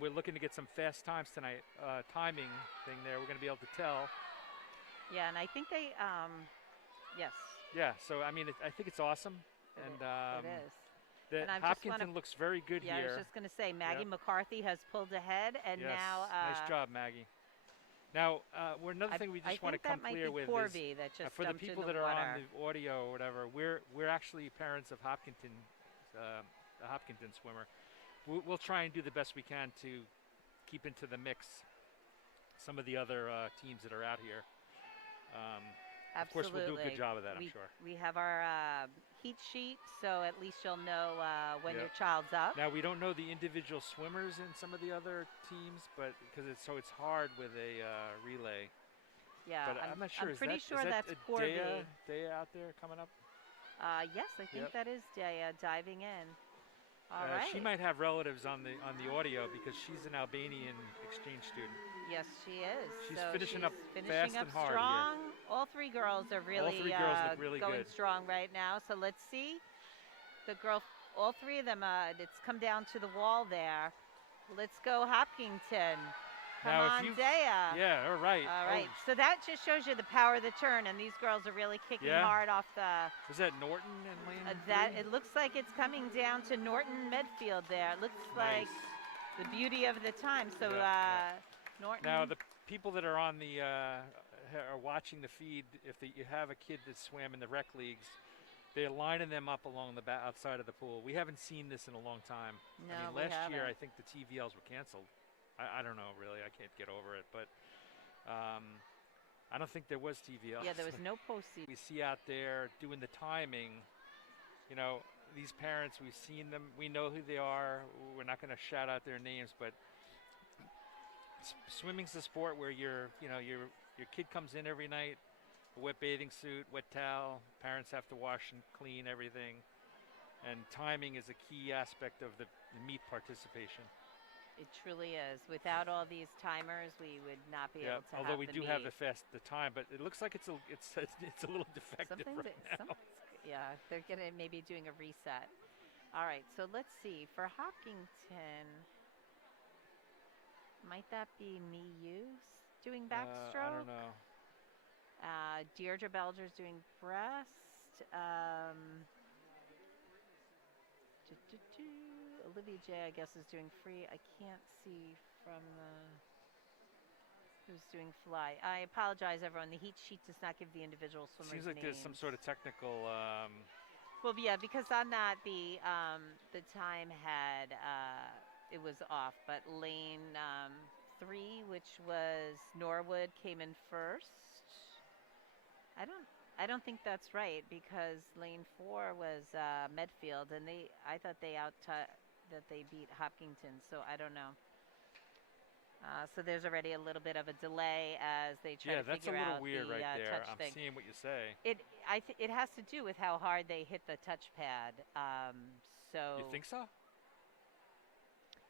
and we're looking to get some fast times tonight. Timing thing there, we're going to be able to tell. Yeah, and I think they, yes. Yeah, so I mean, I think it's awesome. It is. And Hopkinton looks very good here. Yeah, I was just going to say, Maggie McCarthy has pulled ahead, and now. Nice job, Maggie. Now, another thing we just want to come clear with Corby that just for the people that are on the audio or whatever, we're actually parents of Hopkinton, a Hopkinton swimmer. We'll try and do the best we can to keep into the mix some of the other teams that are out here. Of course, we'll do a good job of that, I'm sure. We have our heat sheet, so at least you'll know when your child's up. Now, we don't know the individual swimmers in some of the other teams, but because it's hard with a relay. Yeah, but I'm not sure. I'm pretty sure that's Corby. Dea out there coming up? Yes, I think that is Dea diving in. All right. She might have relatives on the audio because she's an Albanian exchange student. Yes, she is. She's finishing up fast and hard strong. here. All three girls are really, look really going good. Strong right now. So let's see. All three of them, it's come down to the wall there. Let's go Hopkinton. Come on, Dea. Yeah, all right. All right. Oh. So that just shows you the power of the turn, and these girls are really kicking hard off the. Was that Norton and Lane? It looks like it's coming down to Norton Medfield there. It looks like the beauty of the time. So Norton. Now the people that are on the are watching the feed. If you have a kid that swam in the rec leagues, they're lining them up along the outside of the pool. We haven't seen this in a long time. No, I mean, last year I think the TVLs were canceled. I don't know, really. I can't get over it. But I don't think there was TVL. Yeah, there was no postseason. We see out there doing the timing. You know, these parents, we've seen them. We know who they are. We're not going to shout out their names, but swimming's a sport where your kid comes in every night, a wet bathing suit, wet towel. Parents have to wash and clean everything. And timing is a key aspect of the meet participation. It truly is. Without all these timers, we would not be able to. Although we do have the time, but it looks like it's a little defective now. Yeah, they're gonna maybe doing a reset. All right, so let's see for Hopkinton. Might that be Miu doing backstroke? I don't know. Deirdre Belger's doing breast. Olivia J, I guess, is doing free. I can't see from who's doing fly. I apologize, everyone. The heat sheet does not give the individual swimmers Seems like names. There's some sort of technical. Well, yeah, because on that the time had it was off, but lane 3, which was Norwood, came in first. I don't think that's right because lane 4 was Medfield, and I thought they beat Hopkinton, so I don't know. So there's already a little bit of a delay as they try to figure out the that's a little weird right there. I'm thing. seeing what you say. It has to do with how hard they hit the touchpad. So you think so?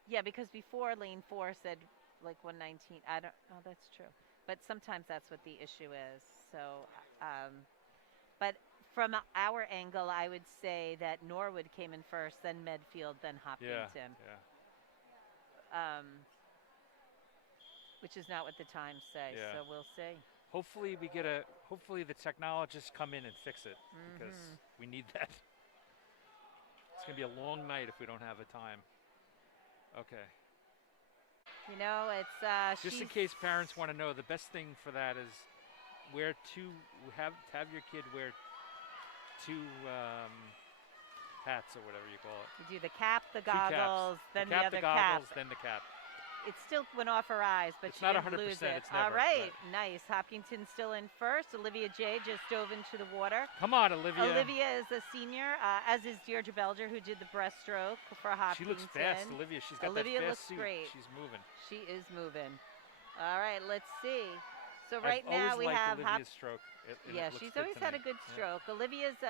Yeah, because before lane 4 said like 119. I don't. Oh, that's true. But sometimes that's what the issue is. So. But from our angle, I would say that Norwood came in first, then Medfield, then Hopkinton. Yeah. Which is not what the times say. Yeah. So we'll see. Hopefully hopefully the technologists come in and fix it because we need that. It's going to be a long night if we don't have a time. Okay. You know, it's just in case parents want to know, the best thing for that is have your kid wear 2 hats or whatever you call it. You do the cap, the goggles, then the other cap. Then the cap. It still went off her eyes, but she didn't lose it. It's never, all right, nice. Hopkinton still in first. Olivia J just dove into the water. Come on, Olivia. Olivia is a senior, as is Deirdre Belger, who did the breaststroke for Hopkinton. She looks fast, Olivia. She's got that fast suit. Great. She's moving. She is moving. All right, let's see. So right now we have Olivia's stroke. She's always had a good stroke. Yeah. Olivia's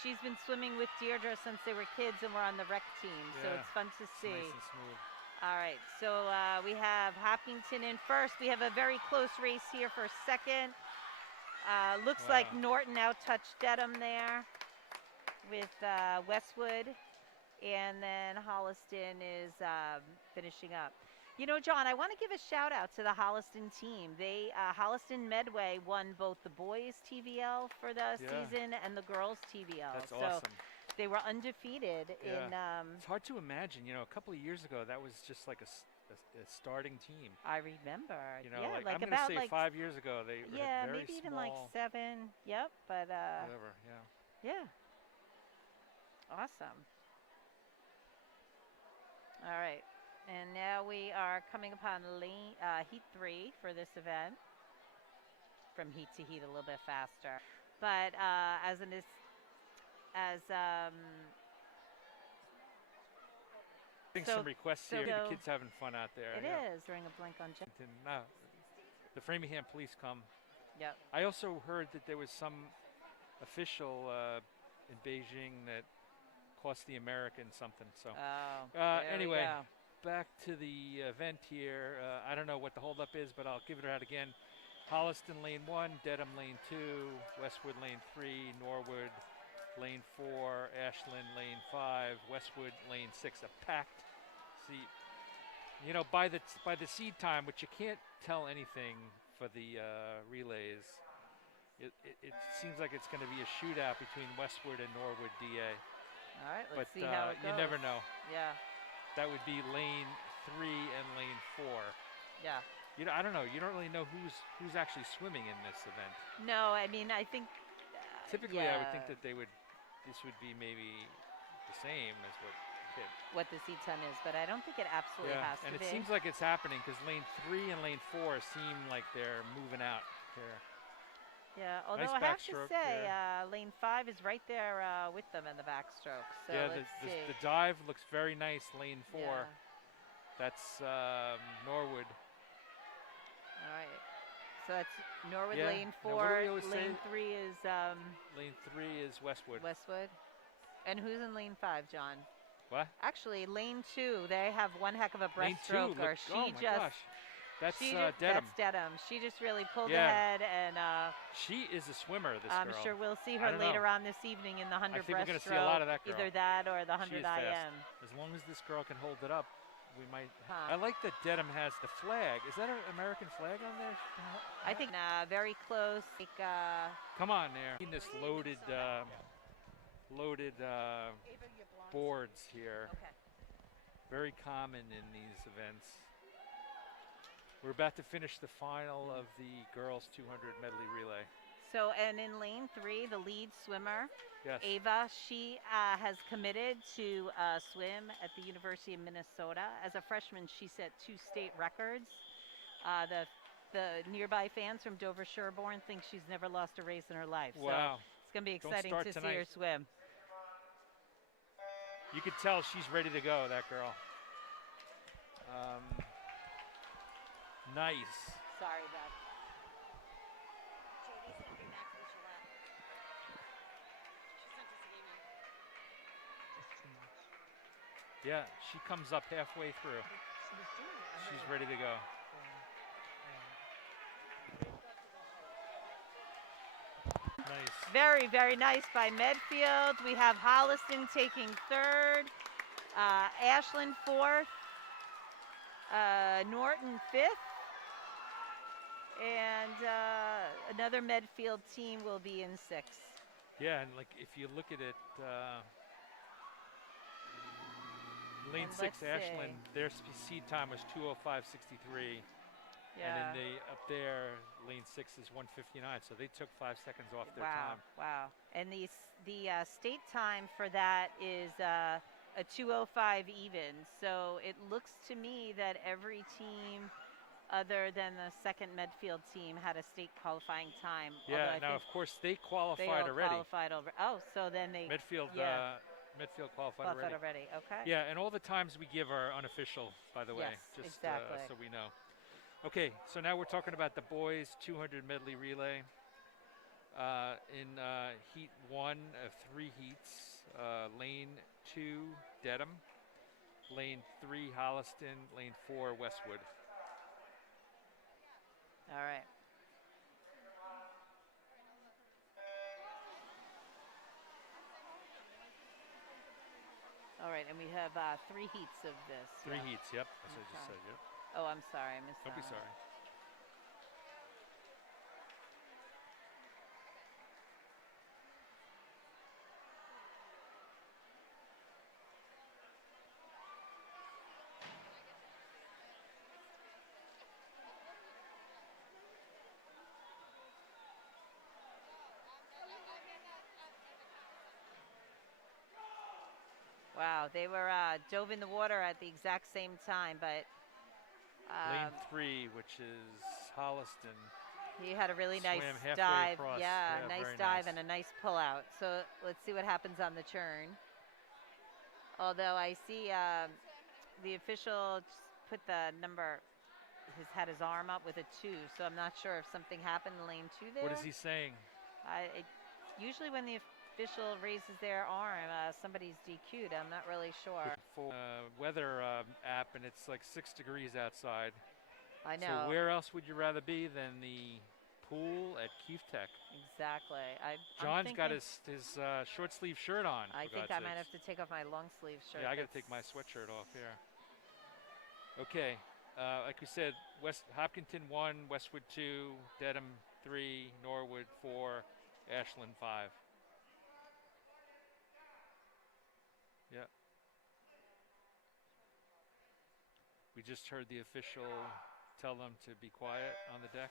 she's been swimming with Deirdre since they were kids and we're on the rec team. So it's fun to see. Nice and smooth. All right, so we have Hopkinton in first. We have a very close race here for second. Looks like Norton out-touched Dedham there with Westwood, and then Holliston is finishing up. You know, John, I want to give a shout out to the Holliston team. They Holliston Medway won both the boys TVL for the season and the girls TVL. That's so awesome. they were undefeated in. It's hard to imagine. You know, a couple of years ago, that was just like a starting team. I remember. You know, yeah, like I'm about say 5 years ago, they were very maybe even small, like 7. Yep, but whatever. Yeah. Awesome. All right. And now we are coming upon heat 3 for this event. From heat to heat a little bit faster. But Some requests here. The kids having fun out there. It is. Drawing a blank on Jen. The Framingham police come. Yep. I also heard that there was some official in Beijing that cost the Americans something. So anyway. Back to the event here. I don't know what the holdup is, but I'll give it out again. Holliston lane 1, Dedham lane 2, Westwood lane 3, Norwood lane 4, Ashland lane 5, Westwood lane 6. A packed seat. You know, by the seed time, which you can't tell anything for the relays. It seems like it's going to be a shootout between Westwood and Norwood DA. All right, let's see how it goes. You never know. Yeah. That would be lane 3 and lane 4. Yeah. You know, I don't know. You don't really know who's actually swimming in this event. No, I mean, I think. Typically, I would think that this would be maybe the same as what the seed time is, but I don't think it absolutely has to be. And it seems like it's happening because lane 3 and lane 4 seem like they're moving out here. Yeah, although nice I have to say, lane 5 is right there with them in the backstroke. So let's see. The dive looks very nice. Lane 4, that's Norwood. All right, so that's Norwood lane 4. Lane 3 is lane 3 is Westwood. Westwood, and who's in lane 5, John? What? Actually, lane 2, they have one heck of a breaststroke. Gosh. That's Dedham. That's Dedham. She just really pulled ahead, and she is a swimmer. This I'm girl. sure we'll see her later on this evening in the 100 breaststroke. I think we're going to see a lot of that girl. Either that or the 100 IM. As long as this girl can hold it up, we might. I like that Dedham has the flag. Is that an American flag on there? I think very close. Come on there. In this loaded boards here. Okay. Very common in these events. We're about to finish the final of the girls 200 medley relay. So, and in lane 3, the lead swimmer, Ava, she has committed to swim at the University of Minnesota. As a freshman, she set 2 state records. The nearby fans from Dover Sherborne think she's never lost a race in her life. Wow. So it's going to be exciting to see her swim. You could tell she's ready to go, that girl. Nice. Sorry, Beth. Yeah, she comes up halfway through. She's ready to go. Nice. Very, very nice by Medfield. We have Holliston taking 3rd, Ashland 4th, Norton 5th, and another Medfield team will be in 6th. Yeah, and like if you look at it, lane 6 Ashland, their seed time was 2:05.63. Yeah. And then up there, lane 6 is 1:59, so they took 5 seconds off their time. Wow. And the state time for that is a 2:05 even. So it looks to me that every team other than the second Medfield team had a state qualifying time. Yeah, now of course they qualified already. So then they Medfield qualified already. Okay. Yeah, and all the times we give are unofficial, by the way, yes, just exactly. So we know. Okay, so now we're talking about the boys 200 medley relay. In heat 1 of 3 heats, lane 2 Dedham, lane 3 Holliston, lane 4 Westwood. All right. All right, and we have 3 heats of this. 3 heats, yep, as I just said, yep. Oh, I'm sorry, I missed that. Don't be sorry. Wow, they were dove in the water at the exact same time, but Lane 3, which is Holliston. he had a really nice Swam halfway dive. across. Yeah, Yeah, nice very dive nice. and a nice pull out. So let's see what happens on the turn. Although I see the official put the number, had his arm up with a 2, so I'm not sure if something happened in lane 2 there. What is he saying? Usually when the official raises their arm, somebody's DQ'd. I'm not really sure. For weather app, and it's like 6 degrees outside. I know. So where else would you rather be than the pool at Keefe Tech? Exactly. John's got his short sleeve shirt on. I think I might have to take off my long sleeve shirt. Yeah, I got to take my sweatshirt off here. Okay, like we said, Hopkinton 1, Westwood 2, Dedham 3, Norwood 4, Ashland 5. Yeah. We just heard the official tell them to be quiet on the deck.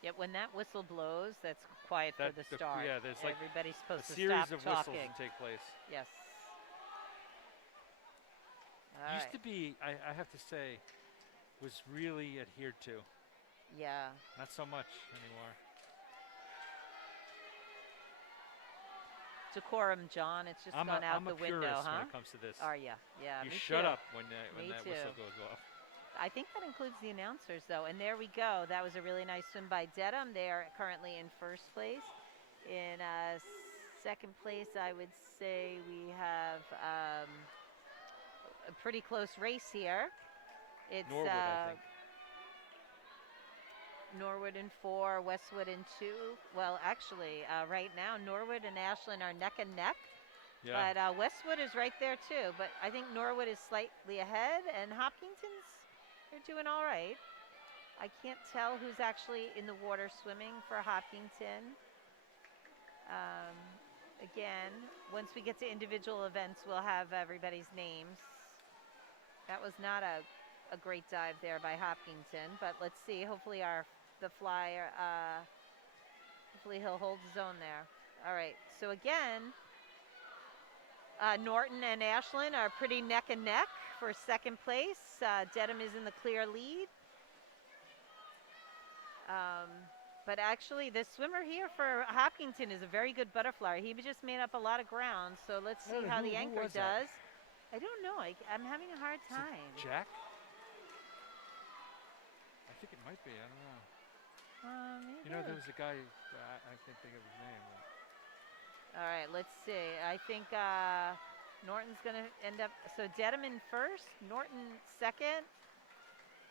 Yeah, when that whistle blows, that's quiet for the start. Yeah, there's like everybody's supposed to series stop of talking. whistles that take place. Yes. Used to be, I have to say, was really adhered to. Yeah. Not so much anymore. Decorum, John. It's just gone out the window, purist huh? when it comes to this. Are you? Yeah. You me shut too. up when that whistle goes off. I think that includes the announcers, though. And there we go. That was a really nice swim by Dedham. They are currently in first place. In second place, I would say we have a pretty close race here. It's Norwood, I think. Norwood in 4, Westwood in 2. Well, actually, right now, Norwood and Ashland are neck and neck. Yeah. But Westwood is right there, too. But I think Norwood is slightly ahead, and Hopkinton's, they're doing all right. I can't tell who's actually in the water swimming for Hopkinton. Again, once we get to individual events, we'll have everybody's names. That was not a great dive there by Hopkinton, but let's see. Hopefully the flyer, hopefully he'll hold his own there. All right, so again, Norton and Ashland are pretty neck and neck for second place. Dedham is in the clear lead. But actually, the swimmer here for Hopkinton is a very good butterfly. He just made up a lot of ground, so let's see how the anchor does. I don't know. I'm having a hard time. Jack? I think it might be. I don't know. Maybe. You know, there was a guy, I can't think of his name. All right, let's see. I think Norton's going to end up. So Dedham in first, Norton second.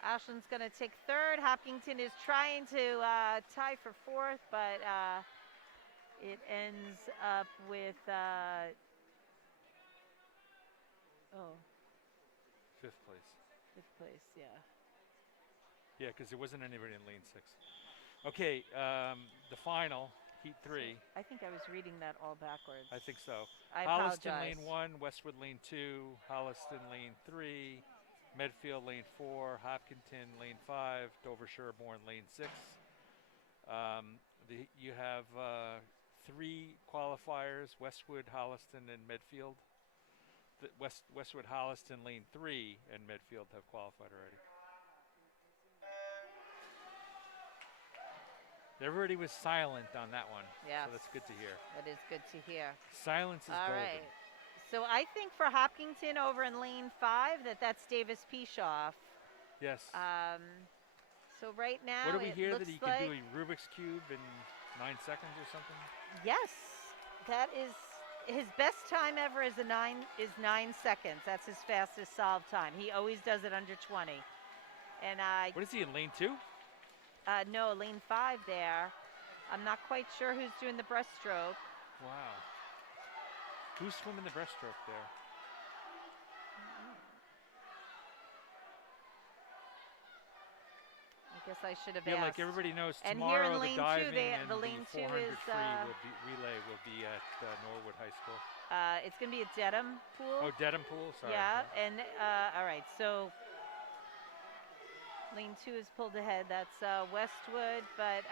Ashland's going to take third. Hopkinton is trying to tie for fourth, but it ends up with Fifth place. Fifth place, yeah. Yeah, because there wasn't anybody in lane 6. Okay, the final, heat 3. I think I was reading that all backwards. I think so. I Holliston apologize. lane 1, Westwood lane 2, Holliston lane 3, Medfield lane 4, Hopkinton lane 5, Dover Sherborne lane 6. You have 3 qualifiers, Westwood, Holliston, and Medfield. Westwood, Holliston lane 3 and Medfield have qualified already. Everybody was silent on that one. Yeah. So that's good to hear. That is good to hear. Silence is all golden. Right. So I think for Hopkinton over in lane 5 that's Davis Pishoff. Yes. So right now what do we hear that he like can do a Rubik's Cube in 9 seconds or something? Yes. That is his best time ever is 9 seconds. That's his fastest solve time. He always does it under 20. And what is he in lane 2? No, lane 5 there. I'm not quite sure who's doing the breaststroke. Wow. Who's swimming the breaststroke there? Guess I should have Yeah, asked. like everybody knows, And here tomorrow in lane the two, diving and the lane the two 400 is free relay will be at Norwood High School. it's going to be a Dedham pool. Oh, Dedham Pool, sorry. Yeah, and all right, so lane 2 is pulled ahead. That's Westwood, but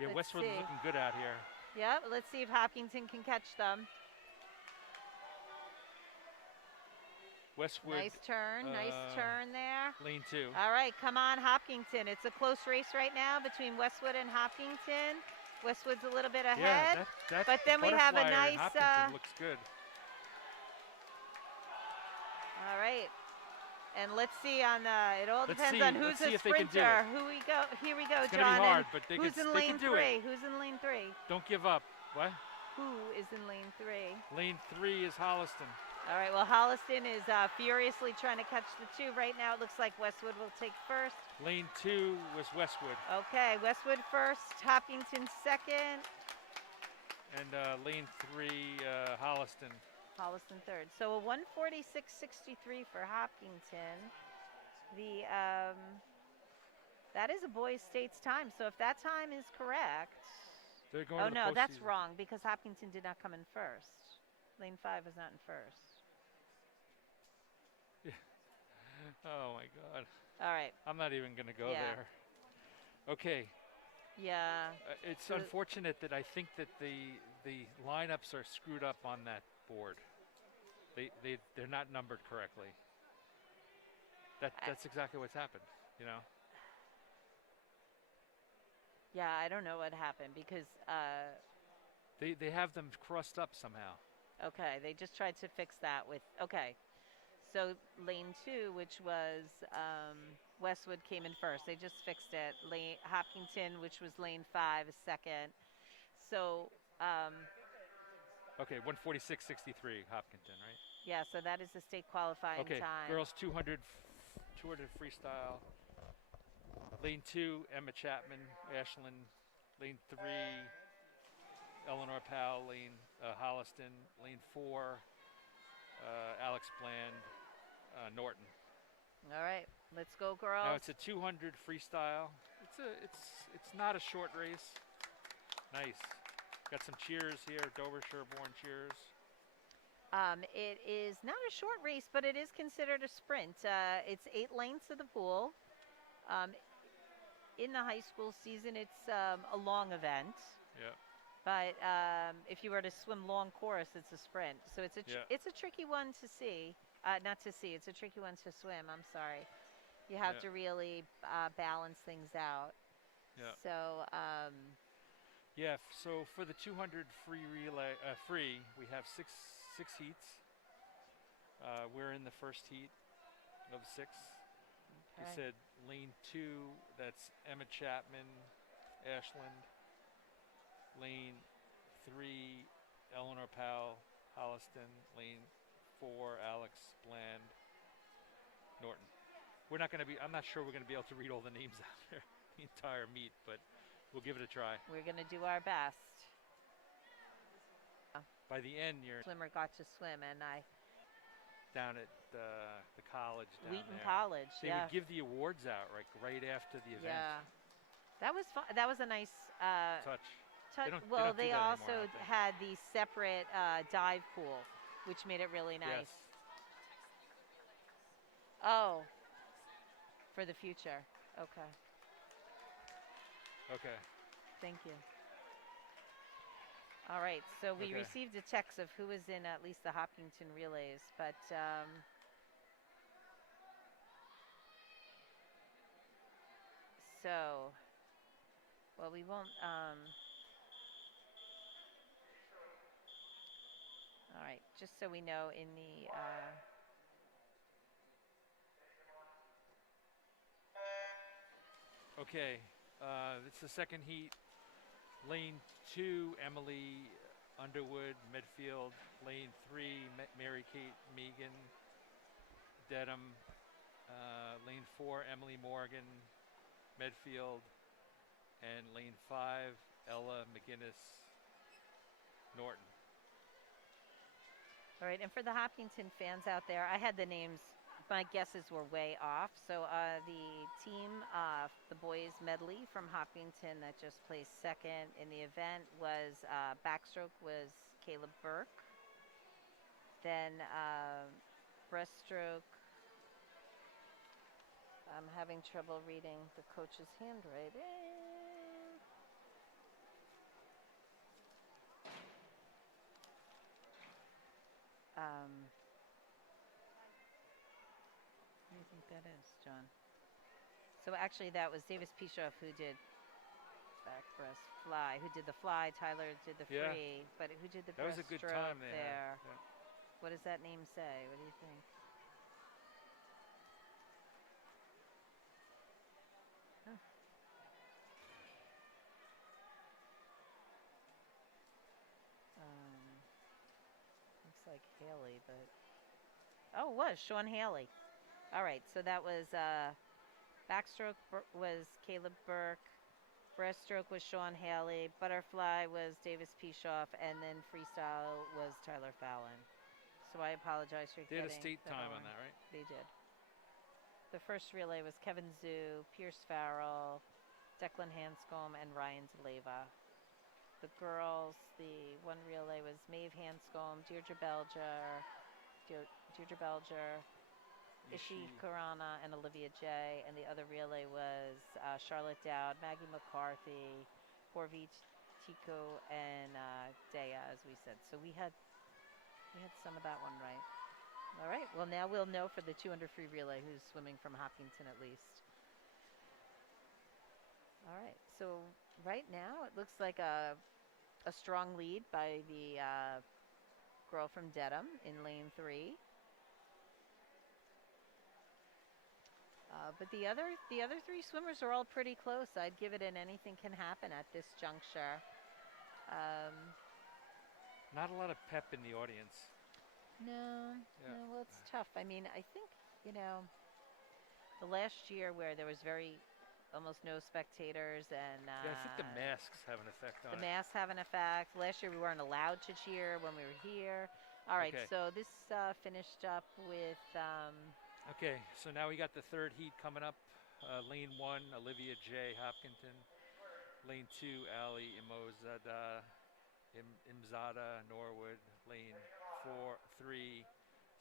Yeah, let's Westwood is see. looking good out here. Yeah, let's see if Hopkinton can catch them. Westwood. Nice turn there. Lane 2. All right, come on, Hopkinton. It's a close race right now between Westwood and Hopkinton. Westwood's a little bit ahead, Yeah, but then we have a nice. Hopkinton looks good. All right, and let's see on the. It all depends on who's a sprinter. Who we go? Here we go, it's John. It's gonna be hard, but who's in lane 3? Who's in lane 3? Don't give up. What? Who is in lane 3? Lane 3 is Holliston. All right, well, Holliston is furiously trying to catch the 2 right now. It looks like Westwood will take first. Lane 2 was Westwood. Okay, Westwood first, Hopkinton second. And lane 3, Holliston. Holliston third. So a 1:46.63 for Hopkinton. The that is a boys' states time. So if that time is correct. They're going to the no, that's postseason. wrong because Hopkinton did not come in first. Lane 5 was not in first. Oh my God. All right. I'm not even going to go there. Okay. Yeah. It's unfortunate that I think that the lineups are screwed up on that board. They're not numbered correctly. That's exactly what's happened, you know. Yeah, I don't know what happened because they have them crossed up somehow. Okay, they just tried to fix that with So lane 2, which was Westwood, came in first. They just fixed it. Hopkinton, which was lane 5, is second. So. Okay, 1:46.63, Hopkinton, right? Yeah, so that is the state qualifying time. Okay, girls 200 freestyle. Lane 2, Emma Chapman, Ashland. Lane 3, Eleanor Powell. Lane Holliston. Lane 4, Alex Bland, Norton. All right, let's go, girls. Now it's a 200 freestyle. It's not a short race. Nice. Got some cheers here. Dover Sherborne cheers. It is not a short race, but it is considered a sprint. It's 8 lengths of the pool. In the high school season, it's a long event. Yeah. But if you were to swim long course, it's a sprint. So it's a tricky one to see. Not to see. It's a tricky one to swim. I'm sorry. You have to really balance things out. Yeah. So. So for the 200 free relay, we have six heats. We're in the first heat of 6. Okay. You said lane 2. That's Emma Chapman, Ashland. Lane 3, Eleanor Powell, Holliston. Lane 4, Alex Bland, Norton. I'm not sure we're going to be able to read all the names out there, the entire meet, but we'll give it a try. We're going to do our best. By the end, your swimmer got to swim, and down at the college down Wheaton there. College. They would give the awards out right after the event. Yeah, that was fun. That was a nice touch. Well, they also anymore, had the separate dive pool, which made it really nice. Yes. Oh, for the future. Okay. Okay. Thank you. All right, so we received a text of who was in at least the Hopkinton relays, but we won't. All right, just so we know in the. Okay, it's the second heat. Lane 2, Emily Underwood, Medfield. Lane 3, Mary Kate Megan, Dedham. Lane 4, Emily Morgan, Medfield. And lane 5, Ella McGinnis, Norton. All right, and for the Hopkinton fans out there, I had the names my guesses were way off. So the team, the boys medley from Hopkinton that just placed second in the event was Backstroke was Caleb Burke. Then Breaststroke. I'm having trouble reading the coach's handwriting. What do you think that is, John? So actually that was Davis Pishoff who did back breast fly, who did the fly. Tyler did the free, but who did the breaststroke? That was a good time there. Yeah. What does that name say? What do you think? Huh. Looks like Haley, but oh, it was Sean Haley. All right, so that was backstroke was Caleb Burke, breaststroke was Sean Haley, butterfly was Davis Pishoff, and then freestyle was Tyler Fallon. So I apologize for They getting had a state time on that, right? They did. The first relay was Kevin Zhu, Pierce Farrell, Declan Hanscombe, and Ryan DeLeva. The girls, the one relay was Maeve Hanscombe, Deirdre Belger, Ishi Karana, and Olivia J. And the other relay was Charlotte Dowd, Maggie McCarthy, Corvi Tico, and Dea, as we said. So we had some of that one right. All right. Well, now we'll know for the 200 free relay who's swimming from Hopkinton at least. All right. So right now it looks like a strong lead by the girl from Dedham in lane 3. But the other 3 swimmers are all pretty close. I'd give it an anything can happen at this juncture. Not a lot of pep in the audience. No, well, it's tough. I mean, I think, the last year where there was almost no spectators and... I think the masks have an effect on it. The masks have an effect. Last year we weren't allowed to cheer when we were here. All right, so this finished up with... Okay, so now we got the third heat coming up. Lane 1, Olivia J. Hopkinton. Lane 2, Ali Imzada, Norwood. Lane 3,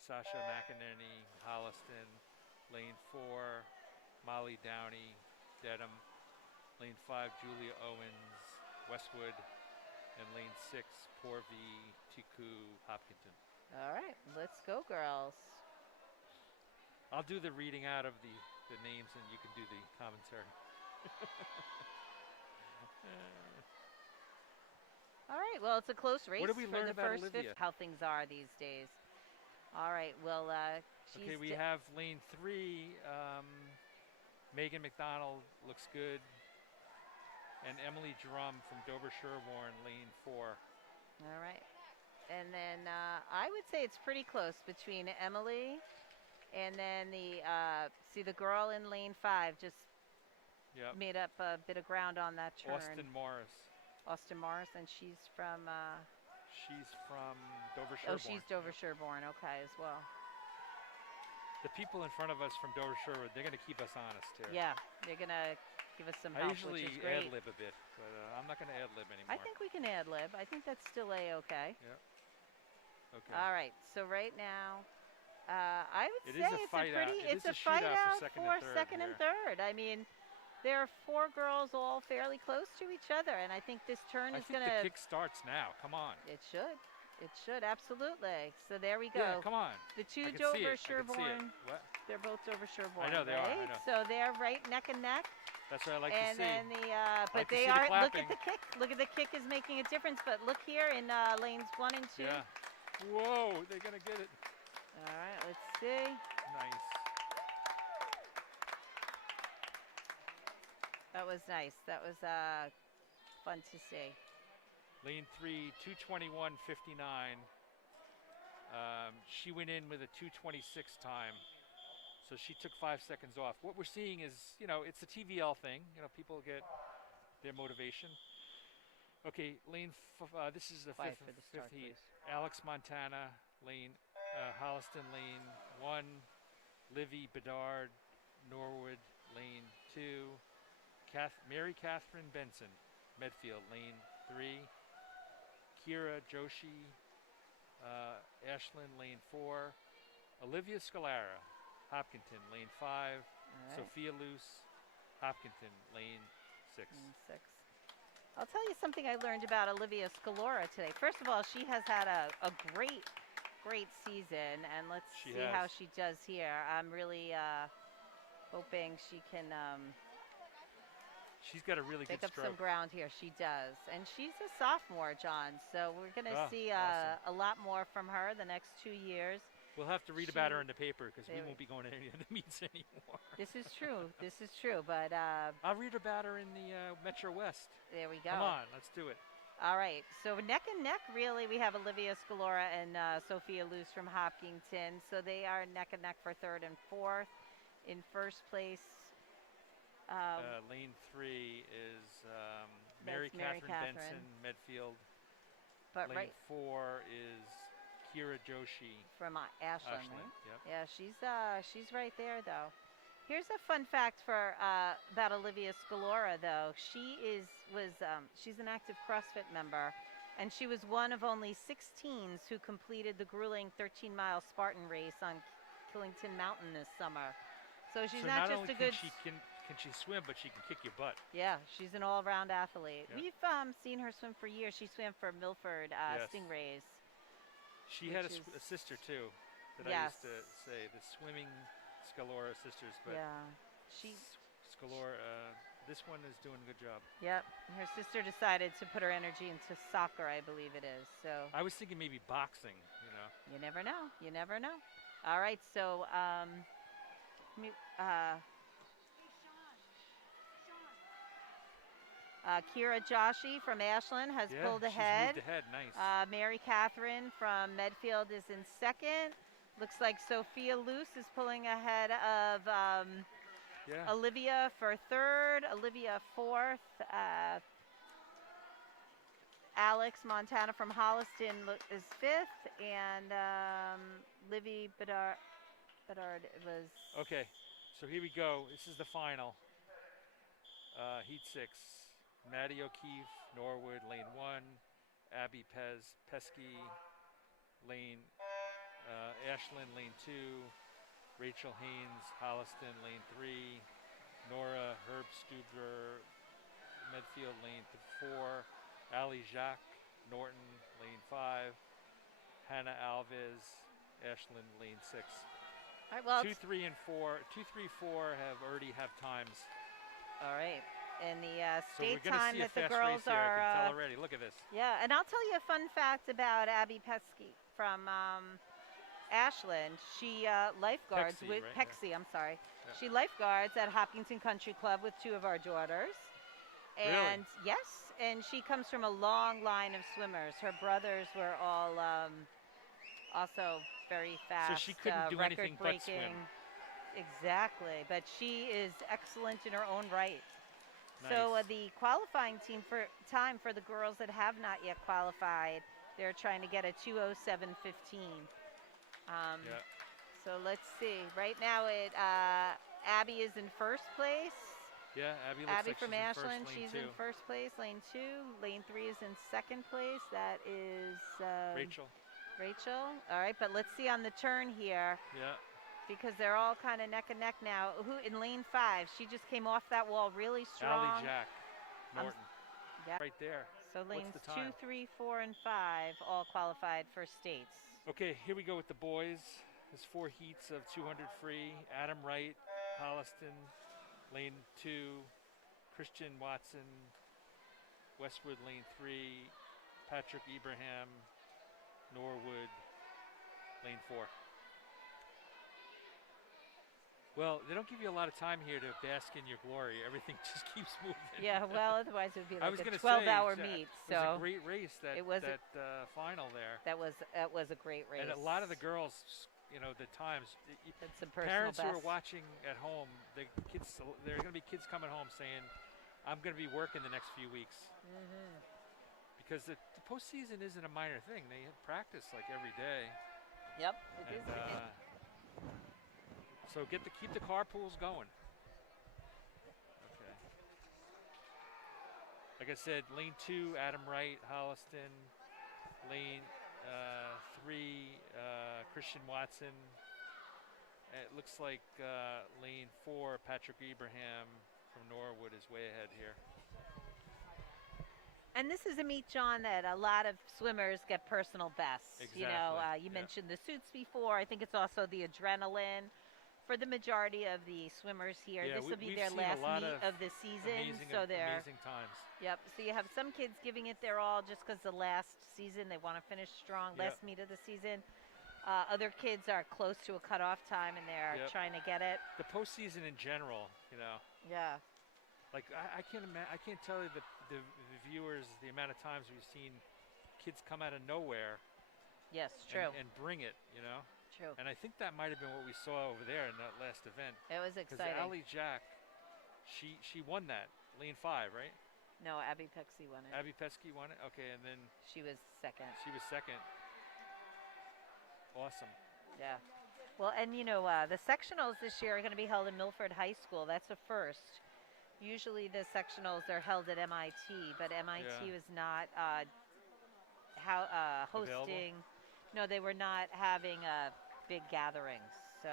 Sasha McInerney, Holliston. Lane 4, Molly Downey, Dedham. Lane 5, Julia Owens, Westwood. And lane 6, Porvi Tiku, Hopkinton. All right, let's go, girls. I'll do the reading out of the names, and you can do the commentary. All right. Well, it's a close race. What did we learn about Olivia? How things are these days. All right. Well, okay, we have lane 3. Megan McDonald looks good. And Emily Drum from Dover-Sherborne, lane 4. All right. And then I would say it's pretty close between Emily and then the girl in lane 5 just made up a bit of ground on that turn. Austin Morris, and she's from... she's from Dover-Sherborne. Oh, she's Dover-Sherborne, okay, as well. The people in front of us from Dover-Sherborne, they're going to keep us honest here. Yeah, they're going to give us some help, which is great. I usually ad-lib a bit, but I'm not going to ad-lib anymore. I think we can ad-lib. I think that's still A-okay. Yeah. Okay. All right, so right now... I would say it's a fight out for second and third. I mean, there are 4 girls all fairly close to each other, and I think this turn is going to... I think the kick starts now. Come on. It should. It should, absolutely. So there we go. Yeah, come on. The 2 Dover-Sherborne. They're both Dover-Sherborne. I know they are. I know. So they're right neck and neck. That's what I like to see. And then but they are. Look at the kick. Look at the kick is making a difference. But look here in lanes 1 and 2. Yeah. Whoa, they're going to get it. All right, let's see. Nice. That was nice. That was fun to see. Lane 3, 2:21.59. She went in with a 2:26 time, so she took 5 seconds off. What we're seeing is, it's a TVL thing. People get their motivation. Okay, this is the fifth heat. Alex Montana, lane Holliston, lane 1. Livy Bedard, Norwood, lane 2. Mary Catherine Benson, Medfield, lane 3. Kira Joshi, Ashland, lane 4. Olivia Scalo, Hopkinton, lane 5. All right. Sophia Luce, Hopkinton, lane 6. Lane 6. I'll tell you something I learned about Olivia Scalo today. First of all, she has had a great season, and let's see how she does here. I'm really hoping she can she's got a really good pick up stroke. some ground here. She does, and she's a sophomore, John. So we're going to see awesome. a lot more from her the next 2 years. We'll have to read about her in the paper because we won't be going to any of the meets anymore. This is true. This is true. But I'll read about her in the Metro West. There we go. Come on, let's do it. All right. So neck and neck, really. We have Olivia Scalo and Sophia Luce from Hopkinton. So they are neck and neck for 3rd and 4th. In first place, lane 3 is Mary Catherine Benson, Medfield. But lane 4 is Kira Joshi from Ashland. Yep. Yeah, she's right there though. Here's a fun fact for about Olivia Scalo though. She's an active CrossFit member, and she was one of only 6 teens who completed the grueling 13-mile Spartan race on Killington Mountain this summer. So she's not just a good. Can she swim, but she can kick your butt. Yeah, she's an all-around athlete. Yep. We've seen her swim for years. She swam for Milford Stingrays. She had a sister too that I used to say, the swimming Scalo sisters. But Scalo, this one is doing a good job. Yep. Her sister decided to put her energy into soccer, I believe it is. So I was thinking maybe boxing. You never know. You never know. All right. So Kira Joshi from Ashland has pulled ahead. She's moved ahead, nice. Mary Catherine from Medfield is in 2nd. Looks like Sophia Luce is pulling ahead of Olivia for 3rd. Olivia 4th. Alex Montana from Holliston is 5th, and Livy Bedard was. Okay, so here we go. This is the final. Heat 6. Maddie O'Keefe, Norwood, lane 1. Abby Pesky, lane Ashland, lane 2. Rachel Haynes, Holliston, lane 3. Nora Herb Stuber, Medfield, lane 4. Ali Jacques, Norton, lane 5. Hannah Alves, Ashland, lane 6. All right, well, 2, 3, and 4. 2, 3, 4 already have times. All right. And the state so time that the girls here, are. I can tell already. Look at this. Yeah, and I'll tell you a fun fact about Abby Pesky from Ashland. She lifeguards with Pexy. I'm sorry. Yeah. She lifeguards at Hopkinton Country Club with 2 of our daughters. And yes, and she comes from a long line of swimmers. Her brothers were all also very fast. So she couldn't do anything but swim. Exactly, but she is excellent in her own right. Nice. So the qualifying time for the girls that have not yet qualified, they're trying to get a 2:07:15. So let's see. Right now, Abby is in first place. Yeah, Abby from Ashland, she's in first place, lane 2. Lane 3 is in 2nd place. That is Rachel. All right, but let's see on the turn here. Yeah. Because they're all kind of neck and neck now. Who in lane 5? She just came off that wall really strong. Ali Jack, Norton, right there. So lanes 2, 3, 4, and 5 all qualified for states. Okay, here we go with the boys. There's 4 heats of 200 free. Adam Wright, Holliston, lane 2. Christian Watson, Westwood, lane 3. Patrick Ibrahim, Norwood, lane 4. Well, they don't give you a lot of time here to bask in your glory. Everything just keeps moving. Yeah, well, otherwise it would be like a 12-hour meet. So it was a great race, that final there. That was a great race. And a lot of the girls, the times. Some personal parents who are watching at home, there are going to be kids coming home saying, I'm going to be working the next few weeks. Mm-hmm. Because the postseason isn't a minor thing. They practice like every day. Yep, it is. So keep the carpools going. Okay. Like I said, lane 2, Adam Wright, Holliston. Lane 3, Christian Watson. It looks like lane 4, Patrick Ibrahim from Norwood is way ahead here. And this is a meet, John, that a lot of swimmers get personal bests. Exactly. You know, you mentioned the suits before. I think it's also the adrenaline. For the majority of the swimmers here, this will be their last meet of the season. Amazing times. Yep. So you have some kids giving it their all just because the last season they want to finish strong, last meet of the season. Other kids are close to a cutoff time and they're trying to get it. The postseason in general, you know. Yeah. Like I can't tell you the viewers the amount of times we've seen kids come out of nowhere. Yes, true. And bring it, you know. True. And I think that might have been what we saw over there in that last event. It was exciting. Because Ali Jack, she won that lane 5, right? No, Abby Pesky won it. Abby Pesky won it. Okay, and then she was second. Awesome. Yeah. Well, and you know, the sectionals this year are going to be held in Milford High School. That's a first. Usually the sectionals are held at MIT, but MIT was not hosting. Available? No, they were not having big gatherings. So.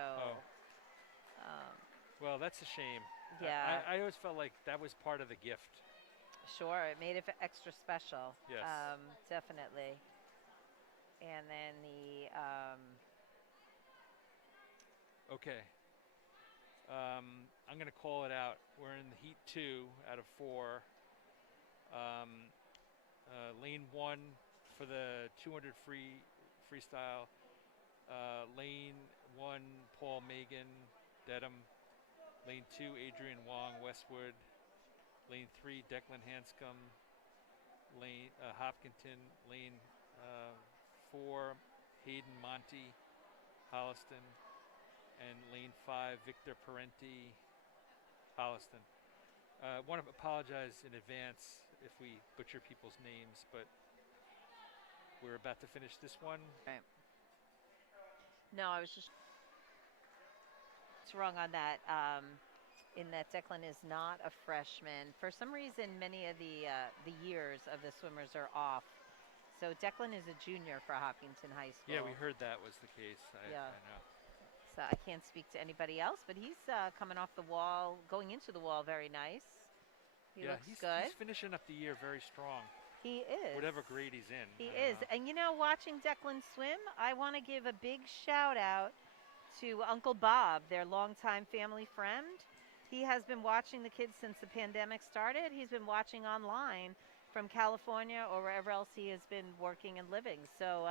Well, that's a shame. Yeah. I always felt like that was part of the gift. Sure, it made it extra special. Yes. Definitely. And then the. Okay. I'm going to call it out. We're in the heat 2 out of 4. Lane 1 for the 200 freestyle. Lane 1, Paul Megan, Dedham. Lane 2, Adrian Wong, Westwood. Lane 3, Declan Hanscombe. Lane Hopkinton. Lane 4, Hayden Monty, Holliston. And lane 5, Victor Parenti, Holliston. Want to apologize in advance if we butcher people's names, but we're about to finish this one. Right. No, I was just wrong on that. In that Declan is not a freshman. For some reason, many of the years of the swimmers are off. So Declan is a junior for Hopkinton High School. Yeah, we heard that was the case. I know. So I can't speak to anybody else, but he's coming off the wall, going into the wall very nice. He looks good. He's finishing up the year very strong. He is. Whatever grade he's in. He is. And you know, watching Declan swim, I want to give a big shout out to Uncle Bob, their longtime family friend. He has been watching the kids since the pandemic started. He's been watching online from California or wherever else he has been working and living. So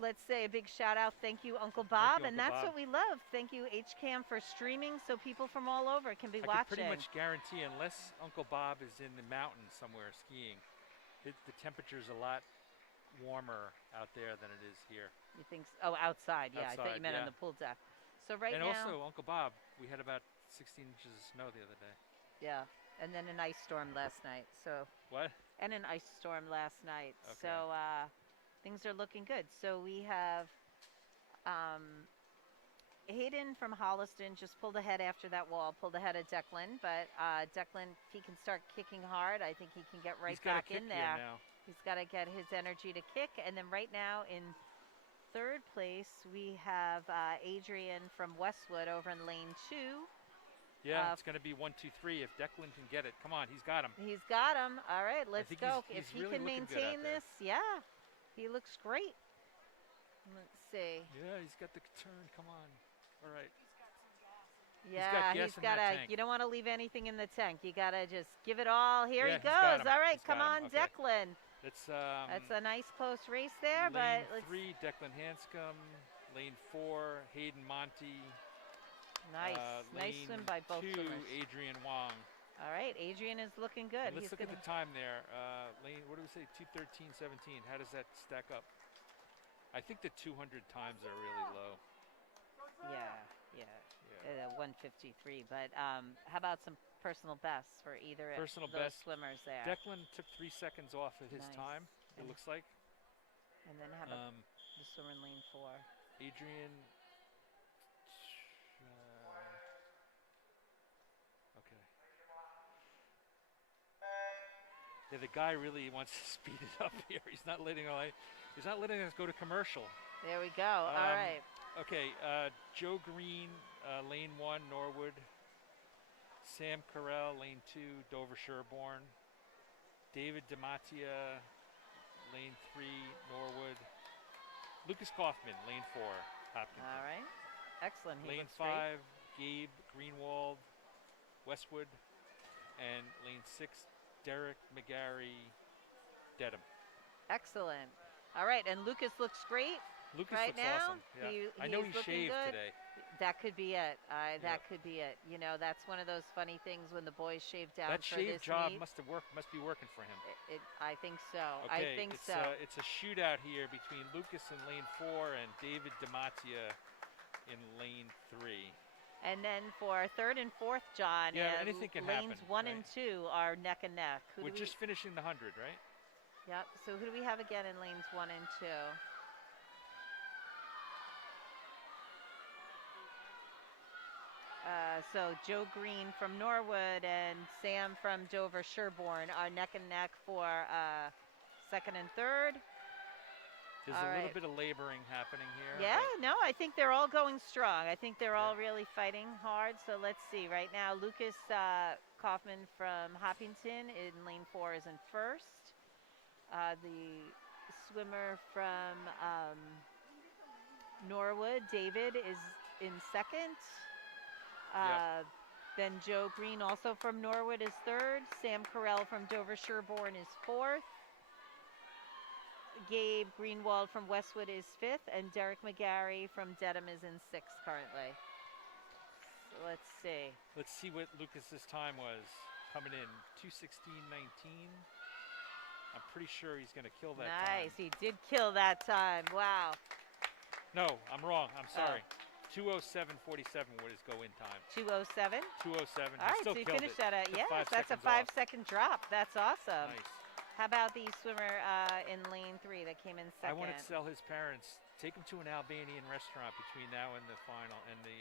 let's say a big shout out. Thank you, Uncle Bob. And that's what we love. Thank you, HCAM, for streaming so people from all over can be watching. I can pretty much guarantee, unless Uncle Bob is in the mountains somewhere skiing, the temperature's a lot warmer out there than it is here. You think so? Oh, outside. Yeah, outside, I thought you meant on the pool deck. So now. And also, Uncle Bob, we had about 16 inches of snow the other day. Yeah, and then an ice storm last night. So. What? And an ice storm last night. Okay. So things are looking good. So we have Hayden from Holliston just pulled ahead after that wall, pulled ahead of Declan. But Declan, if he can start kicking hard, I think he can get back in there. He's got to get his energy to kick. And then right now in third place, we have Adrian from Westwood over in lane 2. Yeah, it's going to be 1, 2, 3 if Declan can get it. Come on, he's got him. He's got him. All right, let's go. He's if he really can maintain this, he looks great. Let's see. Yeah, he's got the turn. Come on. All right. Yeah, he's got to. You don't want to leave anything in the tank. You got to just give it all. Here he goes. All right, come on, Declan. That's a nice close race there, lane but 3, Declan Hanscombe. Lane 4, Hayden Monty. Nice. Nice swim by both 2, swimmers. Adrian Wong. All right, Adrian is looking good. And let's look at the time there. Lane, what do we say? 2:13:17. How does that stack up? I think the 200 times are really low. Yeah. 153. But how about some personal bests for either of those swimmers there? Declan took 3 seconds off of his time, it looks like. And then how about the swimmer in lane 4? Adrian, Yeah, the guy really wants to speed it up here. He's not letting us go to commercial. There we go. All right. Okay, Joe Green, lane 1, Norwood. Sam Carell, lane 2, Dover Sherborne. David DiMattia, lane 3, Norwood. Lucas Kaufman, lane 4, Hopkinton. All right. Excellent. He Lane looks 5, great. Gabe Greenwald, Westwood. And lane 6, Derek McGarry, Dedham. Excellent. All right, and Lucas looks great. Lucas right looks now, awesome. Yeah. I know he looking shaved good. today. That could be it. That Yeah. could be it. You know, that's one of those funny things when the boys shave down That for shave this job meet. must be working for him. I think so. Okay, I think it's, so. It's a shootout here between Lucas in lane 4 and David DiMattia in lane 3. And then for third and fourth, John, Yeah, anything can lanes happen, 1 right? and 2 are neck and neck. We're just finishing the 100, right? Yep. So who do we have again in lanes 1 and 2? So Joe Green from Norwood and Sam from Dover Sherborne are neck and neck for second and third. There's a little bit of laboring happening here. Yeah, no, I think they're all going strong. I think they're all really fighting hard. So let's see. Right now, Lucas Kaufman from Hopkinton in lane 4 is in first. The swimmer from Norwood, David, is in second. Then Joe Green, also from Norwood, is third. Sam Carell from Dover Sherborne is fourth. Gabe Greenwald from Westwood is fifth, and Derek McGarry from Dedham is in sixth currently. So let's see. Let's see what Lucas's time was coming in. 2:16.19. I'm pretty sure he's going to kill that time. Nice, he did kill that time. Wow. No, I'm wrong. I'm sorry. 2:07.47 was his go-in time. 2:07. 2:07. All right, still so you killed finished it. at Took 5 that's a seconds off. 5-second drop. That's awesome. Nice. How about the swimmer in lane 3 that came in second? I want to tell his parents, take him to an Albanian restaurant between now and the final, and he's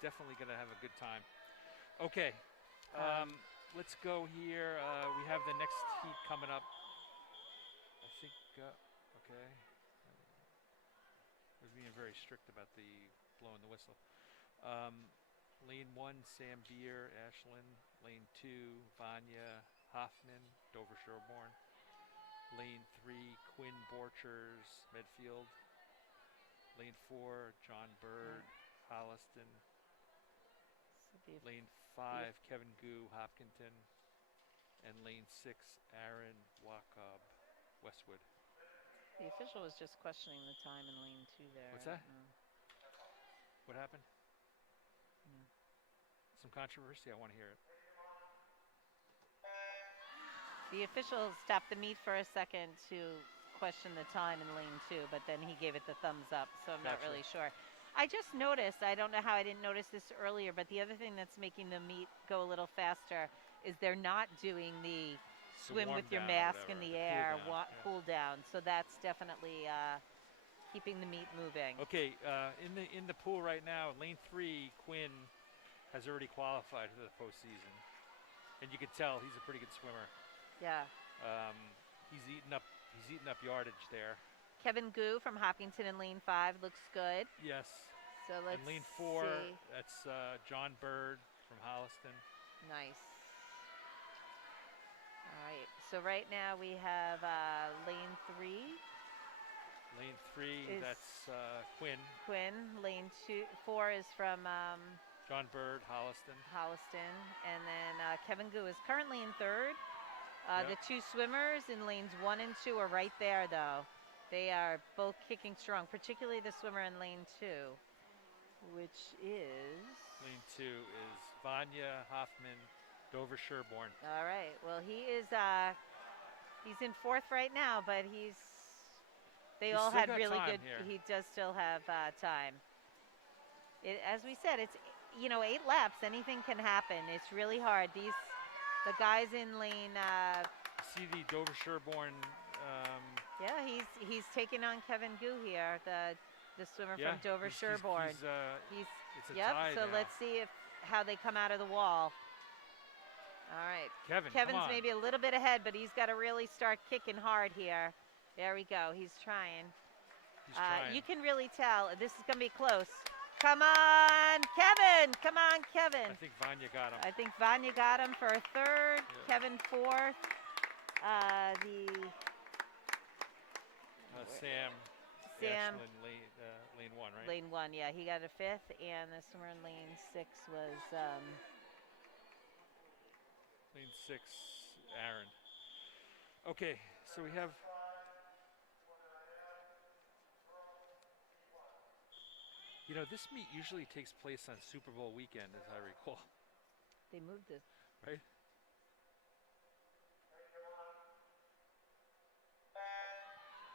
definitely going to have a good time. Okay, let's go here. We have the next heat coming up. I think, okay. We're being very strict about the blowing the whistle. Lane 1, Sam Beer, Ashland. Lane 2, Vanya Hoffman, Dover Sherborne. Lane 3, Quinn Borchers, Medfield. Lane 4, John Bird, Holliston. Lane 5, Kevin Gu, Hopkinton. And lane 6, Aaron Wacob, Westwood. The official was just questioning the time in lane 2 there. What's that? What happened? Some controversy? I want to hear it. The official stopped the meet for a second to question the time in lane 2, but then he gave it the thumbs up, so I'm not really sure. I just noticed, I don't know how I didn't notice this earlier, but the other thing that's making the meet go a little faster is they're not doing the swim with your mask in the air, cool down. So that's definitely keeping the meet moving. Okay, in the pool right now, lane 3, Quinn has already qualified for the postseason, and you can tell he's a pretty good swimmer. Yeah. He's eating up yardage there. Kevin Gu from Hopkinton in lane 5 looks good. Yes. So let's and lane 4, see. that's John Bird from Holliston. Nice. All right. So right now we have lane 3. Lane 3, that's Quinn. Lane 4 is from John Bird, Holliston. And then Kevin Gu is currently in third. The two swimmers in lanes 1 and 2 are right there, though. They are both kicking strong, particularly the swimmer in lane 2, which is... Lane 2 is Vanya Hoffman, Dover Sherborne. All right. Well, he's in fourth right now, but they all had really good... Here. He does still have time. As we said, it's, 8 laps. Anything can happen. It's really hard. The guys in lane... see the Dover Sherborne... yeah, he's taking on Kevin Gu here, the swimmer from Dover Sherborne. It's a tie so now. let's see how they come out of the wall. All right. Kevin, Kevin's come on. maybe a little bit ahead, but he's got to really start kicking hard here. There we go. He's trying. He's trying. You can really tell. This is going to be close. Come on, Kevin. Come on, Kevin. I think Vanya got him. I think Vanya got him for a third. Yeah. Kevin fourth. Sam. Ashland, lane 1, right? Lane 1, yeah. He got a fifth, and the swimmer in lane 6 was lane 6, Aaron. Okay, so we have. You know, this meet usually takes place on Super Bowl weekend, as I recall. They moved it. Right?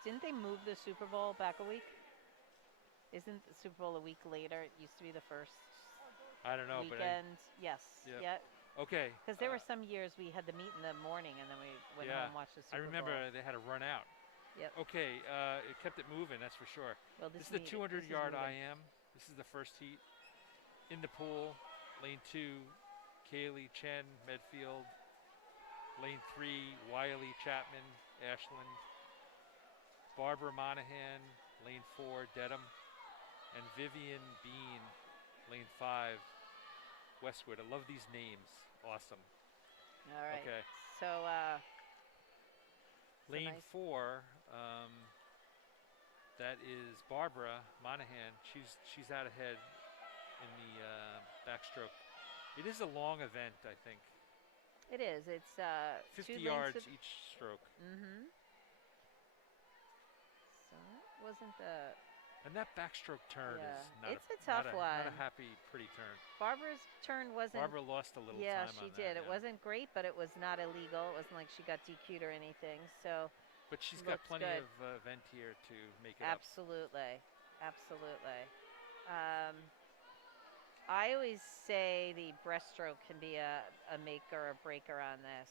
Didn't they move the Super Bowl back a week? Isn't the Super Bowl a week later? It used to be the first I don't know, weekend. Yes. Yep. Yeah. Okay. Because there were some years we had the meet in the morning and then we went home and watched the Super Bowl. I remember they had to run out. Yep. Okay, it kept it moving, that's for sure. Well, this is the 200-yard IM. This is the first heat. In the pool, lane 2, Kylie, Chen, Medfield. Lane 3, Wiley, Chapman, Ashland. Barbara Monahan, lane 4, Dedham. And Vivian Bean, lane 5, Westwood. I love these names. Awesome. All right. Okay. So, lane 4, that is Barbara Monahan. She's out ahead in the backstroke. It is a long event, I think. it is. It's 50 2 yards lanes each stroke. Mm-hmm. So it wasn't the. And that backstroke turn is not it's a tough one. Not a happy, pretty turn. Barbara's turn wasn't. Barbara lost a little time Yeah, on she that, did. yeah. It wasn't great, but it was not illegal. It wasn't like she got DQ'd or anything. So. But she's got looks plenty good. of vent here to make it Absolutely. Absolutely. I always say the breaststroke can be a maker or breaker on this.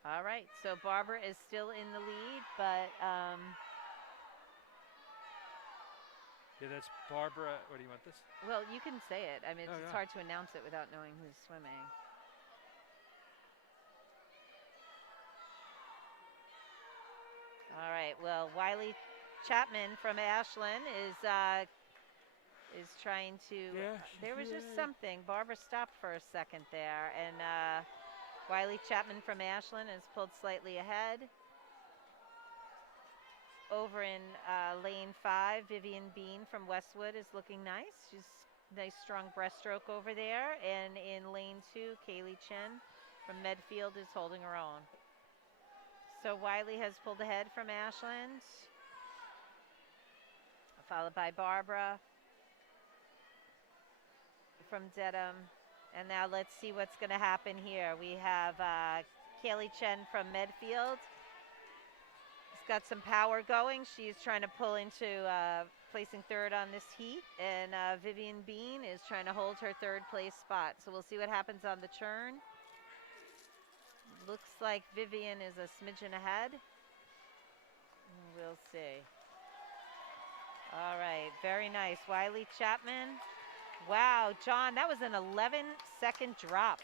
All right, so Barbara is still in the lead, but yeah, that's Barbara. What do you want this? well, you can say it. I mean, Oh, it's yeah. hard to announce it without knowing who's swimming. All right. Well, Wiley Chapman from Ashland is trying to. Yeah, There was just yeah. something. Barbara stopped for a second there, and Wiley Chapman from Ashland is pulled slightly ahead. Over in lane 5, Vivian Bean from Westwood is looking nice. She's nice, strong breaststroke over there. And in lane 2, Kylie Chen from Medfield is holding her own. So Wiley has pulled ahead from Ashland, followed by Barbara from Dedham. And now let's see what's going to happen here. We have Kylie Chen from Medfield. Got some power going. She's trying to pull into placing third on this heat, and Vivian Bean is trying to hold her third place spot. So we'll see what happens on the turn. Looks like Vivian is a smidgen ahead. We'll see. All right, very nice. Wiley Chapman. Wow, John, that was an 11-second drop.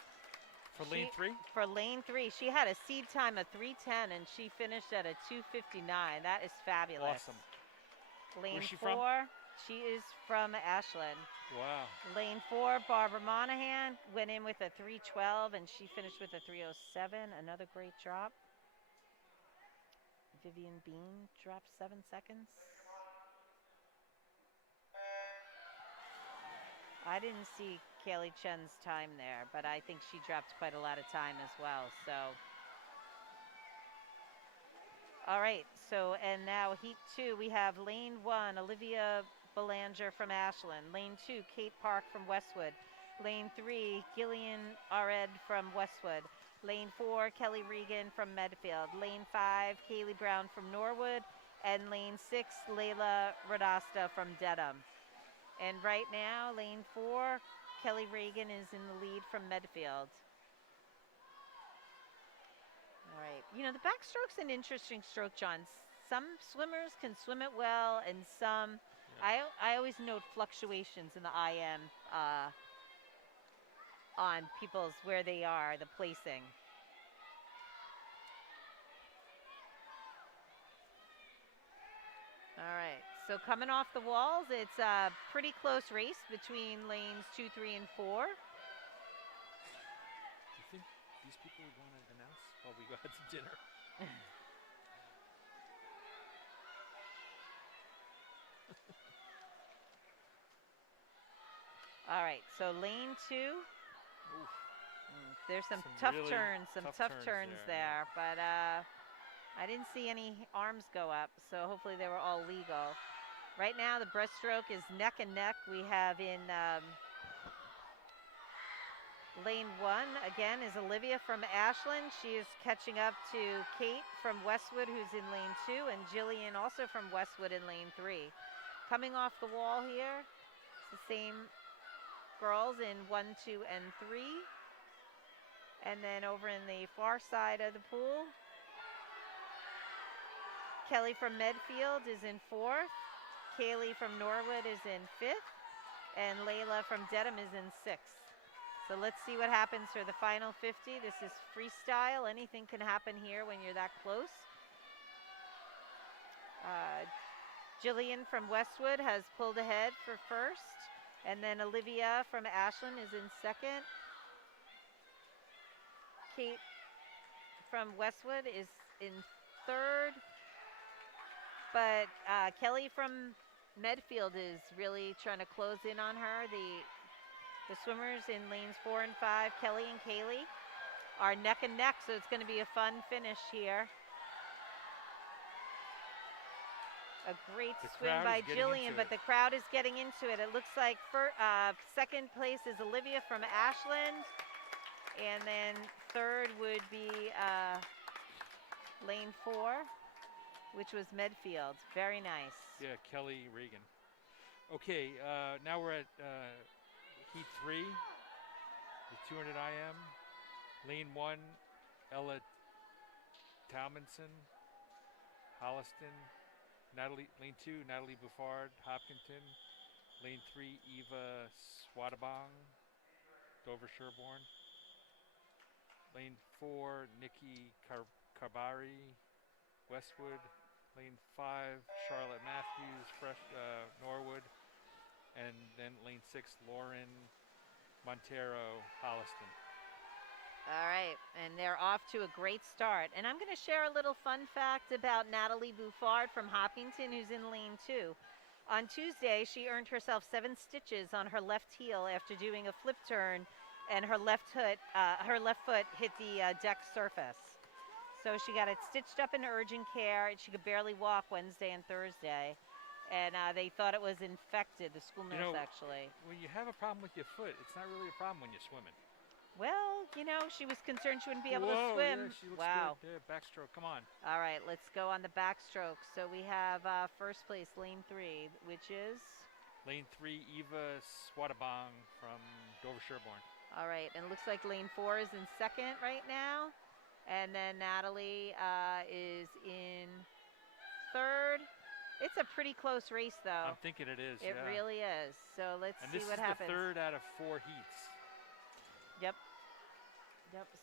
For lane 3? For lane 3. She had a seed time of 3:10 and she finished at a 2:59. That is fabulous. Awesome. Lane Where's she 4, from? she is from Ashland. Wow. Lane 4, Barbara Monahan went in with a 3:12 and she finished with a 3:07. Another great drop. Vivian Bean dropped 7 seconds. I didn't see Kylie Chen's time there, but I think she dropped quite a lot of time as well. So, all right. So, and now heat 2, we have lane 1, Olivia Belanger from Ashland. Lane 2, Kate Park from Westwood. Lane 3, Gillian Ared from Westwood. Lane 4, Kelly Regan from Medfield. Lane 5, Kaylee Brown from Norwood. And lane 6, Layla Radasta from Dedham. And right now, lane 4, Kelly Reagan is in the lead from Medfield. All right. You know, the backstroke's an interesting stroke, John. Some swimmers can swim it well, and some. Yeah. I always note fluctuations in the IM on people's where they are, the placing. All right. So coming off the walls, it's a pretty close race between lanes 2, 3, and 4. Do you think these people are going to announce while we go out to dinner? All right, so lane 2. Oof. There's some really tough turns there, but I didn't see any arms go up, so hopefully they were all legal. Right now, the breaststroke is neck and neck. We have in lane 1, again, is Olivia from Ashland. She is catching up to Kate from Westwood, who's in lane 2, and Jillian also from Westwood in lane 3. Coming off the wall here, it's the same girls in 1, 2, and 3. And then over in the far side of the pool, Kelly from Medfield is in 4th. Kaylee from Norwood is in 5th. And Layla from Dedham is in 6th. So let's see what happens for the final 50. This is freestyle. Anything can happen here when you're that close. Jillian from Westwood has pulled ahead for 1st. And then Olivia from Ashland is in 2nd. Kate from Westwood is in 3rd. But Kelly from Medfield is really trying to close in on her. The swimmers in lanes 4 and 5, Kelly and Kaylee, are neck and neck, so it's going to be a fun finish here. A great swim by Jillian, but the crowd is getting into it. It looks like 2nd place is Olivia from Ashland, and then 3rd would be lane 4, which was Medfield. Very nice. Yeah, Kelly Regan. Okay, now we're at heat 3, the 200 IM. Lane 1, Ella Talmanson, Holliston. Lane 2, Natalie Bouffard, Hopkinton. Lane 3, Eva Swadabong, Dover Sherborne. Lane 4, Nikki Carbari, Westwood. Lane 5, Charlotte Matthews, Norwood. And then lane 6, Lauren Montero, Holliston. All right, and they're off to a great start. And I'm going to share a little fun fact about Natalie Bouffard from Hopkinton, who's in lane 2. On Tuesday, she earned herself 7 stitches on her left heel after doing a flip turn, and her left foot hit the deck surface. So she got it stitched up in urgent care. She could barely walk Wednesday and Thursday. And they thought it was infected, the school nurse actually. When you have a problem with your foot, it's not really a problem when you're swimming. Well, you know, she was concerned she wouldn't be able to swim. Yeah, she looks wow. good. Yeah, backstroke, come on. All right, let's go on the backstroke. So we have 1st place, lane 3, which is? Lane 3, Eva Swadabong from Dover Sherborne. All right, and it looks like lane 4 is in 2nd right now. And then Natalie is in 3rd. It's a pretty close race, though. I'm thinking it is, It really is. So let's see what happens. And this is the 3rd out of 4 heats. Yep.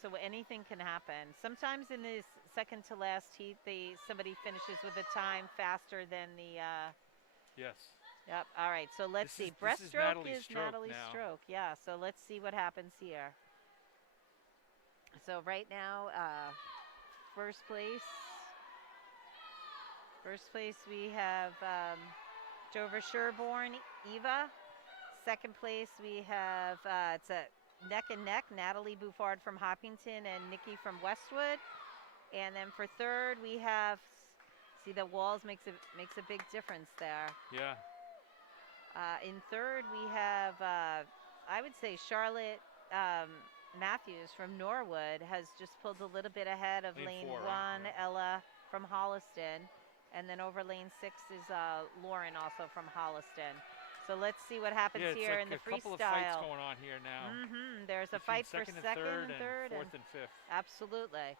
So anything can happen. Sometimes in this second to last heat, somebody finishes with a time faster than the. Yes. Yep. All right. So let's see. Breaststroke is Natalie's stroke. Yeah. So let's see what happens here. So right now, first place we have Dover Sherborne, Eva. 2nd place we have it's a neck and neck, Natalie Bouffard from Hopkinton and Nikki from Westwood. And then for 3rd we have, see the walls makes a big difference there. Yeah. In 3rd we have I would say Charlotte Matthews from Norwood has just pulled a little bit ahead of lane 4, 1, right? Yeah. Ella from Holliston. And then over lane 6 is Lauren also from Holliston. So let's see what happens here in the freestyle. There's a couple of fights going on here now. There's a fight for 2nd and 3rd. And 4th and 5th. Absolutely.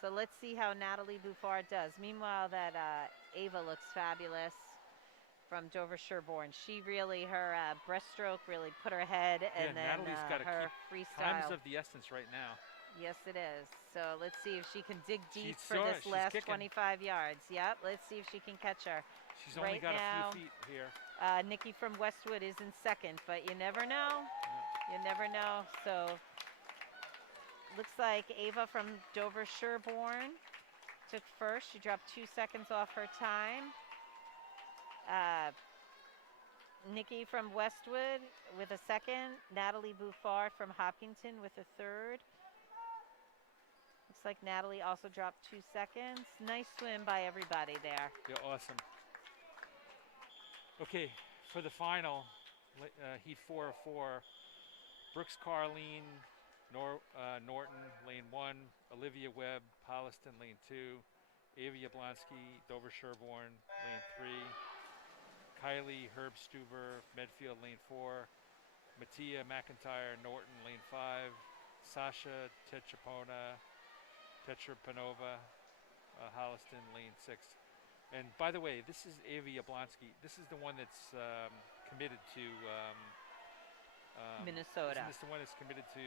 So let's see how Natalie Bouffard does. Meanwhile, that Ava looks fabulous from Dover Sherborne. She really, her breaststroke really put her ahead, and then Natalie's got to her keep freestyle. time's of the essence right now. Yes, it is. So let's see if she can dig deep She's for this she's last kicking. 25 yards. Yep, let's see if she can catch her. She's only Right got now, a few feet here. Nikki from Westwood is in second, but you never know. You never know. So looks like Ava from Dover Sherborne took first. She dropped 2 seconds off her time. Nikki from Westwood with a second. Natalie Bouffard from Hopkinton with a third. Looks like Natalie also dropped 2 seconds. Nice swim by everybody there. Yeah, awesome. Okay, for the final, heat 4 of 4, Brooks Carleen, Norton, lane 1, Olivia Webb, Holliston, lane 2, Ava Yablonsky, Dover Sherborne, lane 3, Kylie, Herb Stuber, Medfield, lane 4, Mattia McIntyre, Norton, lane 5, Sasha Tetrapanova, Holliston, lane 6. And by the way, this is Ava Yablonsky. This is the one that's committed to Minnesota. Isn't this the one that's committed to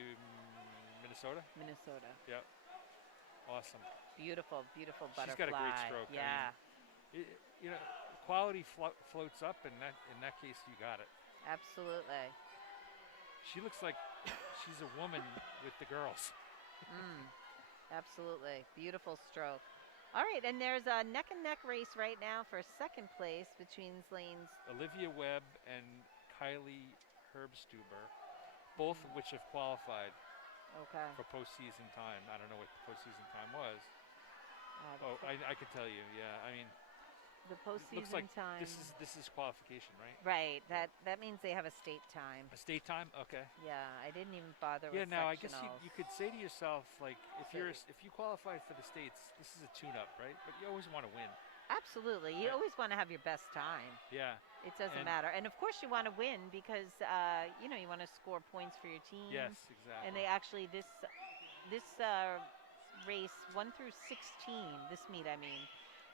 Minnesota? Minnesota. Yep. Awesome. Beautiful, beautiful butterfly. She's got a great stroke. Yeah. I mean, you know, quality floats up, and in that case, you got it. Absolutely. She looks like she's a woman with the girls. Absolutely. Beautiful stroke. All right, and there's a neck-and-neck race right now for second place between lanes. Olivia Webb and Kylie Stuber, both of which have qualified for postseason time. I don't know what the postseason time was. I can tell you. Yeah, I mean, the postseason looks like time. This is qualification, right? Right. That means they have a state time. A state time? Okay. Yeah, I didn't even bother with Yeah, now I guess sectionals. you could say to yourself, like, if you qualify for the states, this is a tune-up, right? But you always want to win. Absolutely. You always want to have your best time. Yeah. It doesn't matter. And of course you want to win because you want to score points for your team. Yes, exactly. And they actually this race 1 through 16, this meet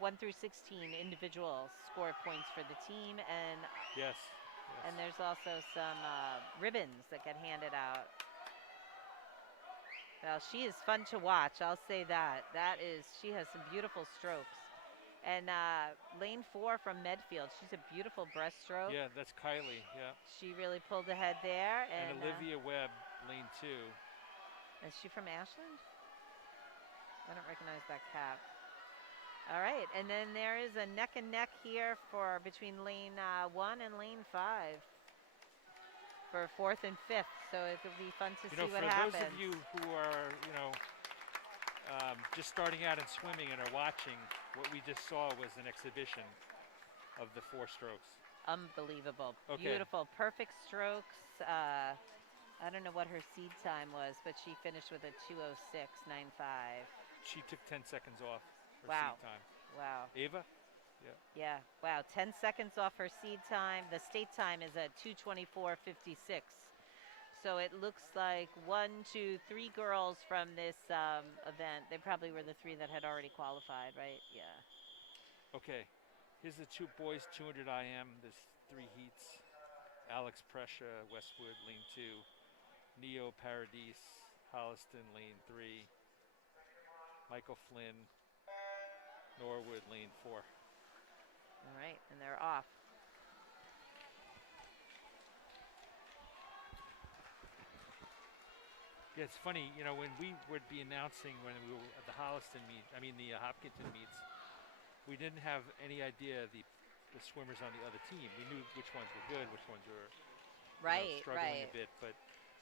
1 through 16 individuals score points for the team, and yes. And there's also some ribbons that get handed out. Well, she is fun to watch, I'll say that. She has some beautiful strokes. And lane 4 from Medfield, she's a beautiful breaststroke. Yeah, that's Kylie, yeah. She really pulled ahead there. And Olivia Webb, lane 2. Is she from Ashland? I don't recognize that cap. All right, and then there is a neck and neck here between lane 1 and lane 5 for 4th and 5th. So it'll be fun to see what happens. For those of you who are, just starting out in swimming and are watching, what we just saw was an exhibition of the 4 strokes. Unbelievable. Okay. Beautiful, perfect strokes. I don't know what her seed time was, but she finished with a 2:06.95. She took 10 seconds off her wow. seed time. Wow. Ava? Yeah. Yeah. Wow. 10 seconds off her seed time. The state time is at 2:24.56. So it looks like 1, 2, 3 girls from this event. They probably were the 3 that had already qualified, right? Yeah. Okay. Here's the 2 boys, 200 IM. There's 3 heats. Alex Prescia, Westwood, lane 2. Neo Paradise, Holliston, lane 3. Michael Flynn, Norwood, lane 4. All right, and they're off. Yeah, it's funny, when we would be announcing when we were at the the Hopkinton meets, we didn't have any idea the swimmers on the other team. We knew which ones were good, which ones were struggling a bit, but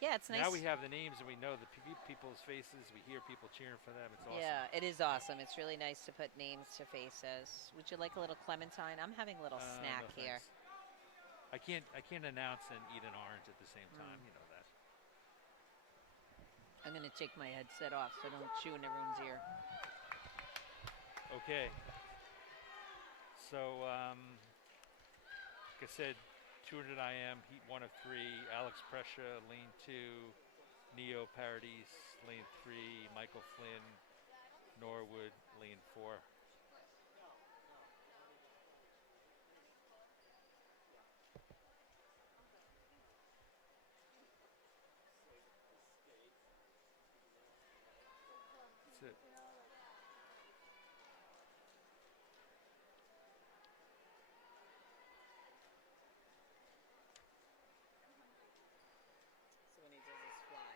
yeah, it's nice. Now we have the names and we know the people's faces. We hear people cheering for them. It's awesome. Yeah, it is awesome. It's really nice to put names to faces. Would you like a little clementine? I'm having a little snack no, here. I can't announce and eat an orange at the same time. You know that. I'm going to take my headset off so I don't chew in everyone's ear. Okay. So, like I said, 200 IM, heat 1 of 3, Alex Prescia, lane 2, Neo Paradise, lane 3, Michael Flynn, Norwood, lane 4. That's it. So when he does his fly.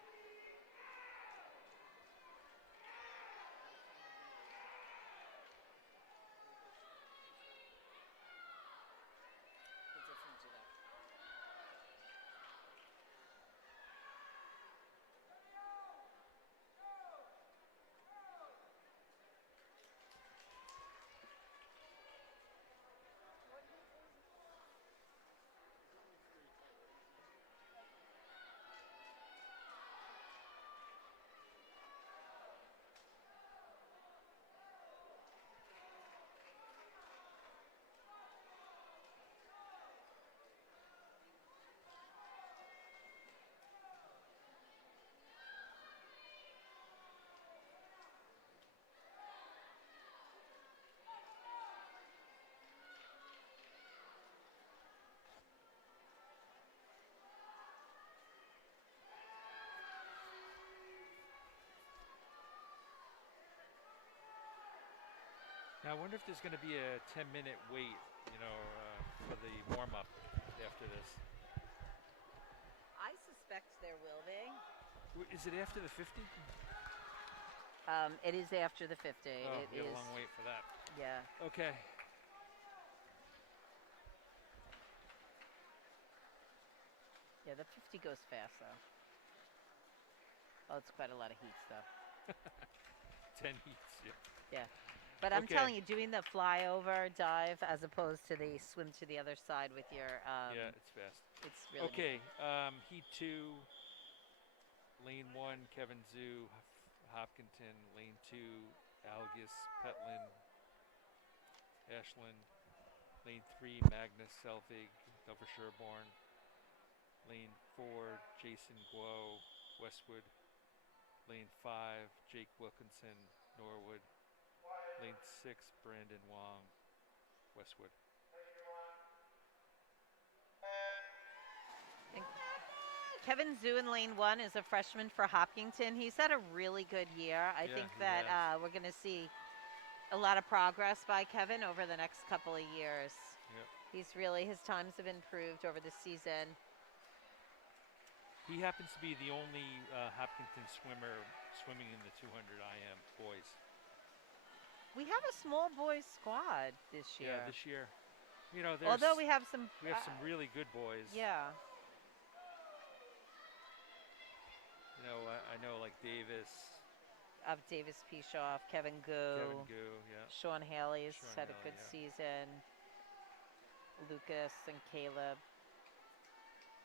He doesn't do that. Now, I wonder if there's going to be a 10-minute wait, for the warm-up after this. I suspect there will be. Is it after the 50? It is after the 50. Oh, It we got is. a long wait for that. Yeah. Okay. Yeah, the 50 goes fast, though. Oh, it's quite a lot of heats, though. 10 heats, yeah. Yeah. But I'm Okay. telling you, doing the flyover dive as opposed to the swim to the other side with your, Yeah, it's fast. it's really Okay, heat 2, lane 1, Kevin Zhu, Hopkinton, lane 2, Algus, Petland, Ashland, lane 3, Magnus, Selvig, Dover Sherborne, lane 4, Jason Guo, Westwood, lane 5, Jake Wilkinson, Norwood, lane 6, Brandon Wong, Westwood. Kevin Zhu in lane 1 is a freshman for Hopkinton. He's had a really good year. I Yeah, think he that has. we're going to see a lot of progress by Kevin over the next couple of years. Yep. His times have improved over the season. He happens to be the only Hopkinton swimmer swimming in the 200 IM boys. We have a small boys squad this year. Yeah, this year. Although we have some really good boys. Yeah. I know like Davis. Of Davis Pishoff, Kevin Gu, Yeah. Sean Haley's Sean had a Haley, good yeah. season. Lucas and Caleb.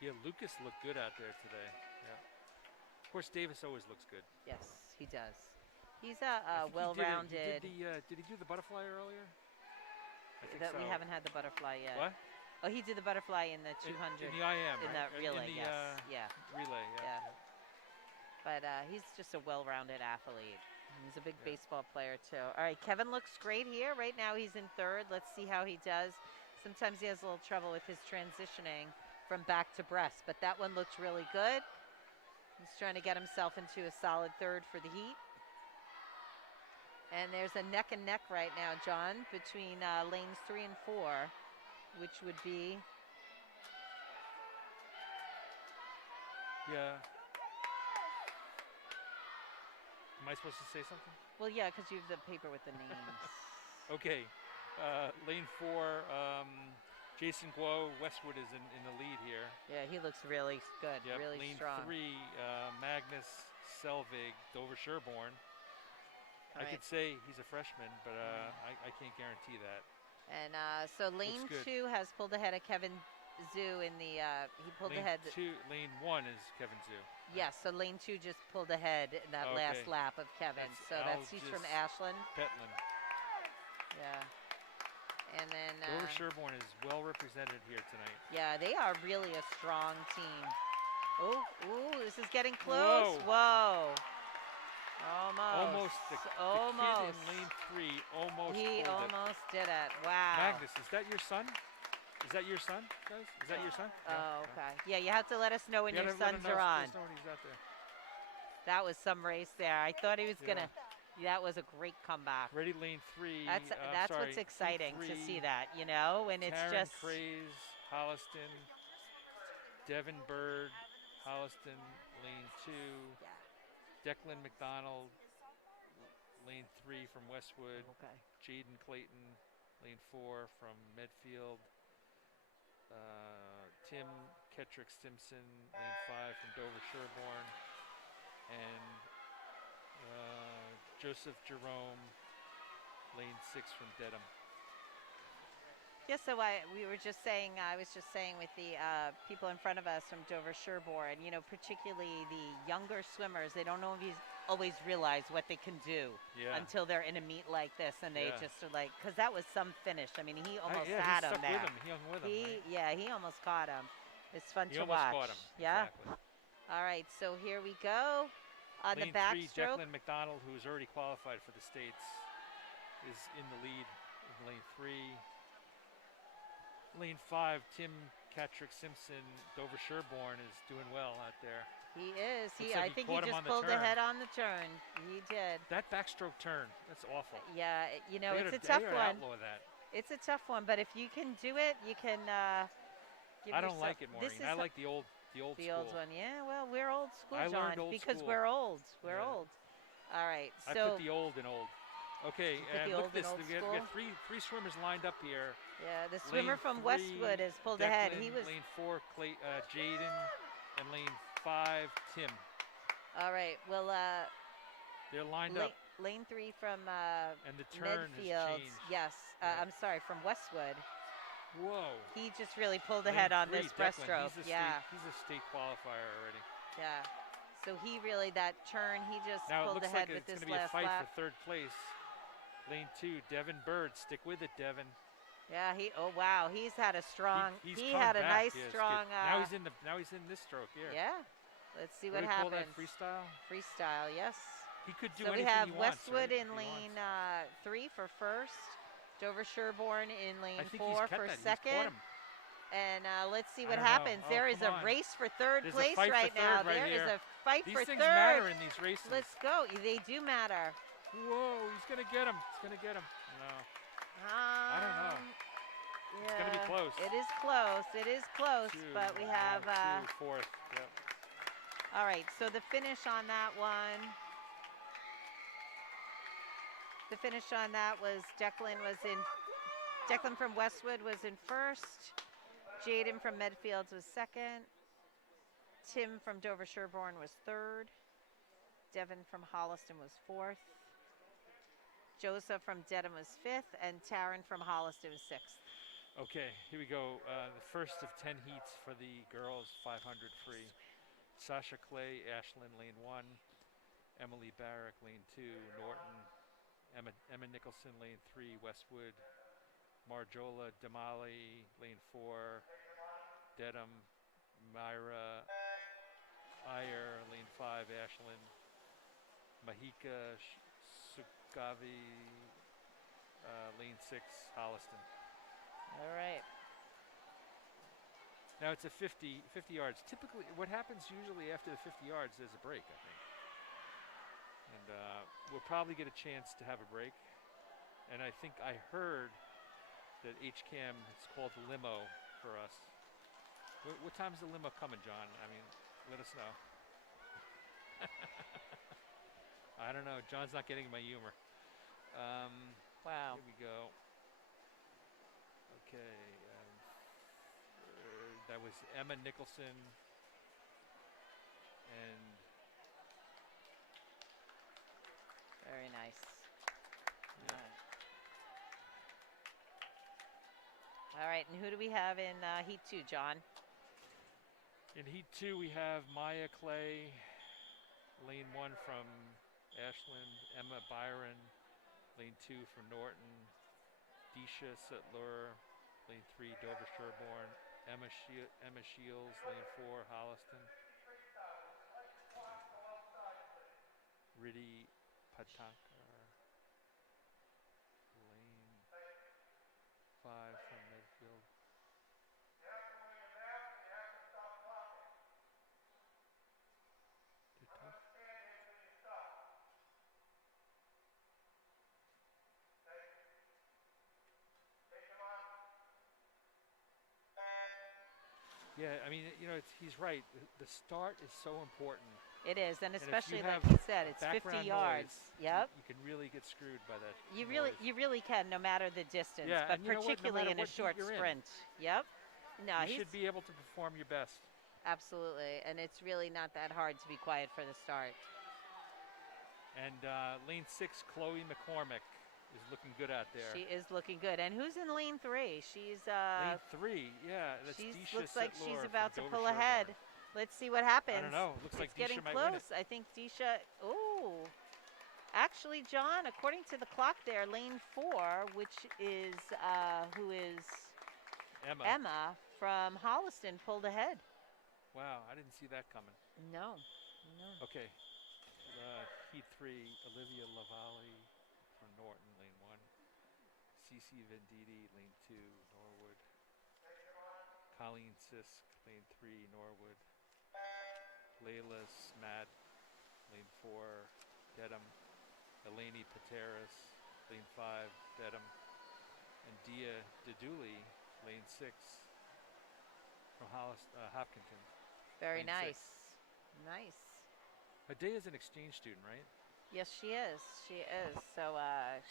Yeah, Lucas looked good out there today. Yeah. Of course, Davis always looks good. Yes, he does. He's I a think well-rounded. Did he do the butterfly earlier? I think That so. we haven't had the butterfly yet. What? Oh, he did the butterfly in the 200. In the IM, in right? that relay, in the, yes. relay, Yeah. But he's just a well-rounded athlete. He's a big baseball player, too. All right, Kevin looks great here. Right now he's in third. Let's see how he does. Sometimes he has a little trouble with his transitioning from back to breast, but that one looked really good. He's trying to get himself into a solid third for the heat. And there's a neck and neck right now, John, between lanes 3 and 4, which would be... Yeah. Am I supposed to say something? Well, yeah, because you have the paper with the names. Okay. Lane 4, Jason Guo, Westwood is in the lead here. Yeah, he looks really good, Yep. really Lane strong. 3, Magnus, Selvig, Dover Sherborne. I All right. could say he's a freshman, but I can't guarantee that. And so lane good. 2 has pulled ahead of Kevin Zhu in the, he pulled Lane ahead. 2, lane 1 is Kevin Zhu. Yes, so lane 2 just pulled ahead in that last Okay. lap of Kevin. He's from Ashland. Petland. Yeah. And then, Dover Sherborne is well represented here tonight. yeah, they are really a strong team. Oh, ooh, this is getting close. Whoa. Almost. The Almost. kid in lane 3 almost He pulled it. almost did it. Wow. Magnus, is that your son? Is that your son, guys? Is that your son? Oh, No? okay. Yeah, you have to let us know when You your gotta let sons him know, are on. let us know when he's out there. That was some race there. I thought he was Yeah. gonna. That was a great comeback. Ready lane 3. That's what's exciting to see that, you know, when it's Taryn just. Craze, Holliston, Devin Bird, Holliston, lane 2. Yeah. Declan McDonald, lane 3 from Westwood. Okay. Jaden Clayton, lane 4 from Medfield. Tim Kettrick Simpson, lane 5 from Dover Sherborne. And Joseph Jerome, lane 6 from Dedham. Yeah, so I was just saying with the people in front of us from Dover Sherborne, you know, particularly the younger swimmers, they don't always realize what they can do until they're in a meet like this, and they just are like, because that was some finish. I mean, he almost had him there. He hung with him. Right? Yeah, he almost caught him. It's fun to almost watch. Caught him. Yeah. Exactly. All right, so here we go on lane the backstroke. 3, Declan McDonald, who is already qualified for the States, is in the lead in lane 3. Lane 5, Tim Kettrick Simpson, Dover Sherborne is doing well out there. He is. I think he just pulled ahead on the turn. He did. That backstroke turn, that's awful. Yeah, you know, it's a They tough gotta one. outlaw that. It's a tough one, but if you can do it, you can give I don't yourself, like it, Maureen. I like the old school. old one. Yeah, well, we're old school, I John, learned old because school. we're old. We're old. All right, I so put the old in old. Okay, and look at this. We got three swimmers lined up here. yeah, the swimmer from 3, Westwood has pulled Declan, ahead. He was lane 4, Jaden, and lane 5, Tim. all right. Well, they're lined up. Lane 3 from And the turn Medfield. has changed. Yes, Yeah. I'm sorry, from Westwood. Whoa. He just really pulled Lane ahead on 3, this Declan. breaststroke. He's a state qualifier already. Yeah. So he really, that turn, he just Now pulled it looks ahead like with it's this going to be a last fight lap. for third place. Lane 2, Devin Bird. Stick with it, Devin. Yeah, oh wow, he's had a strong. He's he coming had a back. nice Yeah, strong. now he's in this stroke here. Yeah. Let's see what do we happens. call that, freestyle? Freestyle, yes. He could do so we anything have he wants, Westwood right? in lane 3 for first. Dover Sherborne in lane 4 for second. And let's see what happens. There is a race for third place right now. There is a fight for third. These things matter in these races. Let's go. They do matter. Whoa, he's going to get him. He's going to get him. No. I don't know. Yeah, it's going to be close. It is close. It is close, but we have... fourth. Yep. All right, so the finish on that one... The finish on that was Declan from Westwood was in first. Jaden from Medfields was second. Tim from Dover Sherborne was third. Devin from Holliston was fourth. Joseph from Dedham was fifth, and Taryn from Holliston was sixth. Okay, here we go. The first of 10 heats for the girls 500 free. Sasha Clay, Ashland, lane 1. Emily Barrick, lane 2. Norton. Emma Nicholson, lane 3. Westwood. Marjola Damali, lane 4. Dedham. Myra Iyer, lane 5. Ashland. Mahika Sugavi, lane 6. Holliston. All right. Now it's a 50 yards. Typically, what happens usually after the 50 yards, there's a break, I think. And we'll probably get a chance to have a break. And I think I heard that HCAM has called the limo for us. What time's the limo coming, John? I mean, let us know. I don't know. John's not getting my humor. Wow. Here we go. Okay. That was Emma Nicholson and very nice. Yeah. All right, and who do we have in Heat 2, John? In Heat 2, we have Maya Clay, lane 1 from Ashland, Emma Byron, lane 2 from Norton, Disha Settler, lane 3, Dover Sherborne, Emma Shields, lane 4, Holliston. Riddy Patakar. Lane 5 from midfield. They're tough. Yeah, I mean, you know, he's right. The start is so important. It is, and if especially you like have you said, it's 50 background yards. noise, Yep. You can really get screwed by that. You noise. really can, no matter the distance, Yeah, but and you know what? No particularly matter in a what beat short you're in. sprint. Yep. No, You he's should be able to perform your best. absolutely, and it's really not that hard to be quiet for the start. And lane 6, Chloe McCormick is looking good out there. She is looking good. And who's in lane 3? She's lane 3, yeah, that's she Disha looks like Sitlor she's from about to Dover pull Sherborne. ahead. Let's see what happens. I don't know. Looks like it's getting Disha might win close. it. I think Disha. Ooh. Actually, John, according to the clock there, lane 4, which is who is Emma from Holliston, pulled ahead. Wow, I didn't see that coming. No. Okay. Heat 3, Olivia Lavalle from Norton, lane 1. CC Venditti, lane 2, Norwood. Colleen Sisk, lane 3, Norwood. Layla Smat, lane 4, Dedham. Eleni Pateras, lane 5, Dedham. And Dia Deduli, lane 6, from Hopkinton. Very lane nice. 6. Nice. Adea's an exchange student, right? Yes, she is. She is. So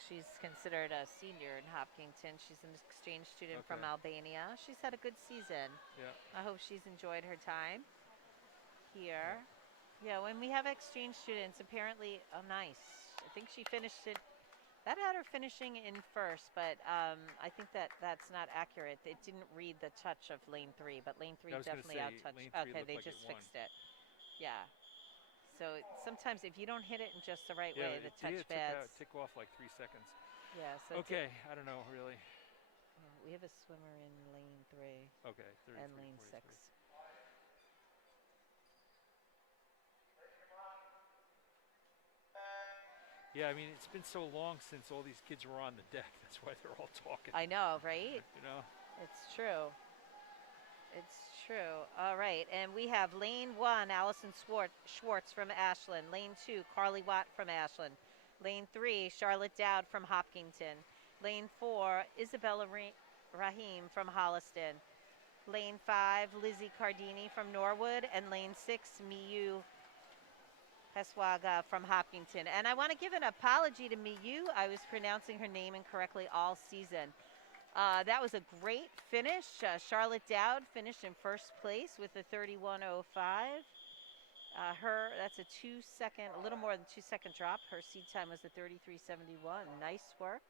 she's considered a senior in Hopkinton. She's an exchange student from Albania. She's had a good season. Yeah. I hope she's enjoyed her time here. Yeah, when we have exchange students, apparently, oh, nice. I think she finished it. That had her finishing in first, but I think that's not accurate. It didn't read the touch of lane 3, but lane 3 definitely out-touched. Okay, they just fixed it. Yeah. So sometimes if you don't hit it in just the right way, the touch pads tick off like 3 seconds. Yeah. So okay, I don't know really. Yeah, we have a swimmer in lane 3. Okay, 33, and lane 6. Yeah, I mean it's been so long since all these kids were on the deck. That's why they're all talking. I know, right? You know. It's true. It's true. All right, and we have lane 1, Allison Schwartz from Ashland. Lane 2, Carly Watt from Ashland. Lane 3, Charlotte Dowd from Hopkinton. Lane 4, Isabella Rahim from Holliston. Lane 5, Lizzie Cardini from Norwood. And lane 6, Miyu Heswaga from Hopkinton. And I want to give an apology to Miyu. I was pronouncing her name incorrectly all season. That was a great finish. Charlotte Dowd finished in first place with a 31.05. That's a little more than 2 second drop. Her seed time was a 33.71. Nice work.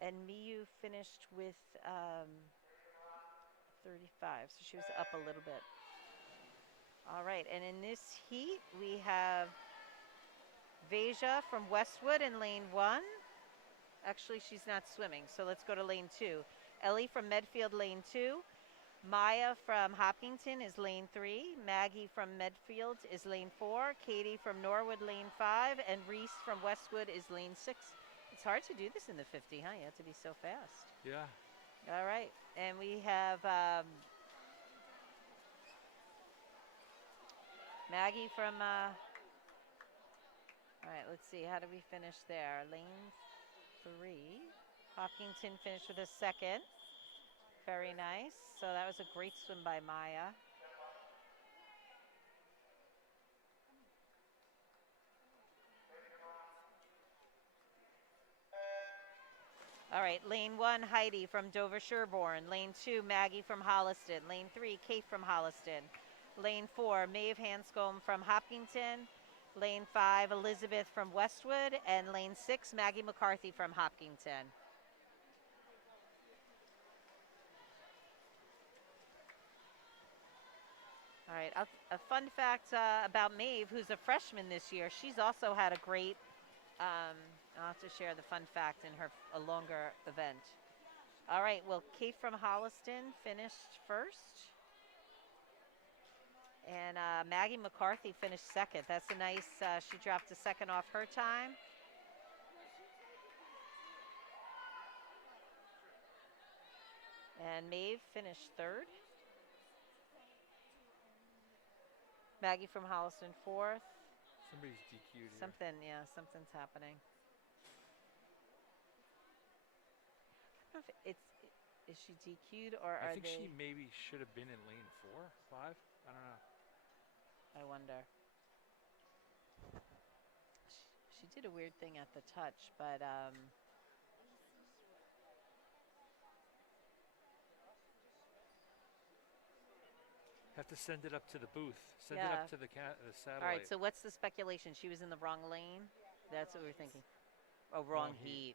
And Miyu finished with 35, so she was up a little bit. All right, and in this heat, we have Veja from Westwood in lane 1. Actually, she's not swimming, so let's go to lane 2. Ellie from Medfield, lane 2. Maya from Hopkinton is lane 3. Maggie from Medfield is lane 4. Katie from Norwood, lane 5. And Reese from Westwood is lane 6. It's hard to do this in the 50, huh? You have to be so fast. Yeah. All right, and we have Maggie from, all right, let's see, how do we finish there? Lane 3, Hopkinton finished with a second. Very nice. So that was a great swim by Maya. All right, lane 1, Heidi from Dover Sherborne. Lane 2, Maggie from Holliston. Lane 3, Kate from Holliston. Lane 4, Maeve Hanscombe from Hopkinton. Lane 5, Elizabeth from Westwood. And lane 6, Maggie McCarthy from Hopkinton. All right, a fun fact about Maeve, who's a freshman this year. She's also had a great, I'll have to share the fun fact in a longer event. All right, well, Kate from Holliston finished first. And Maggie McCarthy finished second. That's a nice, she dropped a second off her time. And Maeve finished third. Maggie from Holliston fourth. Somebody's DQ'd here. Something, yeah, something's happening. I don't know if is she DQ'd or I are think they? she maybe should have been in lane 4, 5. I don't know. I wonder. She did a weird thing at the touch, but have to send it up to the booth. Send it Yeah. up to the satellite. All right, so what's the speculation? She was in the wrong lane? That's what we're thinking. Oh, wrong heat.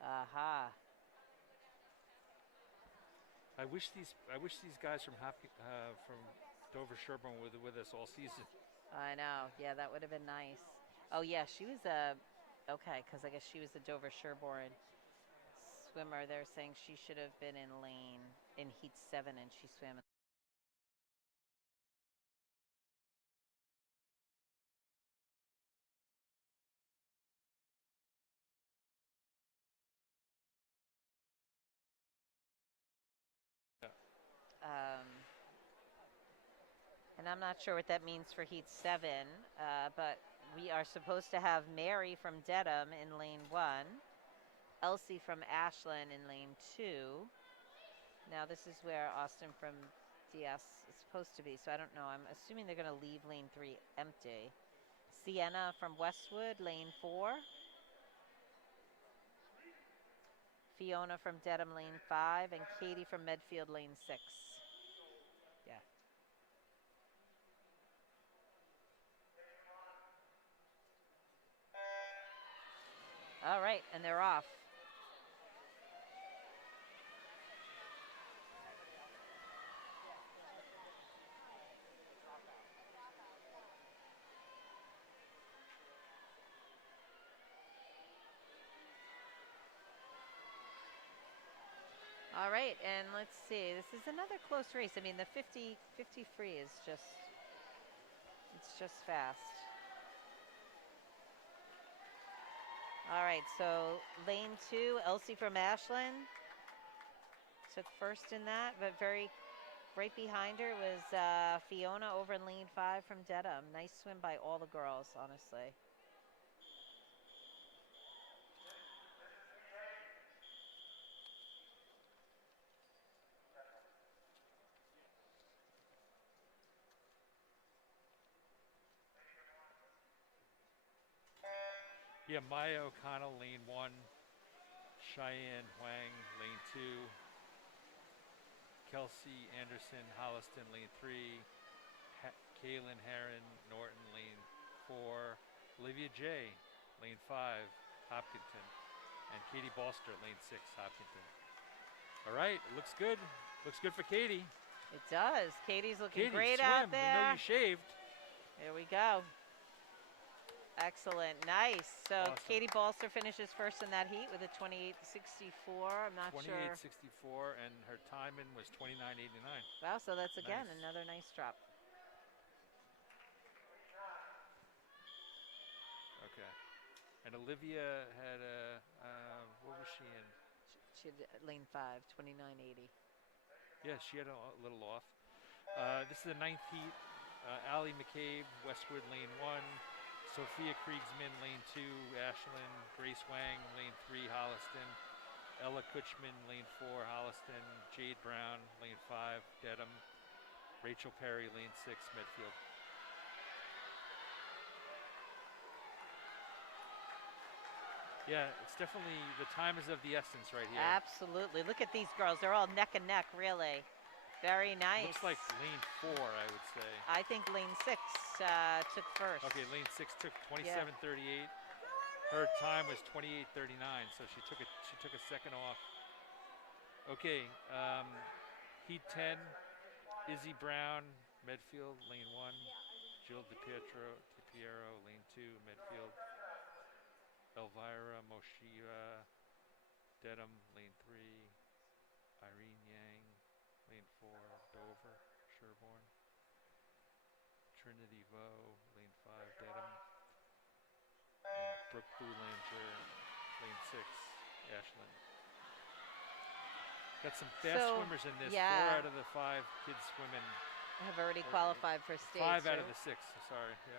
Aha. I wish these guys from Dover Sherborne were with us all season. I know. Yeah, that would have been nice. Oh, yeah, she was okay, because I guess she was a Dover Sherborne swimmer. They're saying she should have been in heat 7, and she swam. And I'm not sure what that means for heat 7, but we are supposed to have Mary from Dedham in lane 1, Elsie from Ashland in lane 2. Now this is where Austin from DS is supposed to be, so I don't know. I'm assuming they're going to leave lane 3 empty. Sienna from Westwood, lane 4. Fiona from Dedham, lane 5, and Katie from Medfield, lane 6. Yeah. All right, and they're off. All right, and let's see. This is another close race. I mean, the 50 free is just fast. All right, so lane 2, Elsie from Ashland took first in that, but right behind her was Fiona over in lane 5 from Dedham. Nice swim by all the girls, honestly. Yeah, Maya O'Connell, lane 1. Cheyenne Huang, lane 2. Kelsey Anderson, Holliston, lane 3. Kaylin Heron, Norton, lane 4. Olivia J, lane 5, Hopkinton. And Katie Balster, lane 6, Hopkinton. All right, it looks good. Looks good for Katie. It does. Katie's looking Katie, great swim. out there. We know you shaved. There we go. Excellent. Nice. So Awesome. Katie Balster finishes first in that heat with a 28.64. I'm not sure. 28.64, and her timing was 29.89. Wow, so that's again Nice. another nice drop. Okay. And Olivia had what was she in? She had lane 5, 29.80. Yeah, she had a little off. This is the 9th heat. Allie McCabe, Westwood, lane 1. Sophia Kriegsman, lane 2. Ashland. Grace Wang, lane 3, Holliston. Ella Kutchman, lane 4, Holliston. Jade Brown, lane 5, Dedham. Rachel Perry, lane 6, Medfield. Yeah, it's definitely, the time is of the essence right here. Absolutely. Look at these girls. They're all neck and neck, really. Very nice. Looks like lane 4, I would say. I think lane 6 took first. Okay, lane 6 took 27.38. Her time was 28.39, so she took a second off. Okay, heat 10, Izzy Brown, Medfield, lane 1. Jill DiPiero, lane 2, Medfield. Elvira Moshiva, Dedham, lane 3. Sherborne. Trinity Vo, lane 5, Dedham. And Brooke Boulanger, lane 6, Ashland. Got some fast swimmers in this. Yeah. 4 out of the 5 kids swimming. Have already qualified for states. 5 out right? of the 6, sorry, yeah.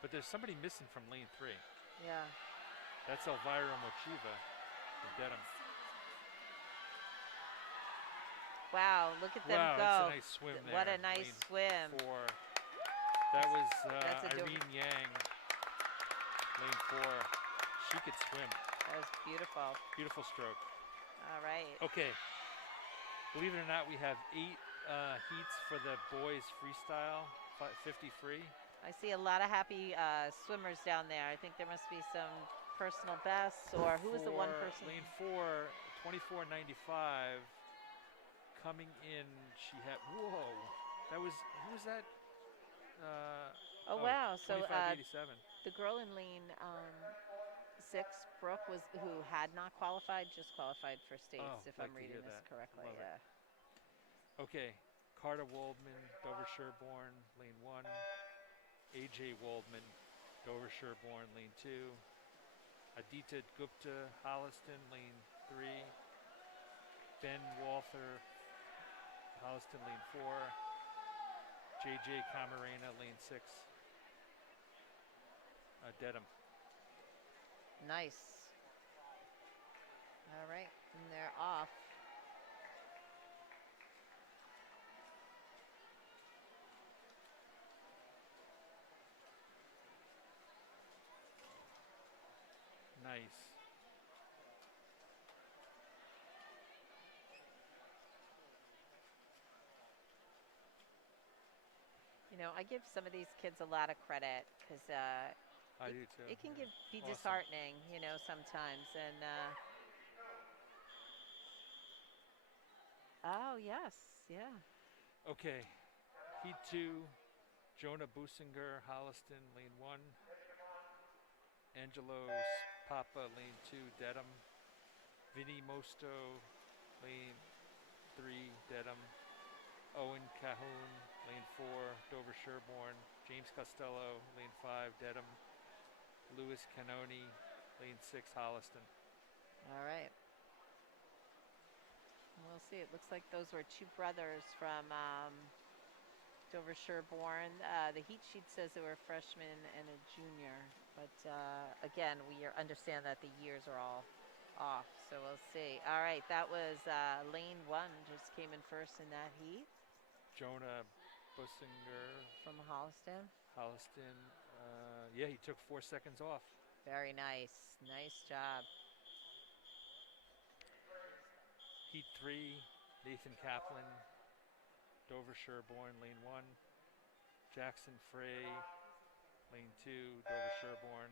But there's somebody missing from lane 3. Yeah. That's Elvira Mochiva from Dedham. Wow, look at them wow, go. that's a nice swim there. What a nice swim. 4. That was That's Irene Yang, lane 4. She could swim. That was beautiful. Beautiful stroke. All right. Okay. Believe it or not, we have 8 heats for the boys freestyle, 50 free. I see a lot of happy swimmers down there. I think there must be some personal bests, or who was the one person? Lane 4, 24.95. Coming in, she had, whoa, that was, who was that? Oh, wow. So 25.87. the girl in lane 6, Brooke, was who had not qualified, just qualified for states, if I'm reading this correctly. Love yeah. it. Okay, Carter Waldman, Dover Sherborne, lane 1. AJ Waldman, Dover Sherborne, lane 2. Aditya Gupta, Holliston, lane 3. Ben Walther, Holliston, lane 4. JJ Camarena, lane 6. Dedham. Nice. All right, and they're off. Nice. You know, I give some of these kids a lot of credit because I do too. it can be Awesome. disheartening, you know, sometimes. And oh yes, yeah. Okay, Heat 2, Jonah Businger, Holliston, lane 1. Angelo Papa, lane 2, Dedham. Vinny Mosto, lane 3, Dedham. Owen Cahoon, lane 4, Dover Sherborne. James Costello, lane 5, Dedham. Louis Canoni, lane 6, Holliston. All right. We'll see. It looks like those were 2 brothers from Dover Sherborne. The heat sheet says they were a freshman and a junior. But again, we understand that the years are all off. So we'll see. All right. That was lane 1 just came in first in that heat. Jonah Businger. From Holliston. Holliston. Yeah, he took 4 seconds off. Very nice. Nice job. Heat 3, Nathan Kaplan, Dover Sherborne, lane 1. Jackson Frey, lane 2, Dover Sherborne.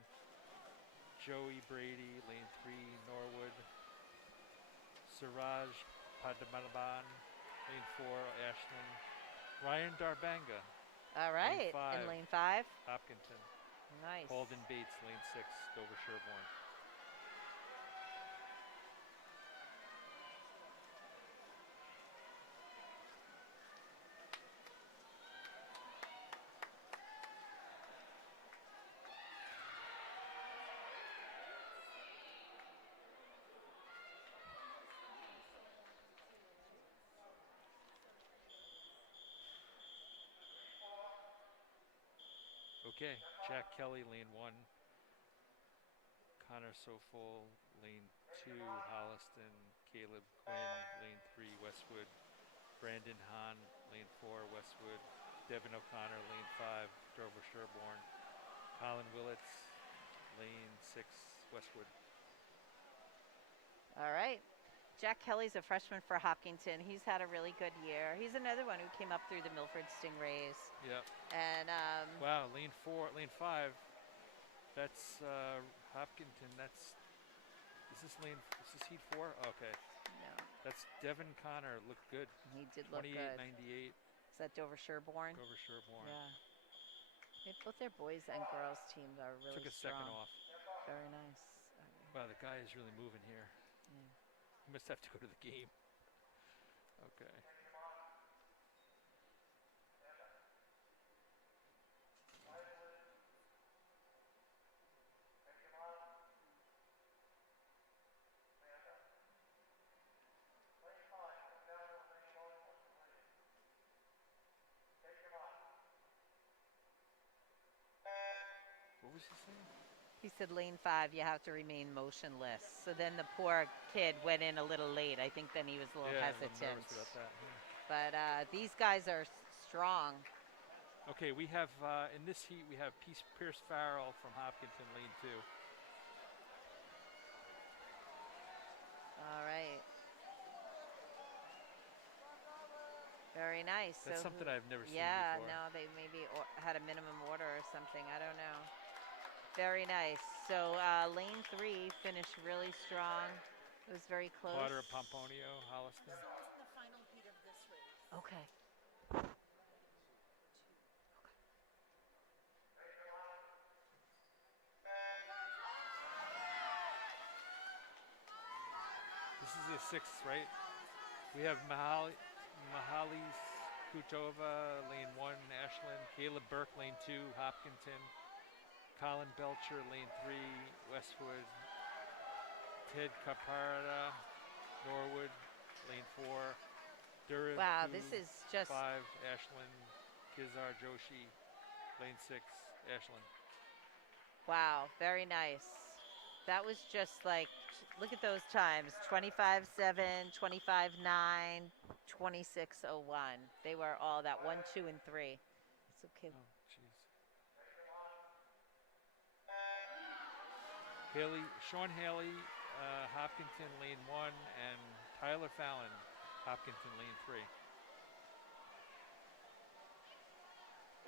Joey Brady, lane 3, Norwood. Siraj Padmanabhan, lane 4, Ashland. Ryan Darbenga. All right. In lane 5. Hopkinton. Nice. Holden Bates, lane 6, Dover Sherborne. Okay, Jack Kelly, lane 1. Connor Sofol, lane 2, Holliston. Caleb Quinn, lane 3, Westwood. Brandon Hahn, lane 4, Westwood. Devin O'Connor, lane 5, Dover Sherborne. Colin Willits, lane 6, Westwood. All right. Jack Kelly's a freshman for Hopkinton. He's had a really good year. He's another one who came up through the Milford Stingrays. Yep. And wow, lane 5. That's Hopkinton. Is this heat 4? Okay. No. That's Devin Connor. Looked good. He did look good. 28.98. Is that Dover Sherborne? Dover Sherborne. Yeah. Both their boys and girls teams are really Took a strong. second off. Very nice. Wow, the guy is really moving here. Yeah. He must have to go to the game. Okay. was he saying? He said lane 5, you have to remain motionless. So then the poor kid went in a little late. I think then he was a little hesitant. I'm nervous about that. Yeah. But these guys are strong. Okay, we have in this heat we have Pierce Farrell from Hopkinton, lane 2. All right. Very nice. That's so something I've never seen yeah, before. no, they maybe had a minimum order or something. I don't know. Very nice. So lane 3 finished really strong. It was very close. Carter, Pomponio, Holliston. Results in the final heat of this race. Okay. This is the 6th, right? We have Mahalis Kutova, lane 1, Ashland. Caleb Burke, lane 2, Hopkinton. Colin Belcher, lane 3, Westwood. Ted Caparada, Norwood, lane 4. Durham, Wow, 2, this is just 5, Ashland. Kizar Joshi, lane 6, Ashland. wow, very nice. That was just like, look at those times, 25-7, 25-9, 26-01. They were all that 1, 2, and 3. It's okay. Oh, jeez. Sean Haley, Hopkinton, lane 1, and Tyler Fallon, Hopkinton, lane 3.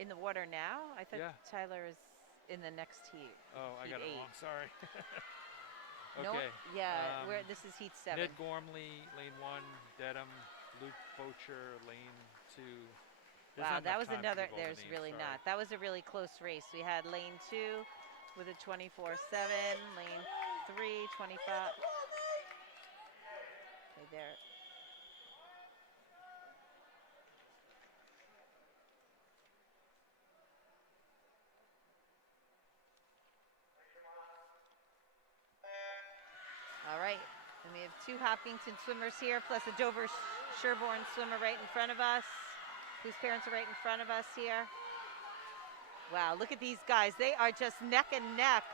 In the water now? I thought Yeah. Tyler is in the next heat. Oh, I Heat got it 8. wrong. Sorry. No, Okay. yeah, this is heat 7. Ned Gormley, lane 1. Dedham, Luke Bocher, lane 2. There's Wow, not that enough was time to another. give all the There's names, really sorry. not. That was a really close race. We had lane 2 with a 24-7, lane 3, 25. Okay, there. All right, and we have 2 Hopkinton swimmers here, plus a Dover Sherborne swimmer right in front of us, whose parents are right in front of us here. Wow, look at these guys. They are just neck and neck.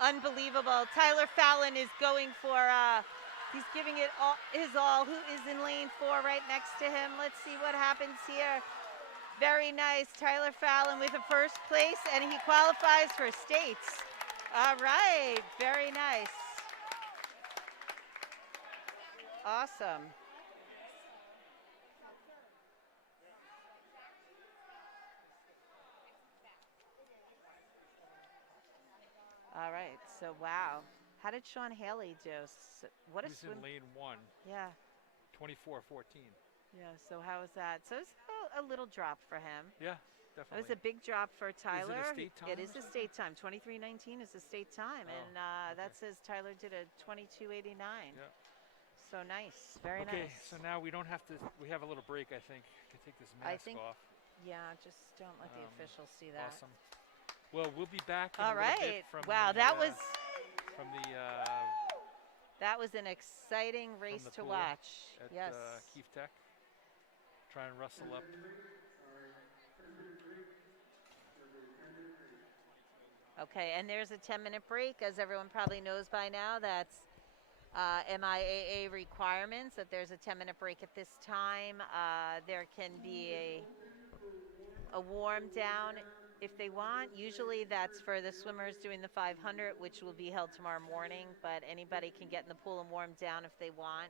Unbelievable. Tyler Fallon is going for, he's giving it all, his all. Who is in lane 4 right next to him? Let's see what happens here. Very nice. Tyler Fallon with a first place, and he qualifies for states. All right, very nice. Awesome. All right, so wow. How did Sean Haley do? What a He's swim. in lane 1, Yeah, 24-14. yeah, so how was that? So it's a little drop for him. Yeah, It definitely. was a big drop for Tyler. state time It or is a something? state time. 23:19 is a state time, Oh, and that okay. says Tyler did a 22:89. Yeah. So nice, very Okay, nice. so now we don't have to, we have a little break, I think. I can take this I mask think- off. Yeah, just don't let the officials see that. Awesome. Well, we'll be back in All a little right. bit from Wow, the, that was from the an exciting race the to pool watch. at Yes. Keefe Tech. Try and rustle up. Okay, and there's a 10-minute break, as everyone probably knows by now. That's MIAA requirements, that there's a 10-minute break at this time. There can be a warm down if they want. Usually that's for the swimmers doing the 500, which will be held tomorrow morning, but anybody can get in the pool and warm down if they want.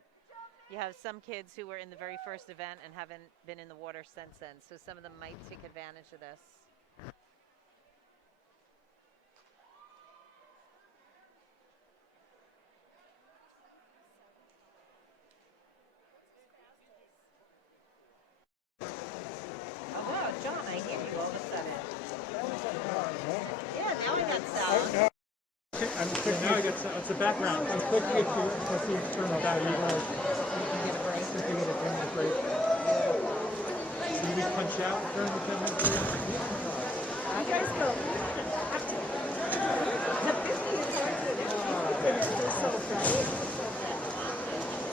You have some kids who were in the very first event and haven't been in the water since then, so some of them might take advantage of this. Oh, wow, John, I hear you all of a sudden. Yeah, now I got sound. I'm clicking. Now it's the background. I'm clicking it to see turn on that. You can get a break. You can get a 10-minute break. Can you punch out during the 10-minute break? You guys go. The 50 is hard to do. So, right?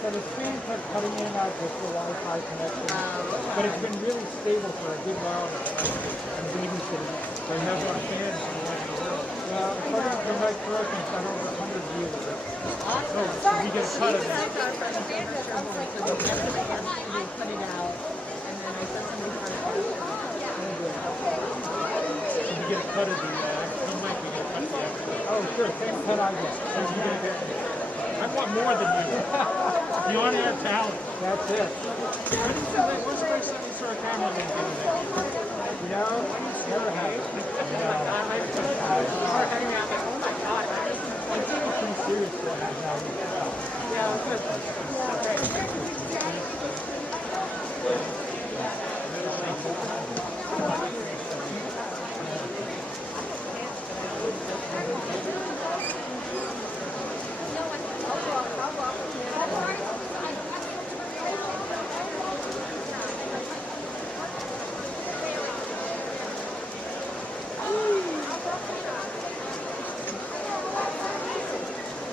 So the screen kept cutting in and out just for Wi-Fi connection. But it's been really stable for a good while now. I'm babysitting it. So I have our fans from all over the world. Well, according to Mike Burke, it's got over 100 views. So we get a cut of it. I was like, oh, yesterday they put it out, and then I saw somebody trying to So we get a cut of the, Mike, we get a cut of the episode. Oh, sure, same cut I get. So you get I want more than you. You want to have talent. That's it. When's the first time you saw a camera in the You know, never had it. Oh my God. I think it's pretty serious what I have. Yeah, it's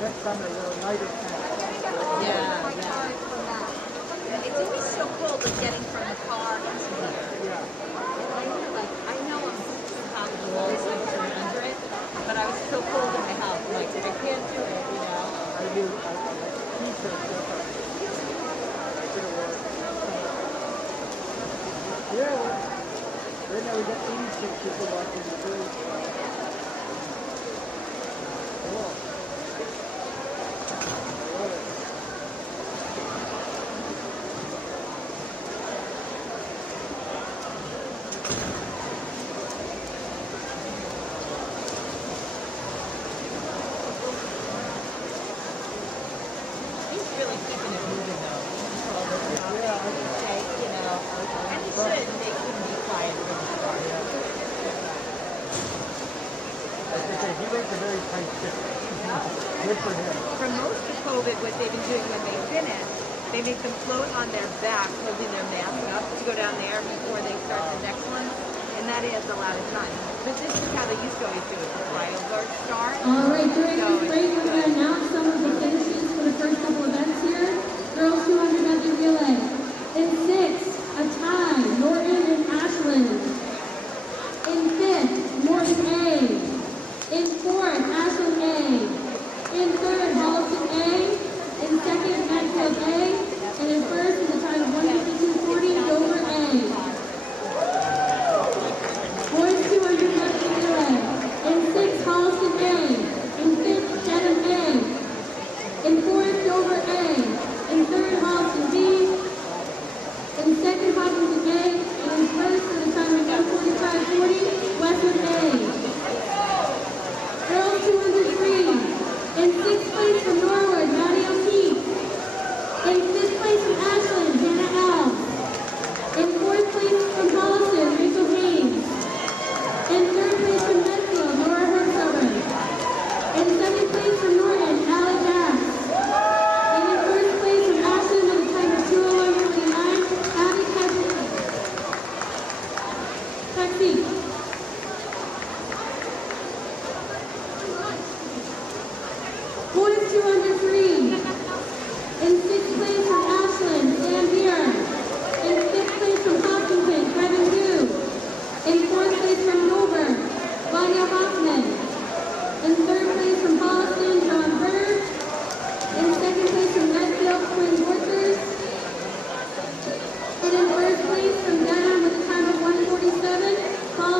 next summer, we'll light it now. Yeah. It's always so cold of getting from the car to here. Yeah. I know I'm top of the walls like 300, but I was so cold in my house. Like, I can't do it, you know? I do. T-shirts. I did it work. Yeah. Right now we got 86 people watching the show. Cool. He's really keeping it moving, though. You know, and he should make him be quiet for the start. He makes a very tight ship. Good for him. For most of COVID, what they've been doing when they finish, they make them float on their back, holding their mask up to go down there before they start the next one, and that adds a lot of time. But this is how they used to always do it, the trial start. All right, during this break, we're going to announce some of the finishes for the first couple events here. Girls 200 Medley Relay. In 6th, a tie, Norton and Ashland. In 5th, Norton A. In 4th, Ashland A. In 3rd, Balster A. In 2nd, Medfield A. And in 1st, is a time of 152.40, Dover A. Boys 200 Medley Relay. In 6th, Holliston A. In 5th, Dedham A. In 4th, Dover A. In 3rd, Holliston B. In 2nd, Hopkinton A. And in 1st, at a time of 145.40, Westwood A. Girls 203. In 6th place from Norwood, Maddie O'Keefe. In 5th place from Ashland, Hannah L. In 4th place from Holliston, Rachel Haynes. In 3rd place from Medfield, Nora Herzover. In 2nd place from Norton, Allie Bass. And in 1st place from Ashland with a time of 2:01:49, Abby Kaplan. Taxi. Boys 203. In 6th place from Ashland, Sam Beer. In 5th place from Hopkinton, Kevin Hu. In 4th place from Dover, Vanya Hoffman. In 3rd place from Holliston, John Berger. In 2nd place from Medfield, Quinn Workers. And in 1st place from Dedham with a time of 1:47, Paul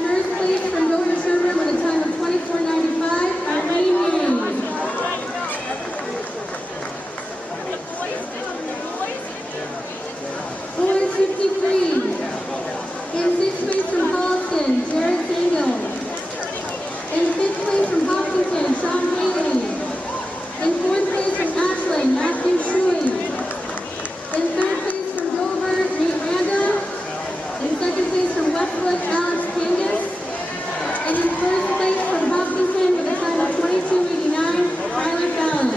first place from Dover Sherman with a time of 24:95, Eileen Yang. Boys 53. In sixth place from Holliston, Jared Sangel. In fifth place from Hopkinton, Sean Haley. In fourth place from Ashland, Matthew Shuey. In third place from Dover, Nate Randa. In second place from Westwood, Alex Kangas. And in first place from Hopkinton with a time of 22:89, Tyler Fallon.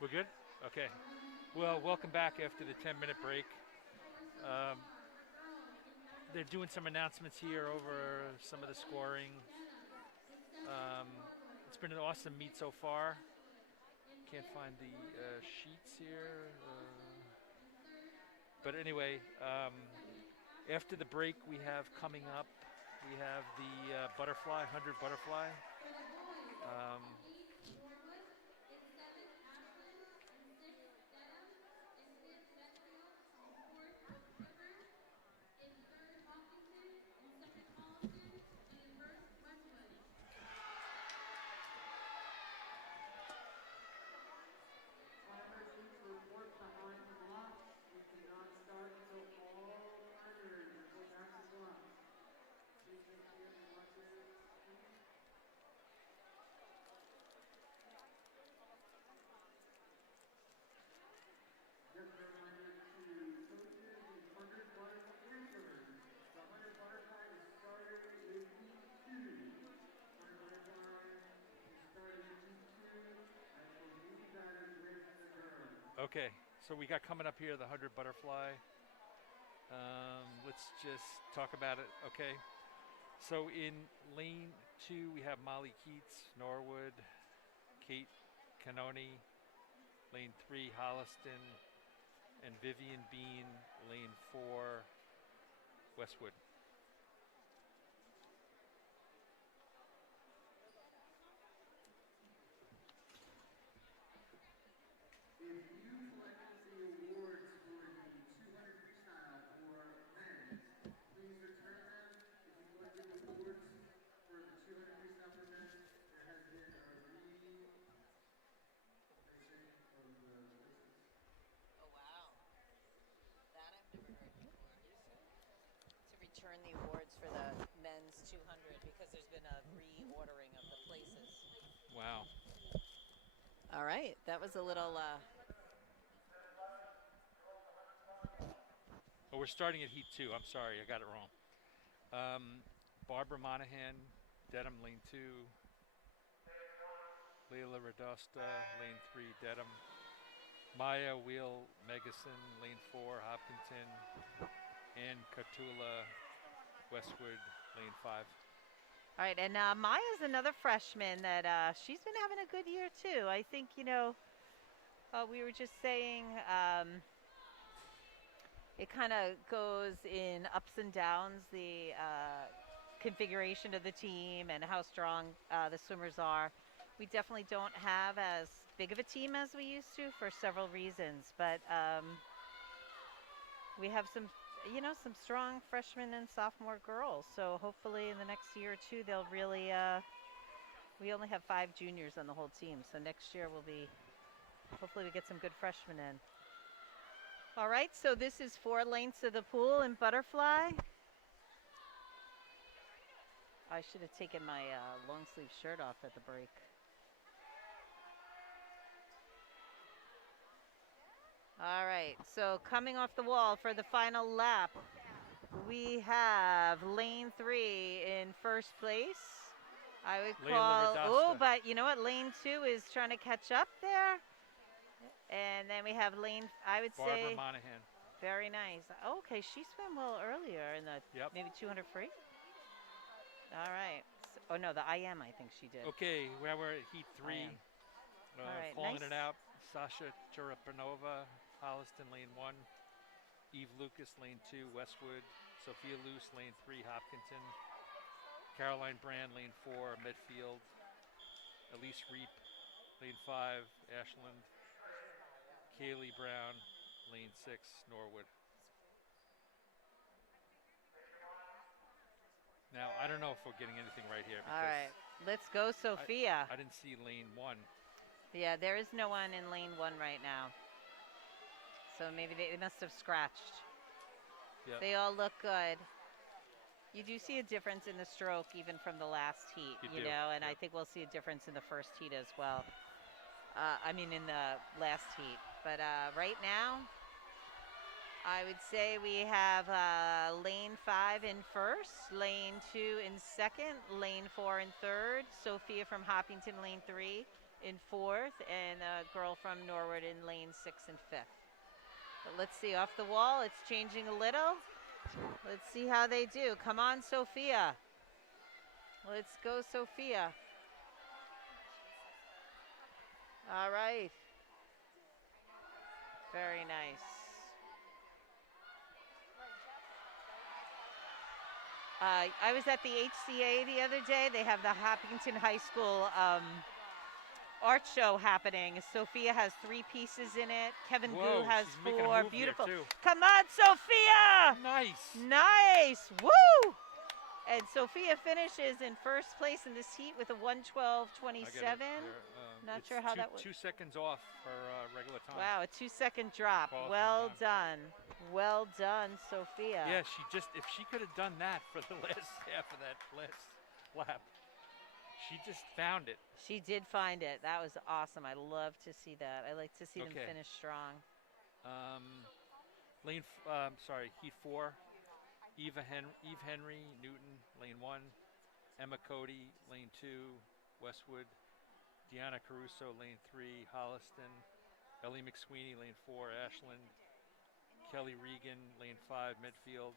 We're good? Okay. Well, welcome back after the 10-minute break. They're doing some announcements here over some of the scoring. It's been an awesome meet so far. Can't find the sheets here. But anyway, after the break we have coming up, we have the butterfly, 100 butterfly. Okay, so we got coming up here the 100 butterfly. Let's just talk about it, okay? So in lane 2, we have Molly Keats, Norwood, Kate Canoni. Lane 3, Holliston, and Vivian Bean. Lane 4, Westwood. Return the awards for the men's 200 because there's been a reordering of the places. Wow. All right, that was a little. Oh, we're starting at heat 2. I'm sorry, I got it wrong. Barbara Monahan, Dedham, lane 2. Leila Radosta, lane 3, Dedham. Maya Wheel Megason, lane 4, Hopkinton. Ann Catula, Westwood, lane 5. All right, and Maya's another freshman that she's been having a good year too. I think, you know, we were just saying it kind of goes in ups and downs, the configuration of the team and how strong the swimmers are. We definitely don't have as big of a team as we used to for several reasons, but we have some, you know, some strong freshman and sophomore girls. So hopefully in the next year or two, they'll really, we only have 5 juniors on the whole team. So next year will be, hopefully we get some good freshmen in. All right, so this is 4 lengths of the pool in butterfly. I should have taken my long sleeve shirt off at the break. All right, so coming off the wall for the final lap, we have lane 3 in first place. I would call, oh, but you know what? Lane 2 is trying to catch up there. And then we have lane, I would say. Barbara Monahan. Very nice. Oh, okay, she swam well earlier in the maybe 200 free. All right. So, oh, no, the IM, I think she did. Okay, we're at heat 3. All right, calling nice. it out. Sasha Churapanova, Holliston, lane 1. Eve Lucas, lane 2, Westwood. Sophia Luce, lane 3, Hopkinton. Caroline Brand, lane 4, Medfield. Elise Reap, lane 5, Ashland. Kaylee Brown, lane 6, Norwood. Now, I don't know if we're getting anything right here. All right, let's go, Sophia. I didn't see lane 1. Yeah, there is no one in lane 1 right now. So maybe they must have scratched. Yep. They all look good. You do see a difference in the stroke even from the last heat, you know, and I think we'll see a difference in the first heat as well. I mean, in the last heat. But right now, I would say we have lane 5 in first, lane 2 in second, lane 4 in third, Sophia from Hopkinton, lane 3 in fourth, and a girl from Norwood in lane 6 and 5th. But let's see, off the wall, it's changing a little. Let's see how they do. Come on, Sophia. Let's go, Sophia. All right. Very nice. I was at the HCA the other day. They have the Hopkinton High School art show happening. Sophia has 3 pieces in it. Kevin Gu has 4. Beautiful. Come on, Sophia! Nice. Nice. Woo! And Sophia finishes in first place in this heat with a 1:12.27. Not sure how that was. 2 seconds off for regular time. Wow, a 2-second drop. Well done. Well done, Sophia. Yeah, if she could have done that for the last half of that last lap. She just found it. She did find it. That was awesome. I love to see that. I like to see them finish strong. Heat 4. Eve Henry, Newton, lane 1. Emma Cody, lane 2, Westwood. Deanna Caruso, lane 3, Holliston. Ellie McSweeney, lane 4, Ashland. Kelly Regan, lane 5, Medfield.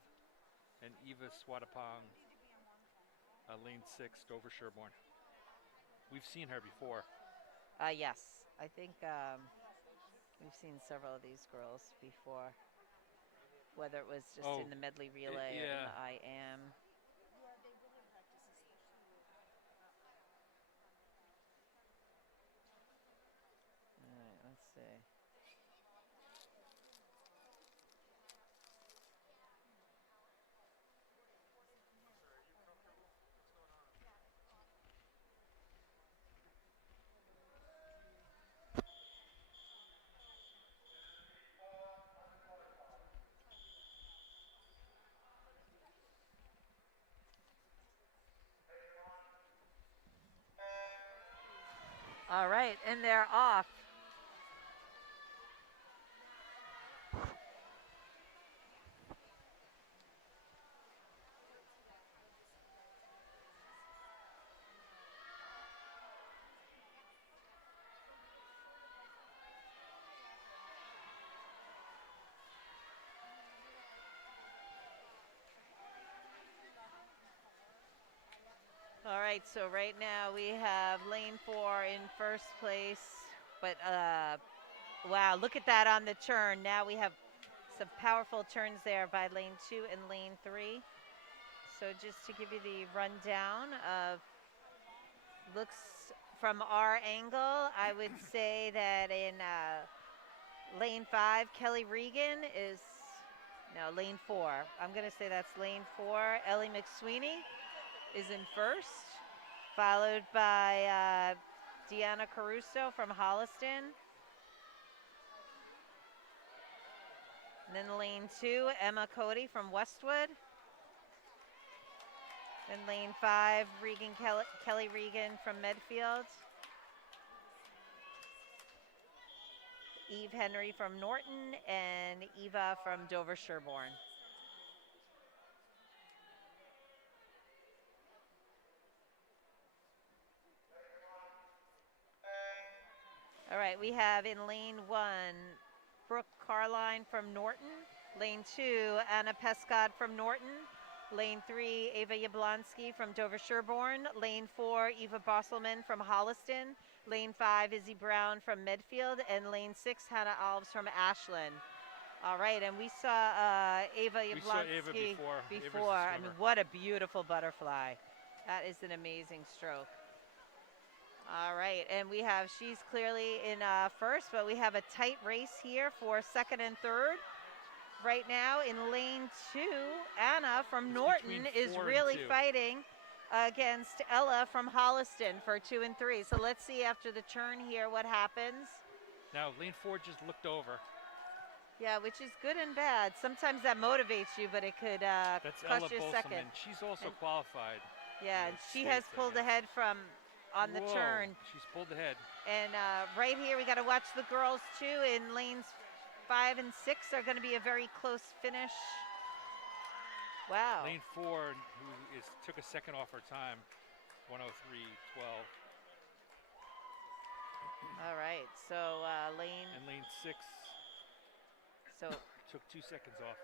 And Eva Swadapong, lane 6, Dover Sherborne. We've seen her before. Yes, I think we've seen several of these girls before, whether it was just in the medley relay or in the IM. All right, let's see. All right, and they're off. All right, so right now we have lane 4 in first place, but wow, look at that on the turn. Now we have some powerful turns there by lane 2 and lane 3. So just to give you the rundown of looks from our angle, I would say that in lane 5, Kelly Regan is, no, lane 4. I'm going to say that's lane 4. Ellie McSweeney is in first, followed by Deanna Caruso from Holliston. And then lane 2, Emma Cody from Westwood. Then lane 5, Kelly Regan from Medfield. Eve Henry from Norton and Eva from Dover Sherborne. All right, we have in lane 1, Brooke Carline from Norton. Lane 2, Anna Pescott from Norton. Lane 3, Ava Yablonsky from Dover Sherborne. Lane 4, Eva Bosselman from Holliston. Lane 5, Izzy Brown from Medfield. And lane 6, Hannah Alves from Ashland. All right, and we saw Ava Yablonsky before. I mean, what a beautiful butterfly. That is an amazing stroke. All right, and we have, she's clearly in first, but we have a tight race here for second and third. Right now in lane 2, Anna from Norton is really fighting against Ella from Holliston for 2 and 3. So let's see after the turn here what happens. Now lane 4 just looked over. Yeah, which is good and bad. Sometimes that motivates you, but it could cost you a second. She's also qualified. Yeah, and she has pulled ahead from on the turn. She's pulled ahead. And right here we got to watch the girls too. In lanes 5 and 6 are going to be a very close finish. Wow. Lane 4, who took a second off her time, 1:03.12. All right, so lane. And lane 6. So took 2 seconds off.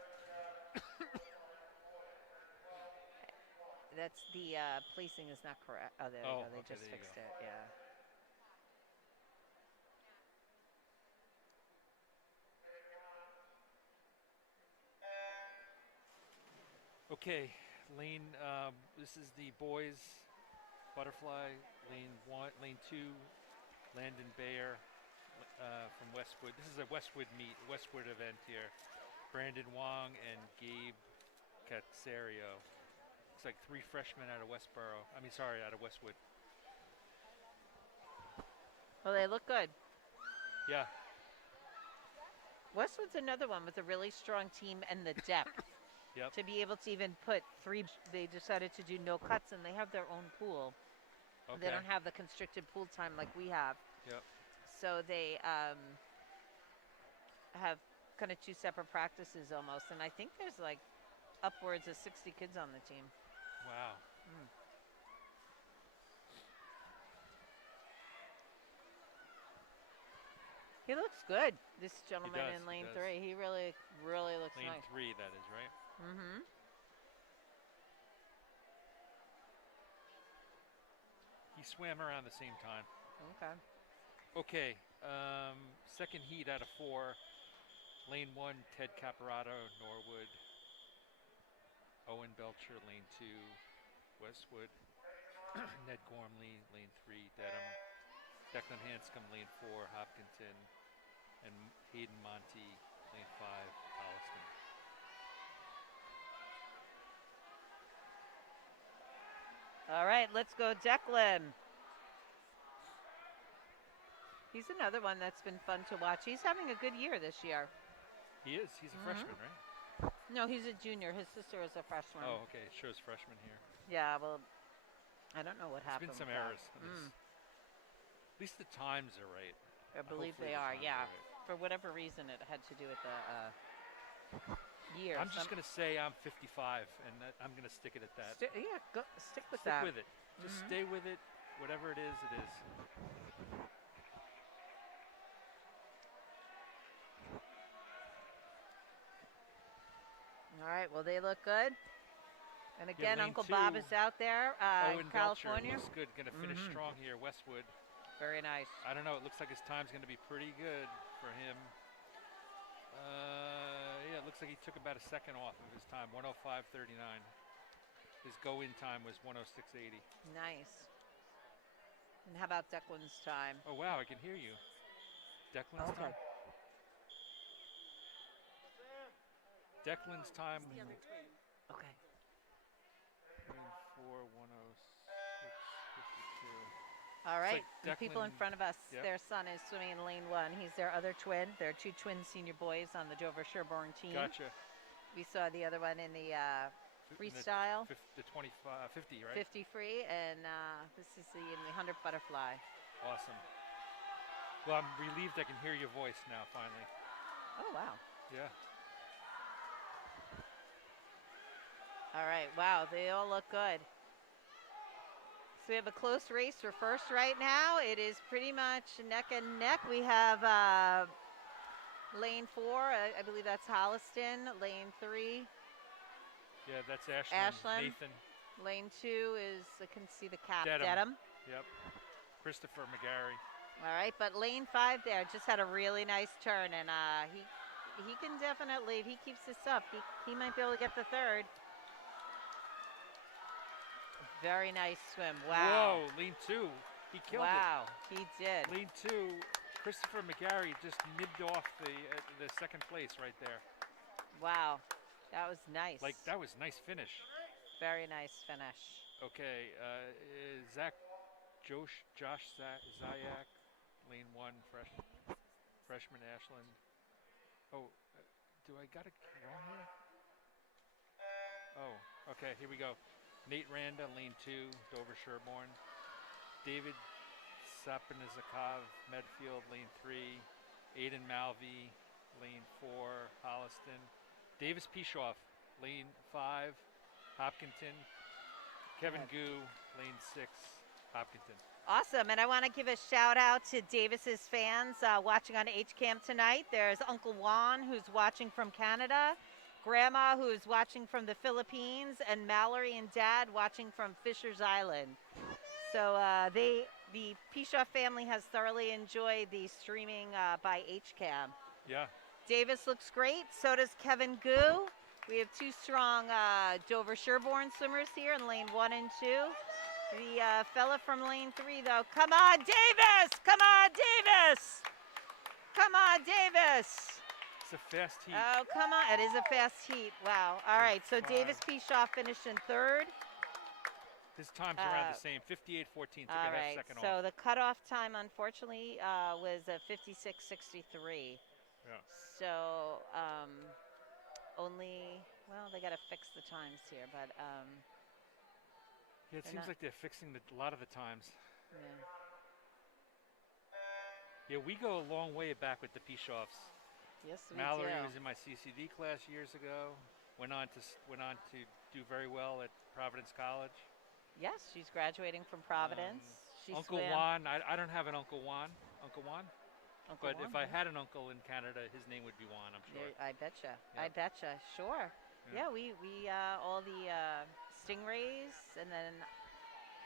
That's the placing is not correct. Oh, there you go. They just fixed it. Yeah. Okay, lane. This is the boys butterfly. Lane 1, lane 2, Landon Bayer from Westwood. This is a Westwood event here. Brandon Wong and Gabe Casario. It's like 3 freshmen out of out of Westwood. Well, they look good. Yeah. Westwood's another one with a really strong team and the depth. Yep. To be able to even put 3, they decided to do no cuts, and they have their own pool. Okay. They don't have the constricted pool time like we have. Yep. So they have kind of 2 separate practices almost, and I think there's like upwards of 60 kids on the team. Wow. He looks good. This gentleman does, in he lane does. 3, he really looks Lane nice. 3, that is, right? Mm-hmm. He swam around the same time. Okay. Okay, second heat out of 4. Lane 1, Ted Caparato, Norwood. Owen Belcher, lane 2, Westwood. Ned Gormley, lane 3, Dedham. Declan Hanscombe, lane 4, Hopkinton. And Hayden Monty, lane 5, Holliston. All right, let's go Declan. He's another one that's been fun to watch. He's having a good year this year. He is. He's a freshman, right? No, he's a junior. His sister is a freshman. Oh, okay. It shows freshman here. Yeah, well, I don't know what There's happened. been some with errors. that. At least the times are right. I believe Hopefully they the are, times yeah. right. For whatever reason, it had to do with the year. I'm just going to say I'm 55, and I'm going to stick it at that. stick with Stick that. with it. Just stay with it. Whatever it is, it is. All right, well, they look good. And again, lane Uncle 2, Bob is out there in Owen Belcher California. looks good. Going to finish strong here. Westwood. Very nice. I don't know. It looks like his time's going to be pretty good for him. Yeah, it looks like he took about a second off of his time, 105.39. His go-in time was 106.80. Nice. And how about Declan's time? Oh, wow, I can hear you. Declan's time. Declan's time. Okay. 4, 106.52. All right, like the people in Declan- front of us, Yep. their son is swimming in lane 1. He's their other twin. There are 2 twin senior boys on the Dover Sherborne team. Gotcha. We saw the other one in the freestyle, The 25, 50, right? 50 free, and this is in the 100 butterfly. Awesome. Well, I'm relieved I can hear your voice now, finally. Oh, wow. Yeah. All right, wow, they all look good. So we have a close race for first right now. It is pretty much neck and neck. We have lane 4, I believe that's Holliston. Lane 3, Yeah, that's Ashland. Ashland. Nathan. lane 2 is, I can see the cap, Dedham. Dedham. Yep. Christopher McGarry. All right, but lane 5 there just had a really nice turn, and he can definitely, if he keeps this up, he might be able to get the third. Very nice swim. Wow. Whoa, lane 2. He killed Wow, he did. it. Lane 2, Christopher McGarry just nibbed off the second place right there. Wow, that was nice. Like, that was nice finish. Very nice finish. Okay, Josh Zayak, lane 1, freshman Ashland. Oh, do I got it wrong here? Oh, okay, here we go. Nate Randa, lane 2, Dover Sherborne. David Sapanizakov, Medfield, lane 3. Aiden Malvey, lane 4, Holliston. Davis Pishoff, lane 5, Hopkinton. Kevin Gu, lane 6, Hopkinton. Awesome, and I want to give a shout out to Davis's fans watching on HCAM tonight. There's Uncle Juan, who's watching from Canada, Grandma, who's watching from the Philippines, and Mallory and Dad watching from Fisher's Island. So the Pishoff family has thoroughly enjoyed the streaming by HCAM. Yeah. Davis looks great, so does Kevin Gu. We have 2 strong Dover Sherborne swimmers here in lane 1 and 2. The fella from lane 3, though. Come on, Davis! Come on, Davis! Come on, Davis! It's a fast heat. Oh, come on. It is a fast heat. Wow. All right, so Davis Pishoff finished in 3rd. His time's around the same, 58.14, took a All half right, second so off. the cutoff time, unfortunately, was 56.63. Yeah. So only, well, they got to fix the times here, but Yeah, it they're seems not- like they're fixing a lot of the times. yeah. Yeah, we go a long way back with the Pishoffs. Yes, we Mallory do. was in my CCD class years ago. Went on to do very well at Providence College. Yes, she's graduating from Providence. She Uncle swam. Juan, I don't have an Uncle Juan. Uncle Juan? Uncle But Juan, if I yeah. had an uncle in Canada, his name would be Juan, I'm sure. I betcha. I Yep. betcha. Sure. Yeah. Yeah, we all the Stingrays and then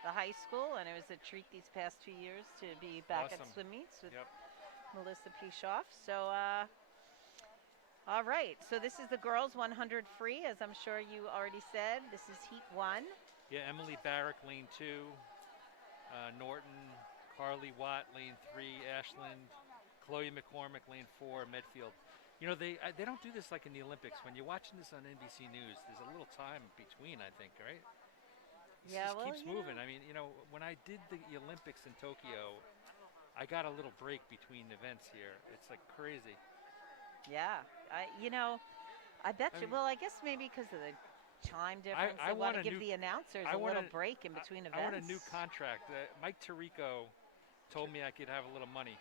the high school, and it was a treat these past 2 years to be back at Awesome. swim meets with Yep. Melissa Pishoff. So, all right. So this is the girls 100 free, as I'm sure you already said. This is heat 1. Yeah, Emily Barrick, lane 2. Norton, Carly Watt, lane 3. Ashland, Chloe McCormick, lane 4. Medfield. You know, they don't do this like in the Olympics. When you're watching this on NBC News, there's a little time between, I think, right? It Yeah, just well, keeps moving. I mean, you know, when I did the Olympics in Tokyo, I got a little break between events here. It's like crazy. Yeah. I bet you. mean- Well, I guess maybe because of the time difference, I they want want to a give new- the announcers I a want little a- break in between events. I want a new contract. Mike Tirico told me I could have a little money.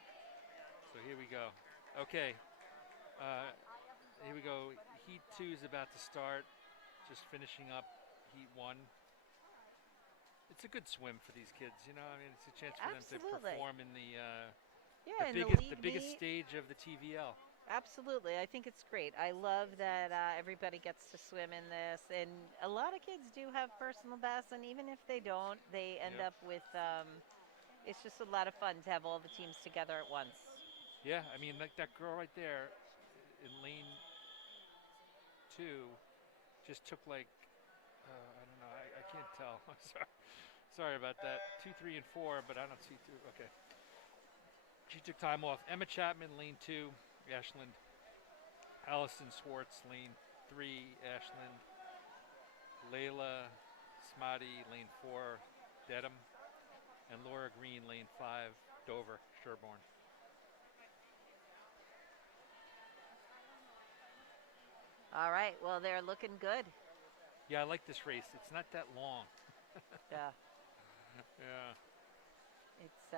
So here we go. Okay. Here we go. Heat 2 is about to start. Just finishing up Heat 1. It's a good swim for these kids, you know. I mean, it's a chance for them to Absolutely. perform in the Yeah, in biggest, the lead biggest meet. stage of the TVL. Absolutely. I think it's great. I love that everybody gets to swim in this. And a lot of kids do have personal bests, and even if they don't, they end Yep. up with it's just a lot of fun to have all the teams together at once. Yeah, I mean, like that girl right there in lane 2 just took like, I don't know, I can't tell. I'm sorry about that. 2, 3, and 4, but I don't see 2. Okay. She took time off. Emma Chapman, lane 2, Ashland. Allison Swartz, lane 3, Ashland. Layla Smati, lane 4, Dedham. And Laura Green, lane 5, Dover, Sherborne. All right. Well, they're looking good. Yeah, I like this race. It's not that long. Yeah. Yeah. It's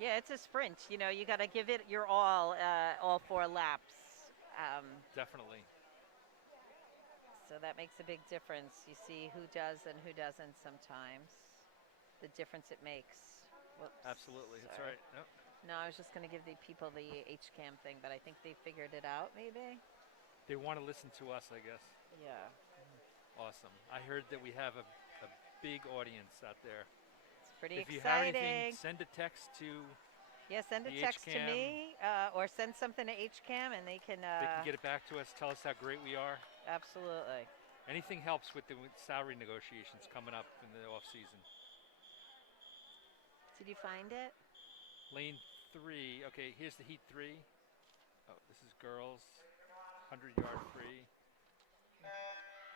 yeah, it's a sprint. You know, you got to give it your all 4 laps. Definitely. So that makes a big difference. You see who does and who doesn't sometimes. The difference it makes. Whoops, Absolutely. That's sorry. right. Yep. No, I was just going to give the people the HCAM thing, but I think they figured it out, maybe. They want to listen to us, I guess. Yeah. Awesome. I heard that we have a big audience out there. It's pretty If you have exciting. anything, send a text to. Yeah, send a the text to HCAM. me or send something to HCAM and they can. They can get it back to us. Tell us how great we are. Absolutely. Anything helps with the salary negotiations coming up in the off season. Did you find it? Lane 3. Okay, here's the heat 3. Oh, this is girls. 100-yard free.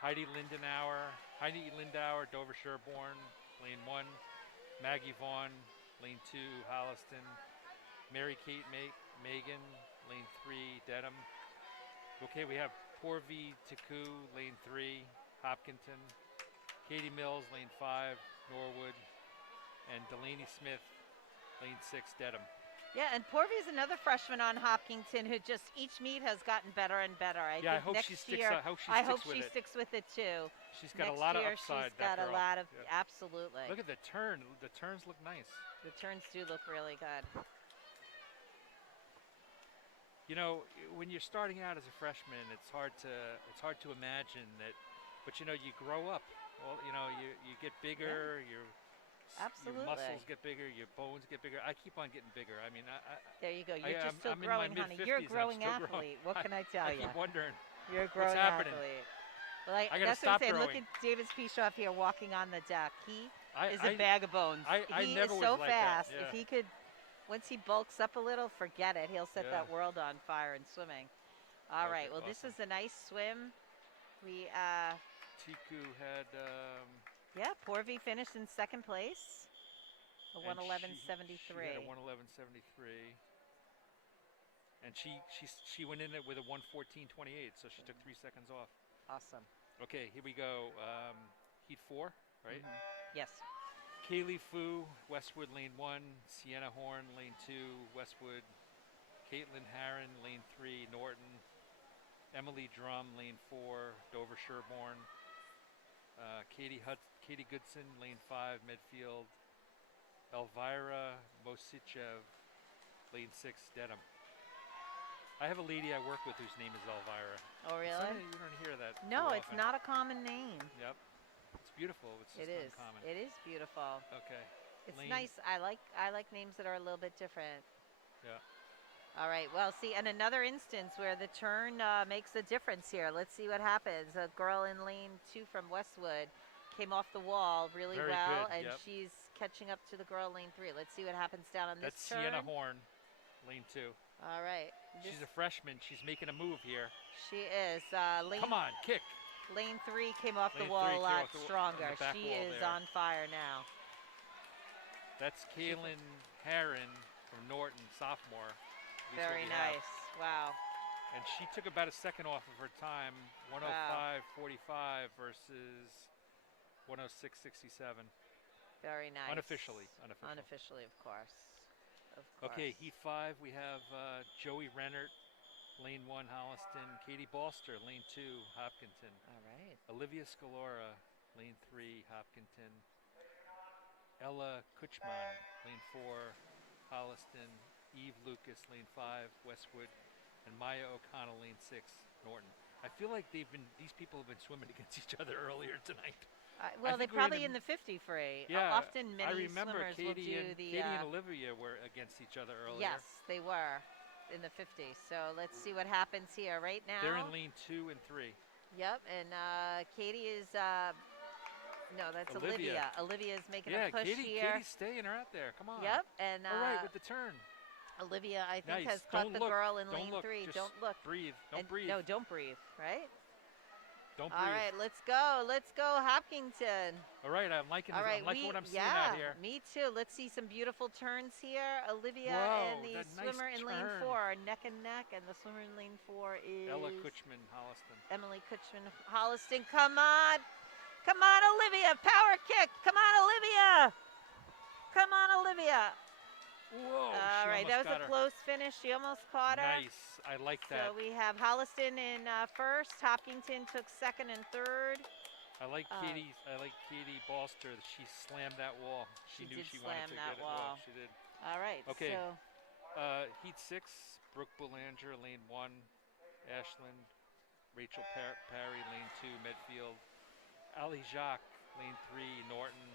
Heidi Lindauer, Dover Sherborne, lane 1. Maggie Vaughn, lane 2, Holliston. Mary Kate Megan, lane 3, Dedham. Okay, we have Porvi Tiku, lane 3, Hopkinton. Katie Mills, lane 5, Norwood. And Delaney Smith, lane 6, Dedham. Yeah, and Porvy's another freshman on Hopkinton who just each meet has gotten better and better. I think hope next she sticks. year, I hope she I sticks hope with she it. sticks with it too. She's got Next a lot of year, upside. She's got that a girl. lot of Yeah. absolutely. Look at the turn. The turns look nice. The turns do look really good. You know, when you're starting out as a freshman, it's hard to imagine that. But you know, you grow up. Well, you know, you get bigger. Your Absolutely. muscles get bigger. Your bones get bigger. I keep on getting bigger. I mean, There you go. You're just still I'm in my growing, honey. You're a mid-50s, growing I'm still athlete. What can I tell I you? keep wondering. You're a growing happening? athlete. Well, I gotta that's what I'm stop saying. Look growing. at David Pishoff here walking on the deck. He is I a bag of bones. I He never is was so like that, fast. yeah. If he could, once he bulks up a little, forget it. He'll set Yeah. that world on fire in swimming. All right. Okay, Well, this awesome. is a nice swim. We, Tiku had. yeah, Porvy finished in second place. A and 111.73. She had a 111.73. And she went in it with a 114.28, so she took 3 seconds off. Awesome. Okay, here we go. Heat 4, right? Yes. Kaylee Fu, Westwood, lane 1. Sienna Horn, lane 2. Westwood. Caitlin Harron, lane 3. Norton. Emily Drum, lane 4. Dover Sherborne. Katie Goodson, lane 5, midfield. Elvira Mosichev, lane 6, Dedham. I have a lady I work with whose name is Elvira. Oh, really? You don't hear that. No, too it's often. not a common name. Yep. It's beautiful. It's just It is. uncommon. It is beautiful. Okay. It's Lane- nice. I like names that are a little bit different. Yeah. All right. Well, see, and another instance where the turn makes a difference here. Let's see what happens. A girl in lane 2 from Westwood came off the wall really Very well, good, and yep. she's catching up to the girl in lane 3. Let's see what happens down on That's this turn. Sienna Horn, lane 2. All right. She's a freshman. She's making a move here. She is. Lane, Come on, kick. Lane 3 came off the Lane wall 3 a came lot off the stronger. back She wall is there. on fire now. That's Kaylin Herron from Norton, sophomore. At least what Very we have. nice. Wow. And she took about a second off of her time, 105.45 versus 106.67. Very nice. Unofficially. Unofficially, of course. Of course. Okay, heat 5, we have Joey Rennert, lane 1, Holliston. Katie Balster, lane 2, Hopkinton. All right. Olivia Scalora, lane 3, Hopkinton. Ella Kuchman, lane 4, Holliston. Eve Lucas, lane 5, Westwood. And Maya O'Connell, lane 6, Norton. I feel like these people have been swimming against each other earlier tonight. Well, I they're think we're probably in in the 50 free. Yeah, Often many I remember swimmers Katie will do and, the. Katie and Olivia were against each other earlier. Yes, they were in the 50. So let's see what happens here right now. They're in lane 2 and 3. Yep, and Katie is. No, that's Olivia. Olivia is making Yeah, a push Katie, here. Katie's staying her out there. Come on. Yep, and All right, with the turn. Olivia, I think, Nice. has caught Don't the look. girl in Don't lane look. 3. Just Don't look. Breathe. Don't And- breathe. No, don't breathe. Right. Don't All breathe. right, let's go. Let's go, Hopkinton. All right, I'm liking, All right, I'm liking what I'm seeing yeah, out here. me too. Let's see some beautiful turns here. Olivia Whoa, and the that nice swimmer in lane turn. 4 are neck and neck, and the swimmer in lane 4 is Ella Kuchman, Holliston. Emily Kuchman Holliston. Come on. Come on, Olivia. Power kick. Come on, Olivia. Come on, Olivia. Whoa, All right, that was a close finish. She almost caught her. Nice. I like that. So we have Holliston in first. Hopkinton took second and third. I like Katie Balster. She slammed that wall. She knew did she wanted slam to that get wall. it. Well, she did. All right. Okay. So Heat 6, Brooke Belanger, lane 1. Ashland, Rachel Parry, lane 2, Medfield. Ali Jacques, lane 3, Norton.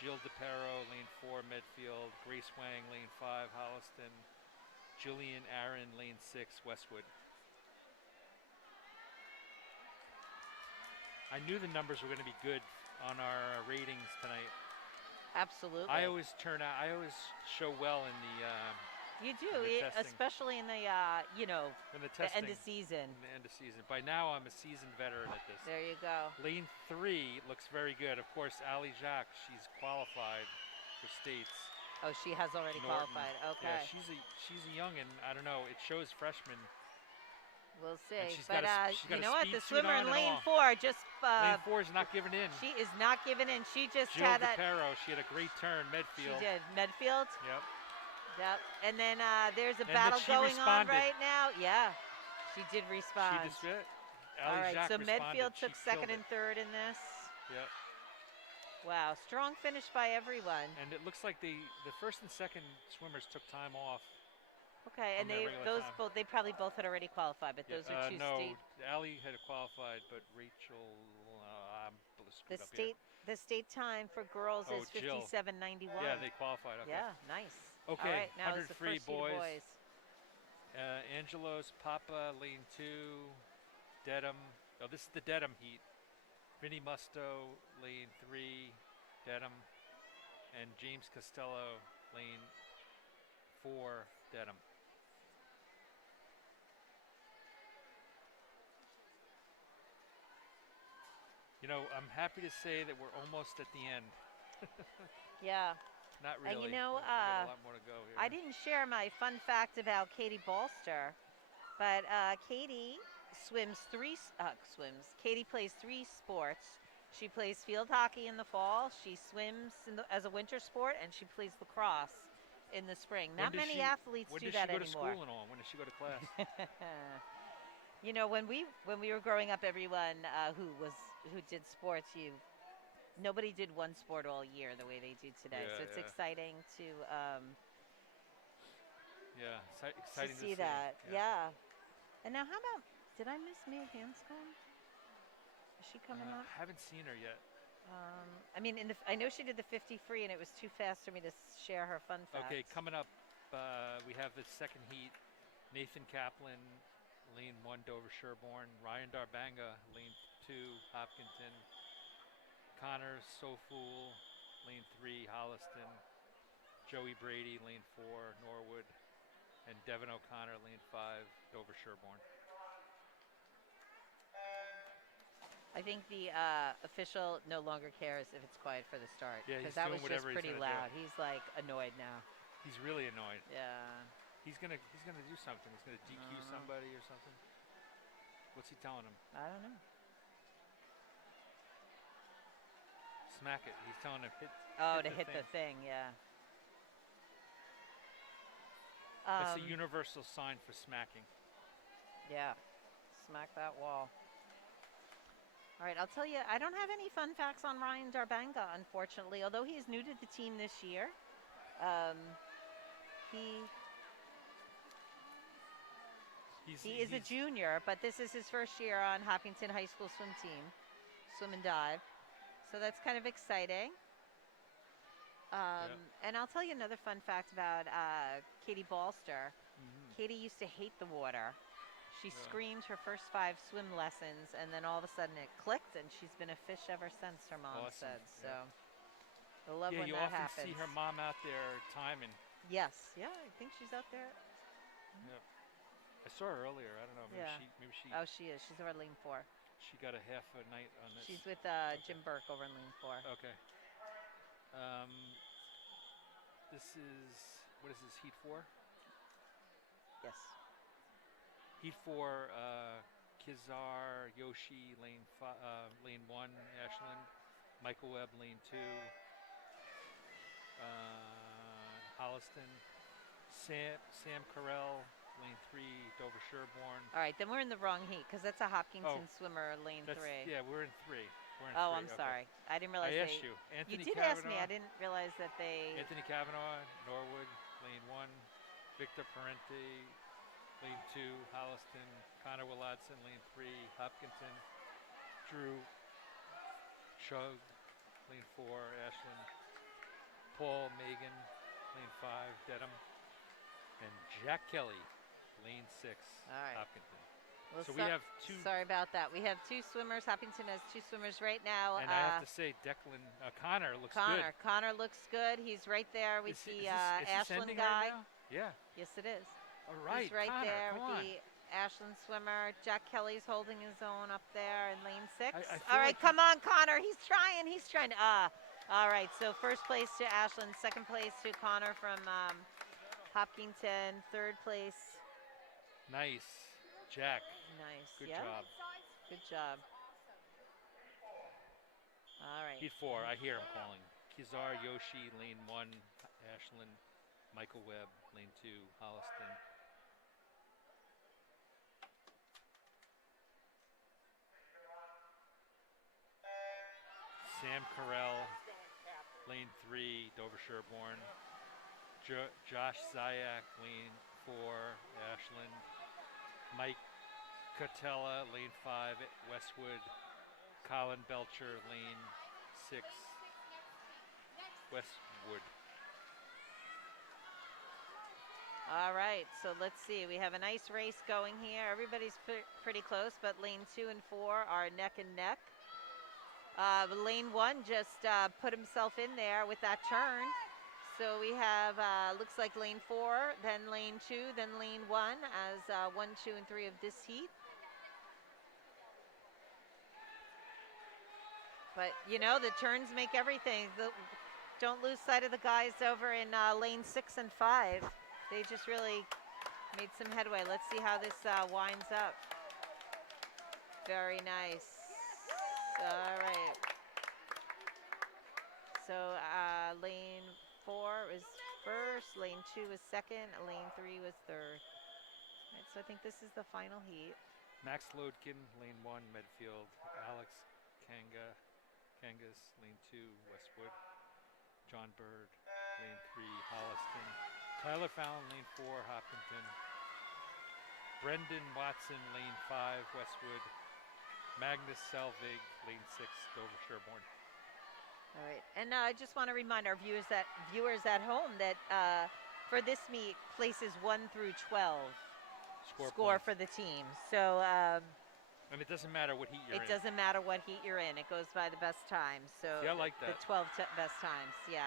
Jill DePero, lane 4, Medfield. Grace Wang, lane 5, Holliston. Jillian Aaron, lane 6, Westwood. I knew the numbers were going to be good on our ratings tonight. absolutely. I always show well in the You do, the testing. especially in the in the the testing. end of season. In the end of season. By now, I'm a seasoned veteran at this. There you go. Lane 3 looks very good. Of course, Ali Jacques, she's qualified for states. Oh, she has already Norton. qualified. Okay, Yeah, she's a youngin'. I don't know. It shows freshman. we'll see. she's But got a- she's got you a know what? speed The suit swimmer on in and lane all. 4 just Lane 4 is not giving in. she is not giving in. She just Jill had that. DePero, she had a great turn, She Medfield. did Medfield. Yep. Yep. And then there's a And battle she going on responded. right now. Yeah, she did respond. She just fit. All Ali right. Jacques So responded. Medfield She took second killed and third in this. it. Yep. Wow, strong finish by everyone. And it looks like the first and second swimmers took time off. Okay, and from their regular time. they probably both had already qualified, but those are two no, state. Ali had qualified, but Rachel, I'm screwed The up here. state time for girls Oh, is Jill. 57.91. Yeah, they qualified. Okay. Yeah, nice. Okay, All right, now 100 it's the free first heat of boys. Angelos Papa, lane 2. Dedham. Oh, this is the Dedham heat. Vinny Musto, lane 3. Dedham. And James Costello, lane 4. Dedham. You know, I'm happy to say that we're almost at the end. Yeah. Not And really. you know, we got a lot more to go here. I didn't share my fun fact about Katie Balster, but Katie Katie plays 3 sports. She plays field hockey in the fall. She swims as a winter sport, and she plays lacrosse in the spring. When Not does many she- athletes When do does that she go to anymore. school and all? When does she go to class? You know, when we were growing up, everyone who did sports, nobody did one sport all year the way they do today. Yeah, So it's yeah. exciting to Yeah, exciting to see that. Yeah. Yeah. And now, how about? Did I miss Maeve Hanscombe? Is she coming up? Haven't seen her yet. I mean, I know she did the 50 free, and it was too fast for me to share her fun facts. Okay, coming up, we have the second heat. Nathan Kaplan, lane 1, Dover Sherborne. Ryan Darbenga, lane 2, Hopkinton. Connor Sofool, lane 3, Holliston. Joey Brady, lane 4, Norwood. And Devin O'Connor, lane 5, Dover Sherborne. I think the official no longer cares if it's quiet for the start. Yeah, because he's that doing was just whatever pretty he's gonna loud. He's like annoyed now. He's really annoyed. Yeah. He's gonna do something. He's gonna DQ somebody or something. What's he telling him? I don't know. Smack it. He's telling him hit. Oh, to hit the thing, yeah. That's a universal sign for smacking. Yeah. Smack that wall. All right, I'll tell you, I don't have any fun facts on Ryan Darbenga, unfortunately. Although he's new to the team this year, he is a junior, but this is his first year on Hopkinton High School swim team, swim and dive. So that's kind of exciting. And I'll tell you another fun fact about Katie Balster. Katie used to hate the water. She screamed her first 5 swim lessons, and then all of a sudden it clicked, and she's been a fish ever since, her mom said. So I love when that happens. You often see her mom out there timing. Yes. Yeah, I think she's out there. Yep. I saw her earlier. I don't know. Maybe she. Oh, she is. She's over at lane 4. She got a half a night on this. She's with Jim Burke over in lane 4. Okay. This is, what is this, heat 4? Yes. Heat 4, Kizar, Yoshi, lane 1, Ashland, Michael Webb, lane 2, Holliston, Sam Carell, lane 3, Dover Sherborne. All right, then we're in the wrong heat because that's a Hopkinton swimmer, lane 3. Yeah, we're in 3. I'm sorry. I didn't realize I asked you. Anthony did Kavanaugh, ask me. I didn't realize that they... Anthony Kavanaugh, Norwood, lane 1, Victor Parente, lane 2, Holliston, Connor Willadson, lane 3, Hopkinton, Drew Shug, lane 4, Ashland, Paul Megan, lane 5, Dedham, and Jack Kelly, lane 6, right. Hopkinton. Well, so we have 2. Sorry about that. We have 2 swimmers. Hopkinton has 2 swimmers right now. And I have to say, Connor looks good. Connor looks good. He's right there with the Ashland guy. Right now? Yeah. Yes, it is. All right, he's right Connor, there with the Ashland swimmer. Jack Kelly's holding his own up there in lane 6. All right, come on, Connor. He's trying. All right, so first place to Ashland, second place to Connor from Hopkinton, third place. Nice. Jack. Nice. Good job. Good job. All right. Heat 4, I hear him calling. Kizar, Yoshi, lane 1, Ashland, Michael Webb, lane 2, Holliston. Sam Carell, lane 3, Dover Sherborne. Josh Zayak, lane 4, Ashland. Mike Catella, lane 5, Westwood. Colin Belcher, lane 6, Westwood. All right, so let's see. We have a nice race going here. Everybody's pretty close, but lane 2 and 4 are neck and neck. Lane 1 just put himself in there with that turn. So we have, looks like lane 4, then lane 2, then lane 1 as 1, 2, and 3 of this heat. But, you know, the turns make everything. Don't lose sight of the guys over in lane 6 and 5. They just really made some headway. Let's see how this winds up. Very nice. All right. So lane 4 was first, lane 2 was second, lane 3 was third. All right, so I think this is the final heat. Max Lodkin, lane 1, Medfield. Alex Kangas, lane 2, Westwood. John Bird, lane 3, Holliston. Tyler Fallon, lane 4, Hopkinton. Brendan Watson, lane 5, Westwood. Magnus Selvig, lane 6, Dover Sherborne. All right, and I just want to remind our viewers at home that for this meet, places 1 through 12 score points for the team. So and it doesn't matter what heat you're in. it doesn't matter what heat you're in. It goes by the best times. So See, I like the that. 12 best times. Yeah.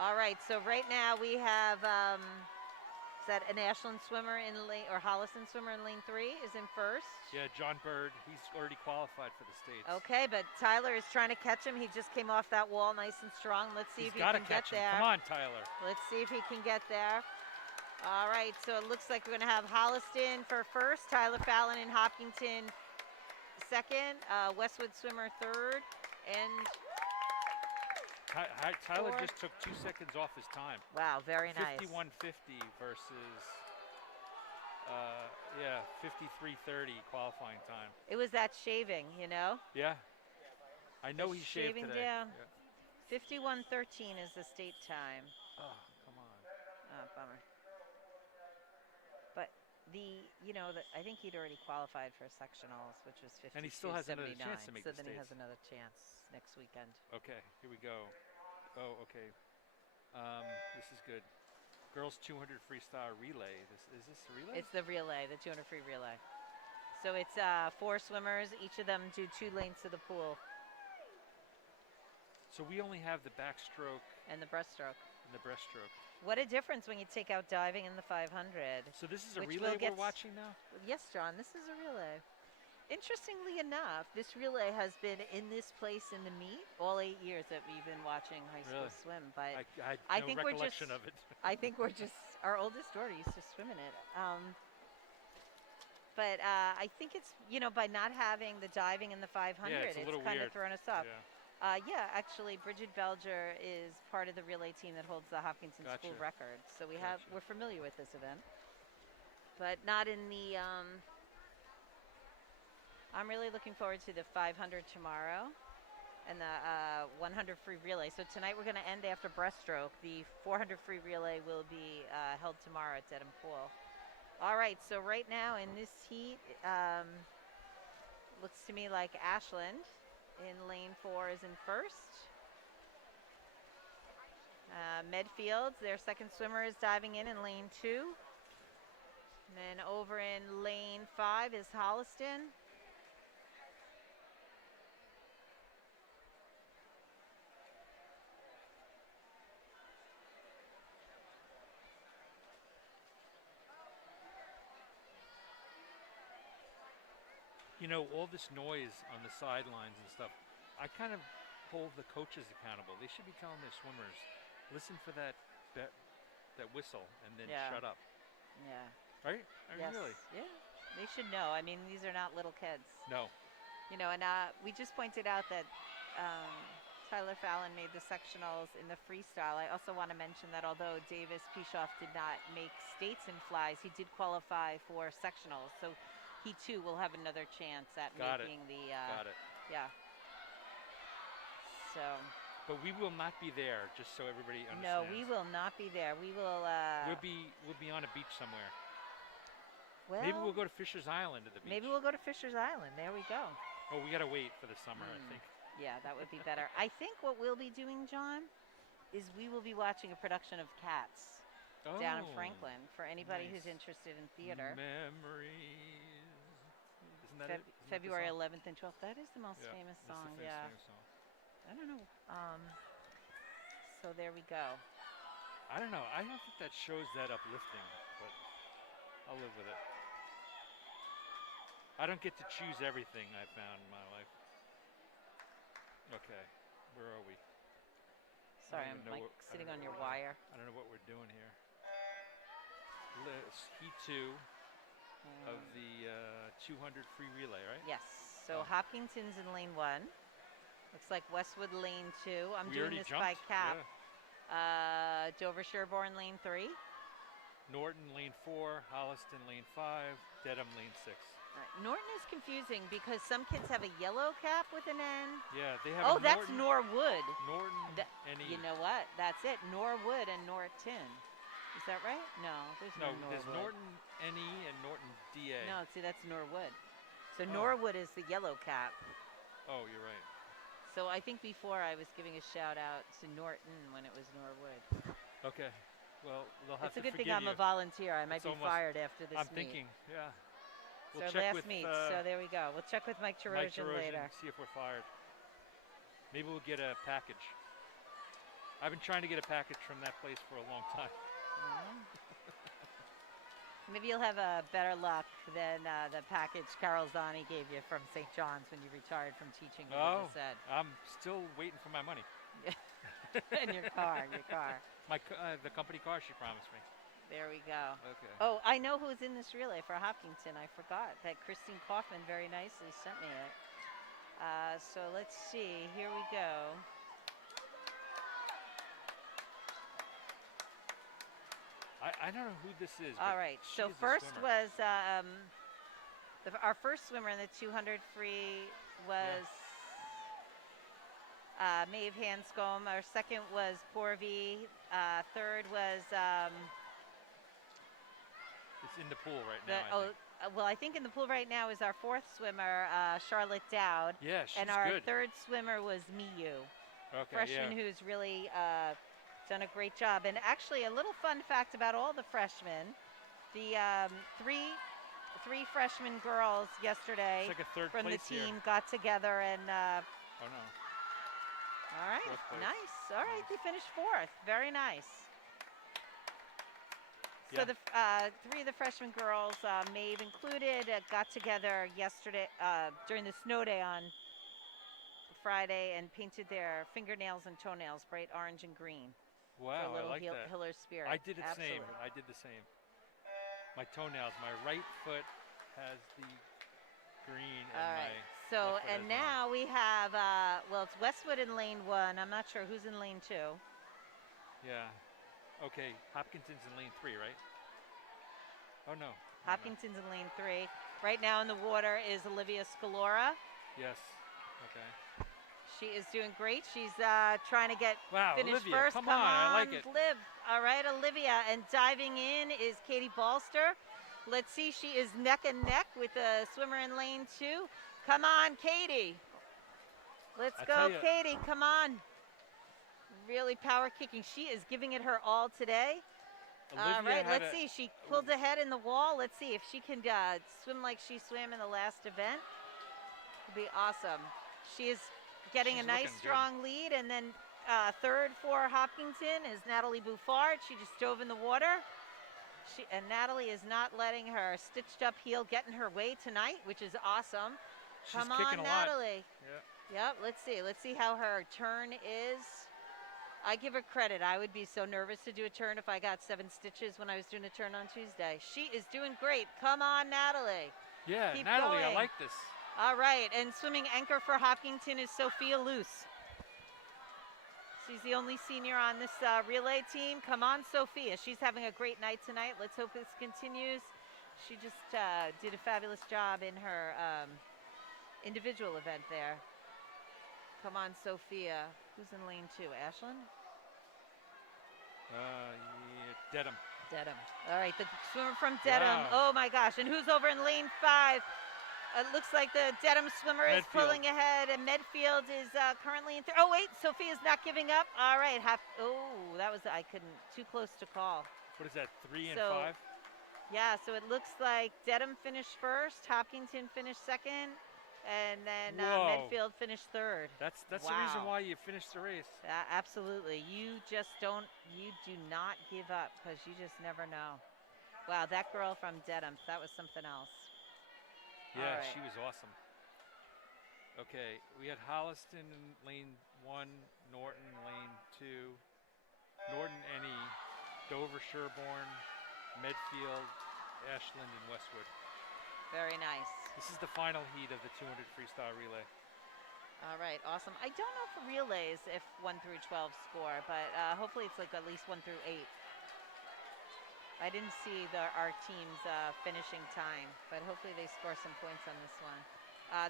All right. So right now we have is that an Ashland swimmer in lane or Holliston swimmer in lane 3 is in first. Yeah, John Bird, he's already qualified for the States. Okay, but Tyler is trying to catch him. He just came off that wall nice and strong. Let's see if he can get there. Come on, Tyler. Let's see if he can get there. All right, so it looks like we're going to have Holliston for first, Tyler Fallon and Hopkinton second, Westwood swimmer third, and Tyler fourth. just took 2 seconds off his time. Wow, very nice. 51.50 versus 53.30 qualifying time. It was that shaving, you know? Yeah. I know The he shaved shaving today. down. Yeah. 51:13 is the state time. Oh, come on. Oh, bummer. But I think he'd already qualified for sectionals, which was 52.79. And he still has another chance to make so the then he States. has another chance next weekend. Okay, here we go. Oh, okay. This is good. Girls 200 freestyle relay. Is this a relay? It's the relay, the 200 free relay. So it's 4 swimmers. Each of them do 2 lanes to the pool. So we only have the backstroke And the breaststroke. and the breaststroke. What a difference when you take out diving in the 500. So this is a Which relay will get we're watching now? Yes, John, this is a relay. Interestingly enough, this relay has been in this place in the meet all 8 years that we've been watching high school Really? swim. But I I had no think we're recollection just- of it. I think we're just, our oldest daughter used to swim in it. But I think it's, by not having the diving in the 500, Yeah, it's a little kind of weird. thrown us off. Yeah. Actually, Bridget Belger is part of the relay team that holds the Hopkinton school Gotcha. record. So Gotcha. we're familiar with this event. But not in the, I'm really looking forward to the 500 tomorrow and the 100 free relay. So tonight we're going to end after breaststroke. The 400 free relay will be held tomorrow at Dedham Pool. All right, so right now in this heat, looks to me like Ashland in lane 4 is in first. Medfields, their second swimmer is diving in lane 2. And then over in lane 5 is Holliston. All this noise on the sidelines and stuff, I kind of hold the coaches accountable. They should be telling their swimmers, listen for that whistle and then Yeah. shut up. Yeah. Right? Yes. Really? Yeah. They should know. I mean, these are not little kids. No. And we just pointed out that Tyler Fallon made the sectionals in the freestyle. I also want to mention that although Davis Pishoff did not make states in flies, he did qualify for sectionals. So he too will have another chance at Got it. making the. Got it. Yeah. So. But we will not be there, just so everybody understands. No, we will not be there. We will. We'll be on a beach somewhere. Well, Maybe we'll go to Fisher's Island at the beach. Maybe we'll go to Fisher's Island. There we go. Oh, we gotta wait for the summer, I think. Yeah, that would be better. I think what we'll be doing, John, is we will be watching a production of Cats down in Franklin for anybody who's nice. interested in theater. Memories. Isn't that it? Isn't that the February song? 11th and 12th. That is the most Yeah, famous that's the song. famous Yeah. song. I don't know. So there we go. I don't know. I don't think that show's that uplifting, but I'll live with it. I don't get to choose everything I found in my life. Okay, where are we? Sorry, even I'm know like what- I sitting don't on know your what- wire. I don't know what we're doing here. Heat 2 of the 200 free relay, right? Yes. So Oh. Hopkinton's in lane 1. Looks like Westwood lane 2. I'm We doing already this jumped. by cap. Yeah. Dover Sherborne lane 3. Norton lane 4, Holliston lane 5, Dedham lane 6. Norton is confusing because some kids have a yellow cap with an N. Yeah, they have. Oh, a that's Norton, Norwood. Norton, NE. You know what? That's it. Norwood and Norton. Is that right? No, there's no Norwood. There's Norton NE and Norton DA. No, see, that's Norwood. So Oh. Norwood is the yellow cap. Oh, you're right. So I think before I was giving a shout out to Norton when it was Norwood. Okay. Well, they'll have It's a to good thing forgive I'm you. a volunteer. I might It's be almost- fired after this I'm meet. thinking, yeah. It's We'll our check last with meet, so there we go. We'll check with Mike Mike Chirosian Chirosian, later. see if we're fired. Maybe we'll get a package. I've been trying to get a package from that place for a long time. Maybe you'll have a better luck than the package Carol Zani gave you from St. John's when you retired from teaching. You Oh, just said. I'm still waiting for my money. In your car. The company car she promised me. There we go. Okay. Oh, I know who's in this relay for Hopkinton. I forgot that Christine Kaufman very nicely sent me it. So let's see. Here we go. I don't know who this is. All but right. she So is a first swimmer. was our first swimmer in the 200 free was Maeve Hanscombe. Our second was Porvy. Third was It's in the pool right now. I think. well, I think in the pool right now is our fourth swimmer, Charlotte Dowd. Yeah, she's And our good. third swimmer was Miyu, Okay, freshman yeah. who's really done a great job. And actually, a little fun fact about all the freshmen: the three freshman girls yesterday It's like a third from the place here. team got together and. Oh no. All right, Fourth place. nice. All right, they finished fourth. Very nice. So Yeah. the three of the freshman girls, Maeve included, got together yesterday during the snow day on Friday and painted their fingernails and toenails bright orange and green. Wow, for a I little like that. Hiller spirit. I did the Absolutely. same. I did the same. My toenails, my right foot has the green and All right. my So left foot and has now we have well, it's Westwood in lane 1. I'm not sure who's in lane 2. Yeah. Okay, Hopkinson's in lane 3, right? Oh no. Hopkinson's in lane 3. Right now in the water is Olivia Scalo. Yes. Okay. She is doing great. She's trying to get Wow, finished Olivia, first. come on, I like it. Liv. All right, Olivia. And diving in is Katie Balster. Let's see, she is neck and neck with the swimmer in lane 2. Come on, Katie. Let's I go, tell ya- Katie. Come on. Really power kicking. She is giving it her all today. All Olivia right, had let's a- see. She pulled ahead in the wall. Let's see if she can swim like she swam in the last event. It'd be awesome. She is getting She's a nice, looking good. strong lead. And then third for Hopkinton is Natalie Bouffard. She just dove in the water. And Natalie is not letting her stitched up heel get in her way tonight, which is awesome. She's Come on, kicking a lot. Natalie. Yeah. Yep, let's see. Let's see how her turn is. I give her credit. I would be so nervous to do a turn if I got 7 stitches when I was doing a turn on Tuesday. She is doing great. Come on, Natalie. Yeah, Keep Natalie, going. I like this. All right, and swimming anchor for Hopkinton is Sophia Luce. She's the only senior on this relay team. Come on, Sophia. She's having a great night tonight. Let's hope this continues. She just did a fabulous job in her individual event there. Come on, Sophia. Who's in lane 2? Ashlyn? Yeah, Dedham. Dedham. All right, the swimmer from Dedham. Wow. Oh my gosh, and who's over in lane 5? It looks like the Dedham swimmer is Medfield. pulling ahead, and Medfield is currently in third. Oh wait, Sophia's not giving up. All right, that was, I couldn't, too close to call. What is that, 3 and So- 5? Yeah, so it looks like Dedham finished first, Hopkinton finished second, and then Whoa. Medfield finished third. That's the reason Wow. why you finished the race. Absolutely. You do not give up because you just never know. Wow, that girl from Dedham, that was something else. Yeah, All right. she was awesome. Okay, we had Holliston in lane 1, Norton lane 2, Norton NE, Dover Sherborne, Medfield, Ashland, and Westwood. Very nice. This is the final heat of the 200 freestyle relay. All right, awesome. I don't know for relays if 1 through 12 score, but hopefully it's like at least 1 through 8. I didn't see our team's finishing time, but hopefully they score some points on this one.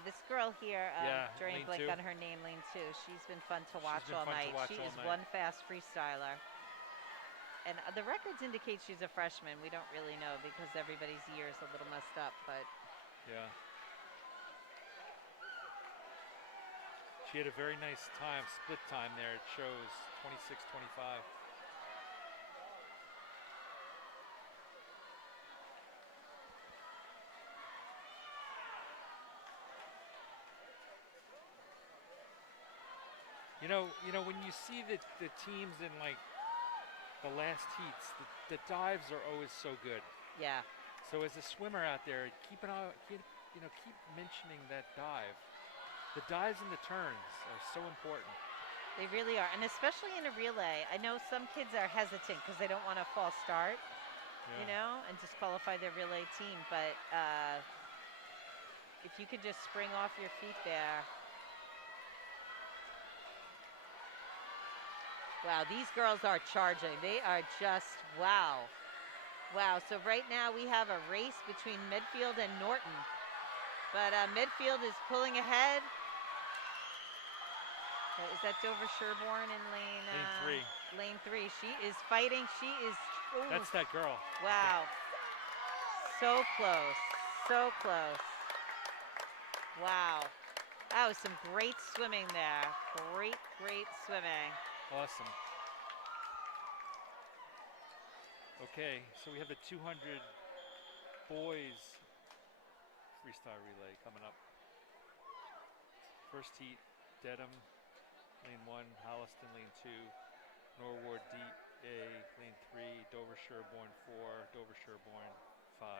This girl here, drawing a blank on her name, lane 2. She's been fun to watch all night. She is one fast freestyler. And the records indicate she's a freshman. We don't really know because everybody's year is a little messed up, but. Yeah. She had a very nice time, split time there. It shows 26-25. You know, when you see the teams in like the last heats, the dives are always so good. Yeah. So as a swimmer out there, keep mentioning that dive. The dives and the turns are so important. They really are, and especially in a relay. I know some kids are hesitant because they don't want a false start, and disqualify their relay team. But if you could just spring off your feet there. Wow, these girls are charging. They are just, wow. Wow, so right now we have a race between Medfield and Norton. But Medfield is pulling ahead. Is that Dover Sherborne in lane 3? Lane 3. She is fighting. She is. Ooh. That's that girl. Wow. So close. So close. Wow. That was some great swimming there. Great, great swimming. Awesome. Okay, so we have the 200 boys freestyle relay coming up. First heat, Dedham, lane 1, Holliston, lane 2, Norwood, DA, lane 3, Dover Sherborne 4, Dover Sherborne 5.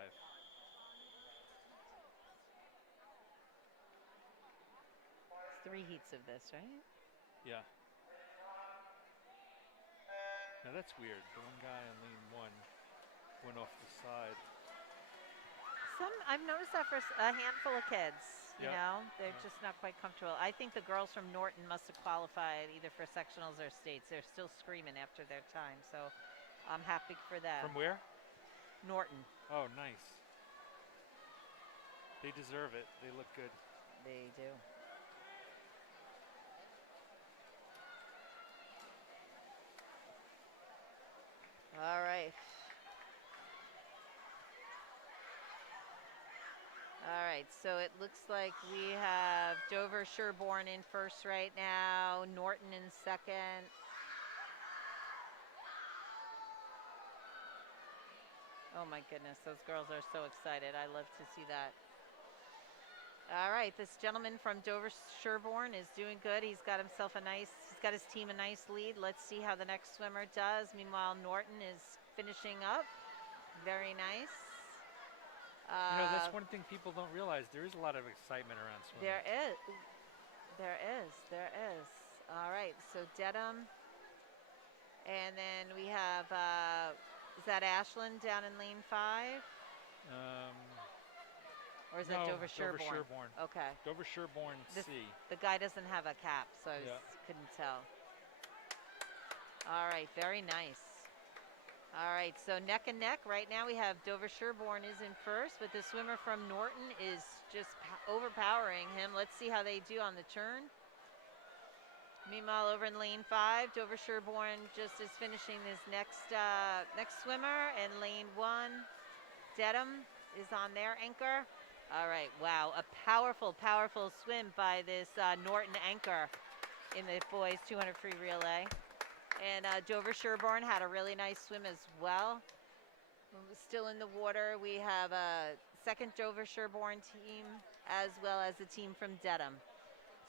It's 3 heats of this, right? Yeah. Now that's weird. The one guy on lane 1 went off the side. I've noticed that for a handful of kids. You know, they're just not quite comfortable. I think the girls from Norton must have qualified either for sectionals or states. They're still screaming after their time, so I'm happy for them. From where? Norton. Oh, nice. They deserve it. They look good. They do. All right. All right, so it looks like we have Dover Sherborne in first right now, Norton in second. Oh my goodness, those girls are so excited. I love to see that. All right, this gentleman from Dover Sherborne is doing good. He's got his team a nice lead. Let's see how the next swimmer does. Meanwhile, Norton is finishing up. Very nice. That's one thing people don't realize. There is a lot of excitement around swimming. There is. All right, so Dedham. And then we have, is that Ashland down in lane 5? Or is that Dover Sherborne? Dover Sherborne. Okay. Dover Sherborne C. The guy doesn't have a cap, so I couldn't tell. All right, very nice. All right, so neck and neck. Right now we have Dover Sherborne is in first, but the swimmer from Norton is just overpowering him. Let's see how they do on the turn. Meanwhile, over in lane 5, Dover Sherborne just is finishing this next swimmer, and lane 1, Dedham is on their anchor. All right, wow, a powerful, powerful swim by this Norton anchor in the boys 200 free relay. And Dover Sherborne had a really nice swim as well. Still in the water, we have a second Dover Sherborne team as well as the team from Dedham.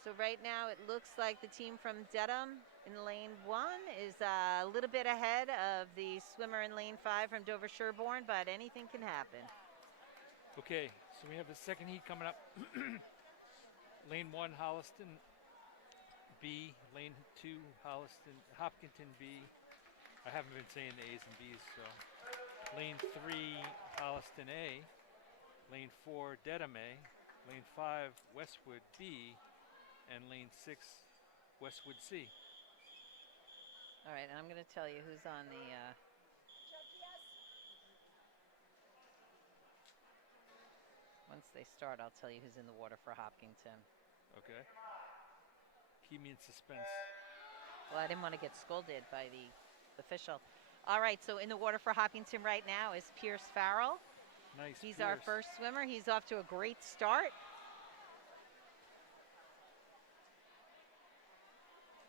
So right now it looks like the team from Dedham in lane 1 is a little bit ahead of the swimmer in lane 5 from Dover Sherborne, but anything can happen. Okay, so we have the second heat coming up. Lane 1, Holliston B. Lane 2, Hopkinton B. I haven't been saying the A's and B's, so. Lane 3, Holliston A. Lane 4, Dedham A. Lane 5, Westwood B. And lane 6, Westwood C. All right, and I'm going to tell you who's on the Once they start, I'll tell you who's in the water for Hopkinton. Okay. Keep me in suspense. Well, I didn't want to get scolded by the official. All right, so in the water for Hopkinton right now is Farrell. Nice. He's our first swimmer. He's off to a great start.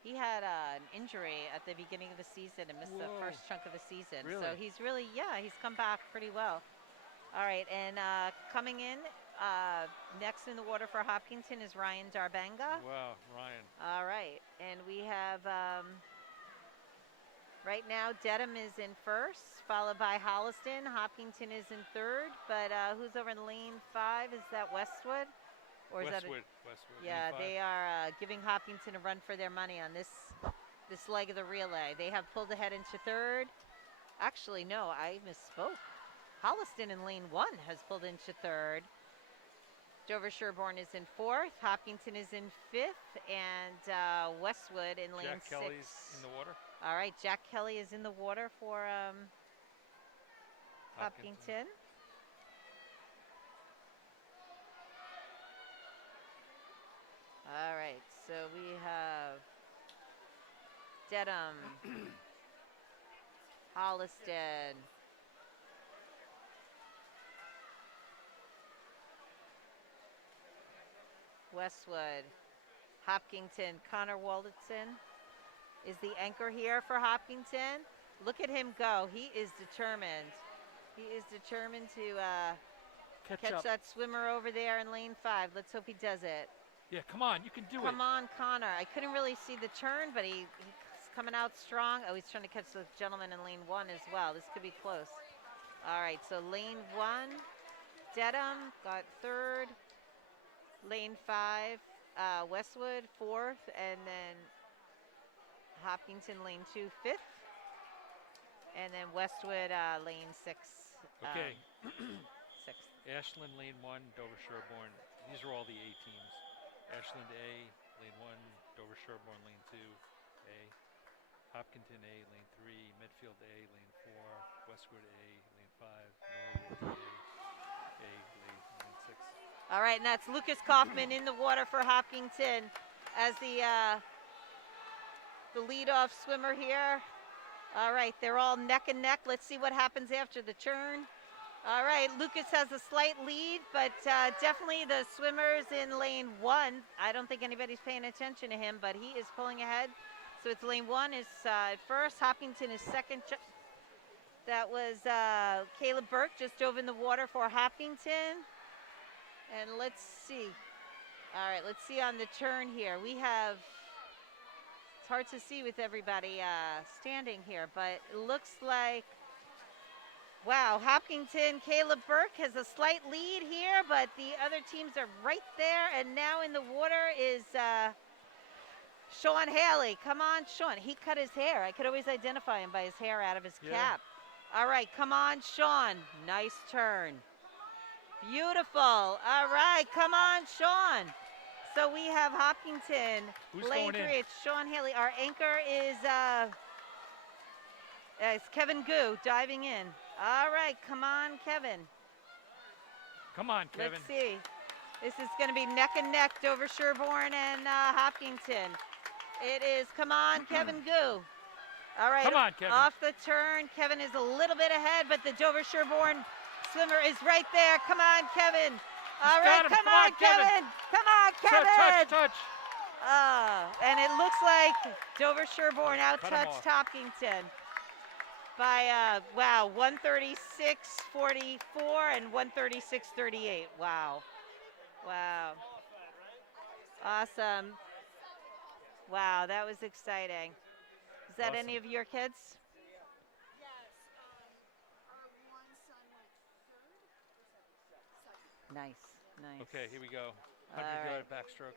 He had an injury at the beginning of the season and missed the first chunk of the season. Really? So he's really, he's come back pretty well. All right, and coming in next in the water for Hopkinton is Ryan Darbenga. Wow, Ryan. All right, and we have, right now, Dedham is in first, followed by Holliston. Hopkinton is in third, but who's over in lane 5? Is that Westwood? Or is Westwood. Yeah, they are giving Hopkinton a run for their money on this leg of the relay. They have pulled ahead into third. Actually, no, I misspoke. Holliston in lane 1 has pulled into third. Dover Sherborne is in fourth. Hopkinton is in fifth, and Westwood in lane 6. Jack Kelly's in the water. All right, Jack Kelly is in the water for Hopkinton. All right, so we have Dedham, Holliston, Westwood, Hopkinton. Connor Waldson is the anchor here for Hopkinton. Look at him go. He is determined. He is determined to catch that swimmer over there in lane 5. Let's hope he does it. Yeah, come on, you can do it. Come on, Connor. I couldn't really see the turn, but he's coming out strong. Oh, he's trying to catch the gentleman in lane 1 as well. This could be close. All right, so lane 1, Dedham got third. Lane 5, Westwood 4th, and then Hopkinton lane 2, 5th. And then Westwood lane 6. Okay. 6th. Ashland lane 1, Dover Sherborne. These are all the A teams. Ashland A, lane 1, Dover Sherborne lane 2, A. Hopkinton A, lane 3, Medfield A, lane 4, Westwood A, lane 5, Norwood A, lane 6. All right, and that's Lucas Kaufman in the water for Hopkinton as the leadoff swimmer here. All right, they're all neck and neck. Let's see what happens after the turn. All right, Lucas has a slight lead, but definitely the swimmers in lane 1. I don't think anybody's paying attention to him, but he is pulling ahead. So it's lane 1 is first. Hopkinton is second. That was Caleb Burke just dove in the water for Hopkinton. And let's see. All right, let's see on the turn here. We have, it's hard to see with everybody standing here, but it looks like, wow, Hopkinton, Caleb Burke has a slight lead here, but the other teams are right there. And now in the water is Sean Haley. Come on, Sean. He cut his hair. I could always identify him by his hair out of his cap. All right, come on, Sean. Nice turn. Beautiful. All right, come on, Sean. So we have Hopkinton, lane 3. It's Sean Haley. Our anchor is it's Kevin Gu diving in. All right, come on, Kevin. Come on, Kevin. Let's see. This is going to be neck and neck, Dover Sherborne and Hopkinton. It is, come on, Kevin Gu. All right, come on, Kevin. Off the turn. Kevin is a little bit ahead, but the Dover Sherborne swimmer is right there. Come on, Kevin. All right, come on, Kevin. Come on, Kevin. Touch. And it looks like Dover Sherborne out-touched Hopkinton by, wow, 136.44 and 136.38. Wow. Wow. Awesome. Wow, that was exciting. Is that any of your kids? Nice. Okay, here we go. 100-yard backstroke.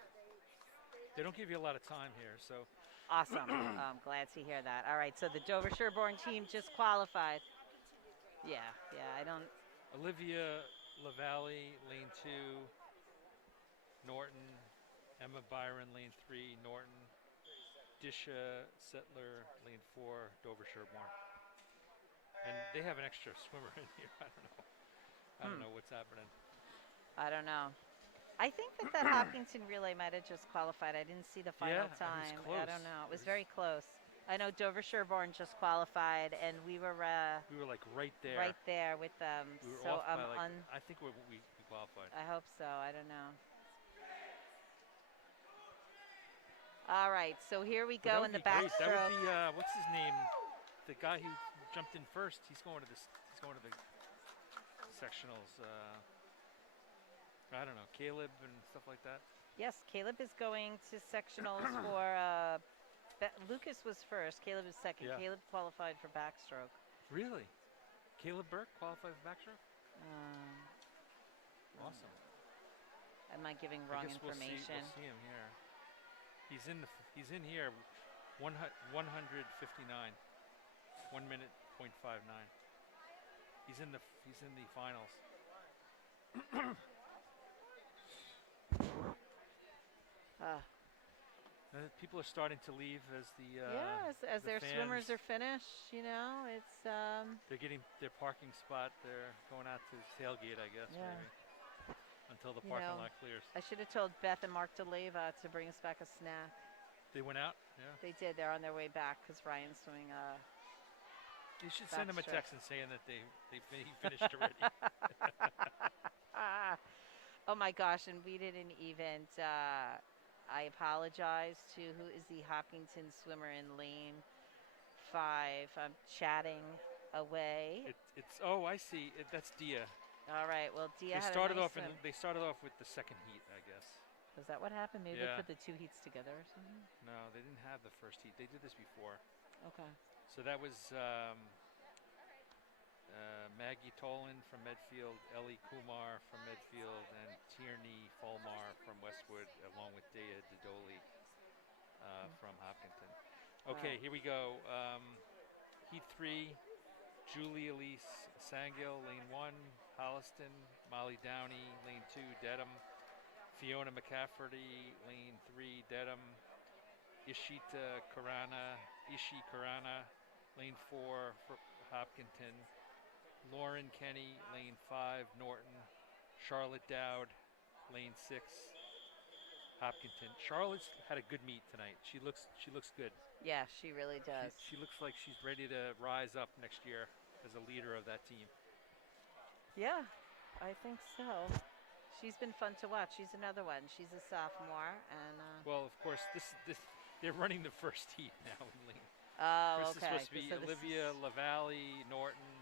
They don't give you a lot of time here, so. Awesome. I'm glad to hear that. All right, so the Dover Sherborne team just qualified. Yeah, I don't. Olivia LaValle, lane 2. Norton. Emma Byron, lane 3. Norton. Disha Settler, lane 4. Dover Sherborne. And they have an extra swimmer in here. I don't know what's happening. I don't know. I think that Hopkinton relay might have just qualified. I didn't see the final Yeah, it was time. I close. don't know. It was It was- very close. I know Dover Sherborne just qualified, and we were We were like right there. right there with them. We were so off by like, I think we qualified. I hope so. I don't know. All right, so here we But that go would in the be great. That backstroke. would be what's his name? The guy who jumped in first. He's going to this. He's going to the sectionals. I don't know, Caleb and stuff like that. Yes, Caleb is going to sectionals for. Lucas was first. Caleb is second. Yeah. Caleb qualified for backstroke. Really? Caleb Burke qualified for backstroke? Awesome. Am I giving I wrong guess information? We'll see him here. He's in here. 159. 1 minute, 0.59. He's in the finals. People are starting to leave as the as the their swimmers fans- are finished, it's they're getting their parking spot. They're going out to tailgate, I guess, Yeah. maybe until the You parking know, lot clears. I should have told Beth and Mark DeLeva to bring us back a snack. They went out. Yeah. They did. They're on their way back because Ryan's swimming. You should send them a Backstroke. text and saying that he finished already. Oh my gosh! And we didn't even. I apologize to who is the Hopkinton swimmer in lane 5. I'm chatting away. It's oh, I see. That's Dia. All right. Well, Dia They had started a nice off swim. they started off with the second heat, I guess. Was that what happened? Maybe Yeah. they put the 2 heats together or something. No, they didn't have the first heat. They did this before. Okay. So that was Maggie Tolan from Medfield, Ellie Kumar from Medfield, and Tierney Fulmar from Westwood, along with Dea Didoli from Hopkinton. Okay, here we go. Heat 3, Julie Elise Sangil, lane 1, Holliston, Molly Downey, lane 2, Dedham, Fiona McCafferty, lane 3, Dedham, Ishi Karana, lane 4 for Hopkinton, Lauren Kenny, lane 5, Norton, Charlotte Dowd, lane 6, Hopkinton. Charlotte's had a good meet tonight. She looks good. Yeah, she really does. She looks like she's ready to rise up next year as a leader of that team. Yeah, I think so. She's been fun to watch. She's another one. She's a sophomore, and Well, of course, this they're running the first heat now in Lane. oh, This is okay. supposed to be So this Olivia is- Lavallee, Norton,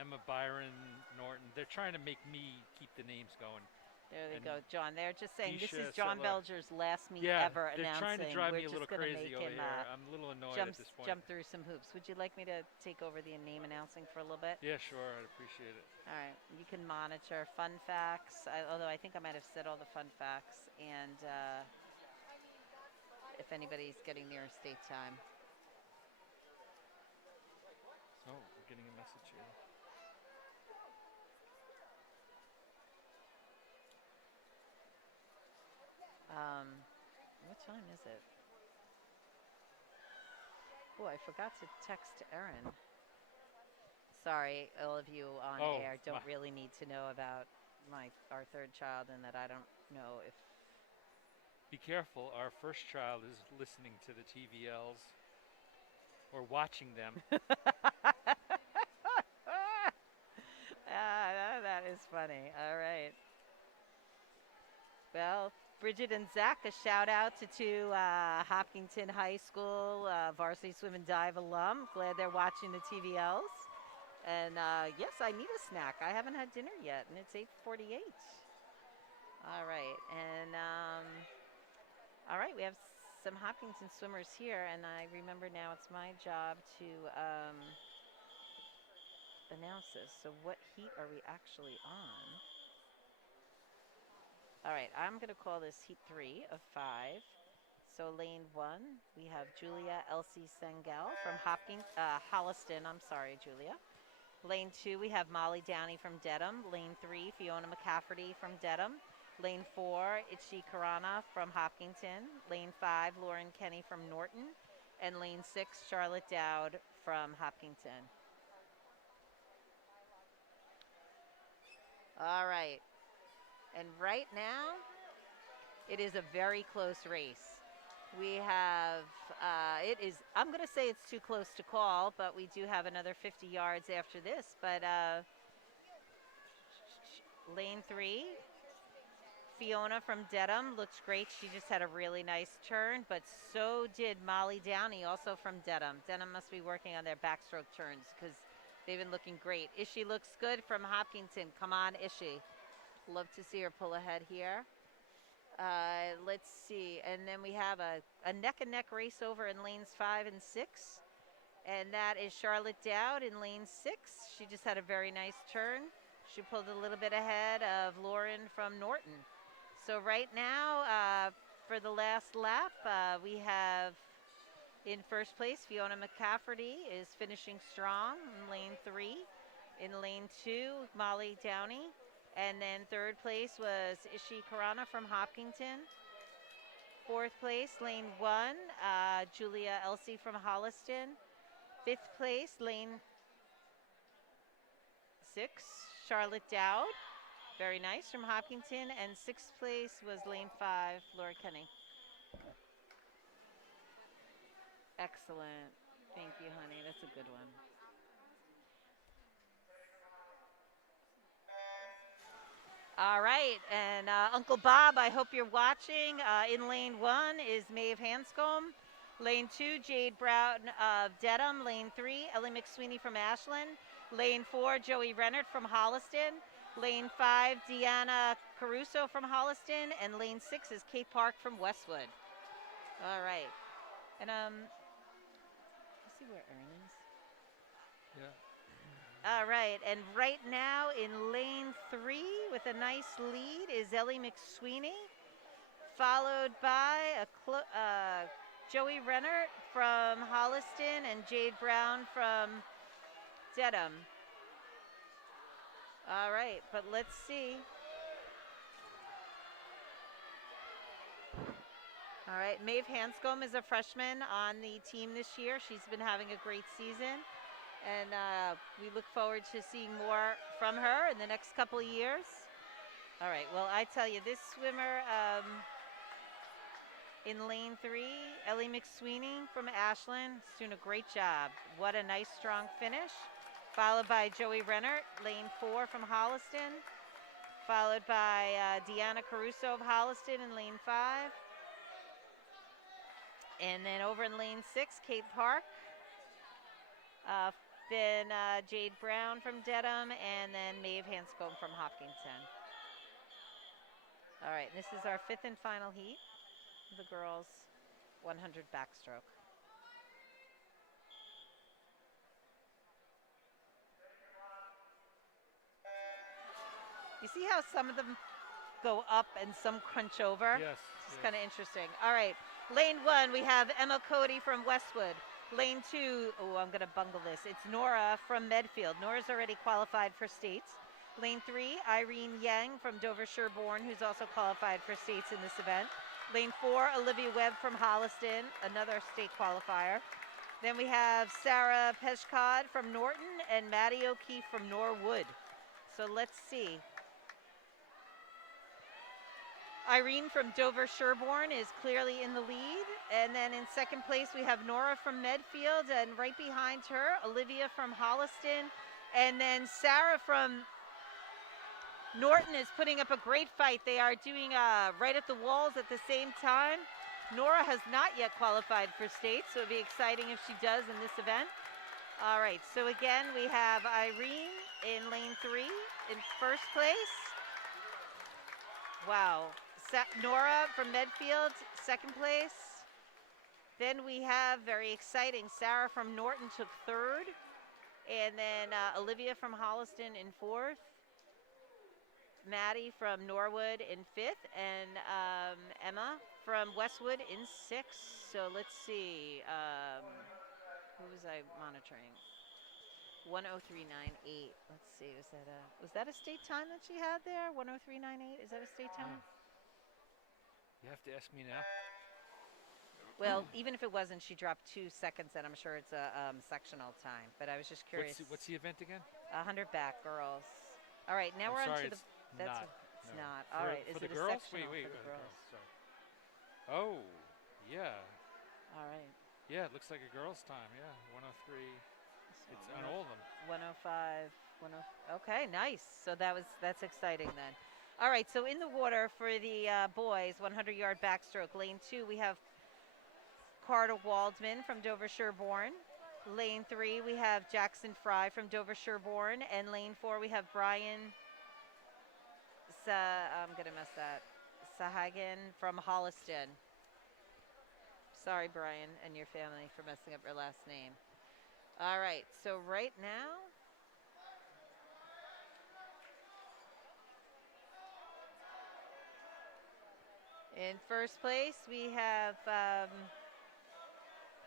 Emma Byron, Norton. They're trying to make me keep the names going. There they and go, John. They're just saying this Keisha is John Settler. Belger's last meet Yeah, ever they're announcing. trying to drive We're me a just little gonna crazy make over him, here. I'm a little annoyed at this point. jump through some hoops. Would you like me to take over the name announcing for a little bit? Yeah, sure. I'd appreciate it. All right. You can monitor fun facts, although I think I might have said all the fun facts, and if anybody's getting near state time. Oh, we're getting a message here. What time is it? Oh, I forgot to text Erin. Sorry, all of you on Oh, air don't my- really need to know about our third child, and that I don't know if. Be careful. Our first child is listening to the TVLs or watching them. That is funny. All right. Well, Bridget and Zach, a shout out to two Hopkinton High School varsity swim and dive alum. Glad they're watching the TVLs. And yes, I need a snack. I haven't had dinner yet, and it's 8:48. All right, and all right, we have some Hopkinton swimmers here, and I remember now it's my job to announce this. So what heat are we actually on? All right, I'm going to call this heat 3 of 5. So lane 1, we have Julia Elsie Sengel from Holliston. I'm sorry, Julia. Lane 2, we have Molly Downey from Dedham. Lane 3, Fiona McCafferty from Dedham. Lane 4, Ichi Karana from Hopkinton. Lane 5, Lauren Kenny from Norton. And lane 6, Charlotte Dowd from Hopkinton. All right. And right now, it is a very close race. We have, I'm going to say it's too close to call, but we do have another 50 yards after this. But lane 3, Fiona from Dedham looks great. She just had a really nice turn, but so did Molly Downey, also from Dedham. Dedham must be working on their backstroke turns because they've been looking great. Ishi looks good from Hopkinton. Come on, Ishi. Love to see her pull ahead here. Let's see. And then we have a neck-and-neck race over in lanes 5 and 6. And that is Charlotte Dowd in lane 6. She just had a very nice turn. She pulled a little bit ahead of Lauren from Norton. So right now, for the last lap, we have in first place, Fiona McCafferty is finishing strong in lane 3. In lane 2, Molly Downey. And then third place was Ishi Karana from Hopkinton. Fourth place, lane 1, Julia Elsey from Holliston. Fifth place, lane 6, Charlotte Dowd. Very nice from Hopkinton. And sixth place was lane 5, Laura Kenny. Excellent. Thank you, honey. That's a good one. All right, and Uncle Bob, I hope you're watching. In lane 1 is Maeve Hanscombe. Lane 2, Jade Brown of Dedham. Lane 3, Ellie McSweeney from Ashland. Lane 4, Joey Rennert from Holliston. Lane 5, Deanna Caruso from Holliston. And lane 6 is Kate Park from Westwood. All right. And let's see where Erin is. Yeah. All right, and right now in lane 3 with a nice lead is Ellie McSweeney, followed by Joey Rennert from Holliston and Jade Brown from Dedham. All right, but let's see. All right, Maeve Hanscombe is a freshman on the team this year. She's been having a great season. And we look forward to seeing more from her in the next couple of years. All right, well, I tell you, this swimmer in lane 3, Ellie McSweeney from Ashland, is doing a great job. What a nice, strong finish. Followed by Joey Rennert, lane 4 from Holliston. Followed by Deanna Caruso of Holliston in lane 5. And then over in lane 6, Kate Park. Then Jade Brown from Dedham, and then Maeve Hanscombe from Hopkinton. All right, this is our 5th and final heat, the girls' 100 backstroke. You see how some of them go up and some crunch over? Yes. It's kind of interesting. All right, lane 1, we have Emma Cody from Westwood. Lane 2, oh, I'm going to bungle this. It's Nora from Medfield. Nora's already qualified for states. Lane 3, Irene Yang from Dover Sherborne, who's also qualified for states in this event. Lane 4, Olivia Webb from Holliston, another state qualifier. Then we have Sarah Peshkod from Norton and Maddie O'Keefe from Norwood. So let's see. Irene from Dover Sherborne is clearly in the lead. And then in second place, we have Nora from Medfield. And right behind her, Olivia from Holliston. And then Sarah from Norton is putting up a great fight. They are doing right at the walls at the same time. Nora has not yet qualified for states, so it would be exciting if she does in this event. All right, so again, we have Irene in lane 3 in first place. Wow. Nora from Medfield, second place. Then we have, very exciting, Sarah from Norton took third. And then Olivia from Holliston in fourth. Maddie from Norwood in fifth. And Emma from Westwood in sixth. So let's see. Who was I monitoring? 103.98. Let's see. Was that a state time that she had there? 103.98. Is that a state time? You have to ask me now. Well, even if it wasn't, she dropped 2 seconds, and I'm sure it's a sectional time. But I was just curious. What's the event again? 100 back girls. All right, now I'm we're sorry, on to the. it's That's not. it's No. not. All right, For is the it a girls? sectional Wait, for the for the girls? girls. Sorry. Oh, yeah. All right. Yeah, it looks like a girls' time. Yeah, 103. So It's on all of them. 105. 10. Okay, nice. So that's exciting then. All right, so in the water for the boys, 100-yard backstroke. Lane 2, we have Carter Waldman from Dover Sherborne. Lane 3, we have Jackson Fry from Dover Sherborne. And lane 4, we have Brian, I'm going to mess that, Sahagan from Holliston. Sorry, Brian, and your family for messing up your last name. All right, so right now, in first place, we have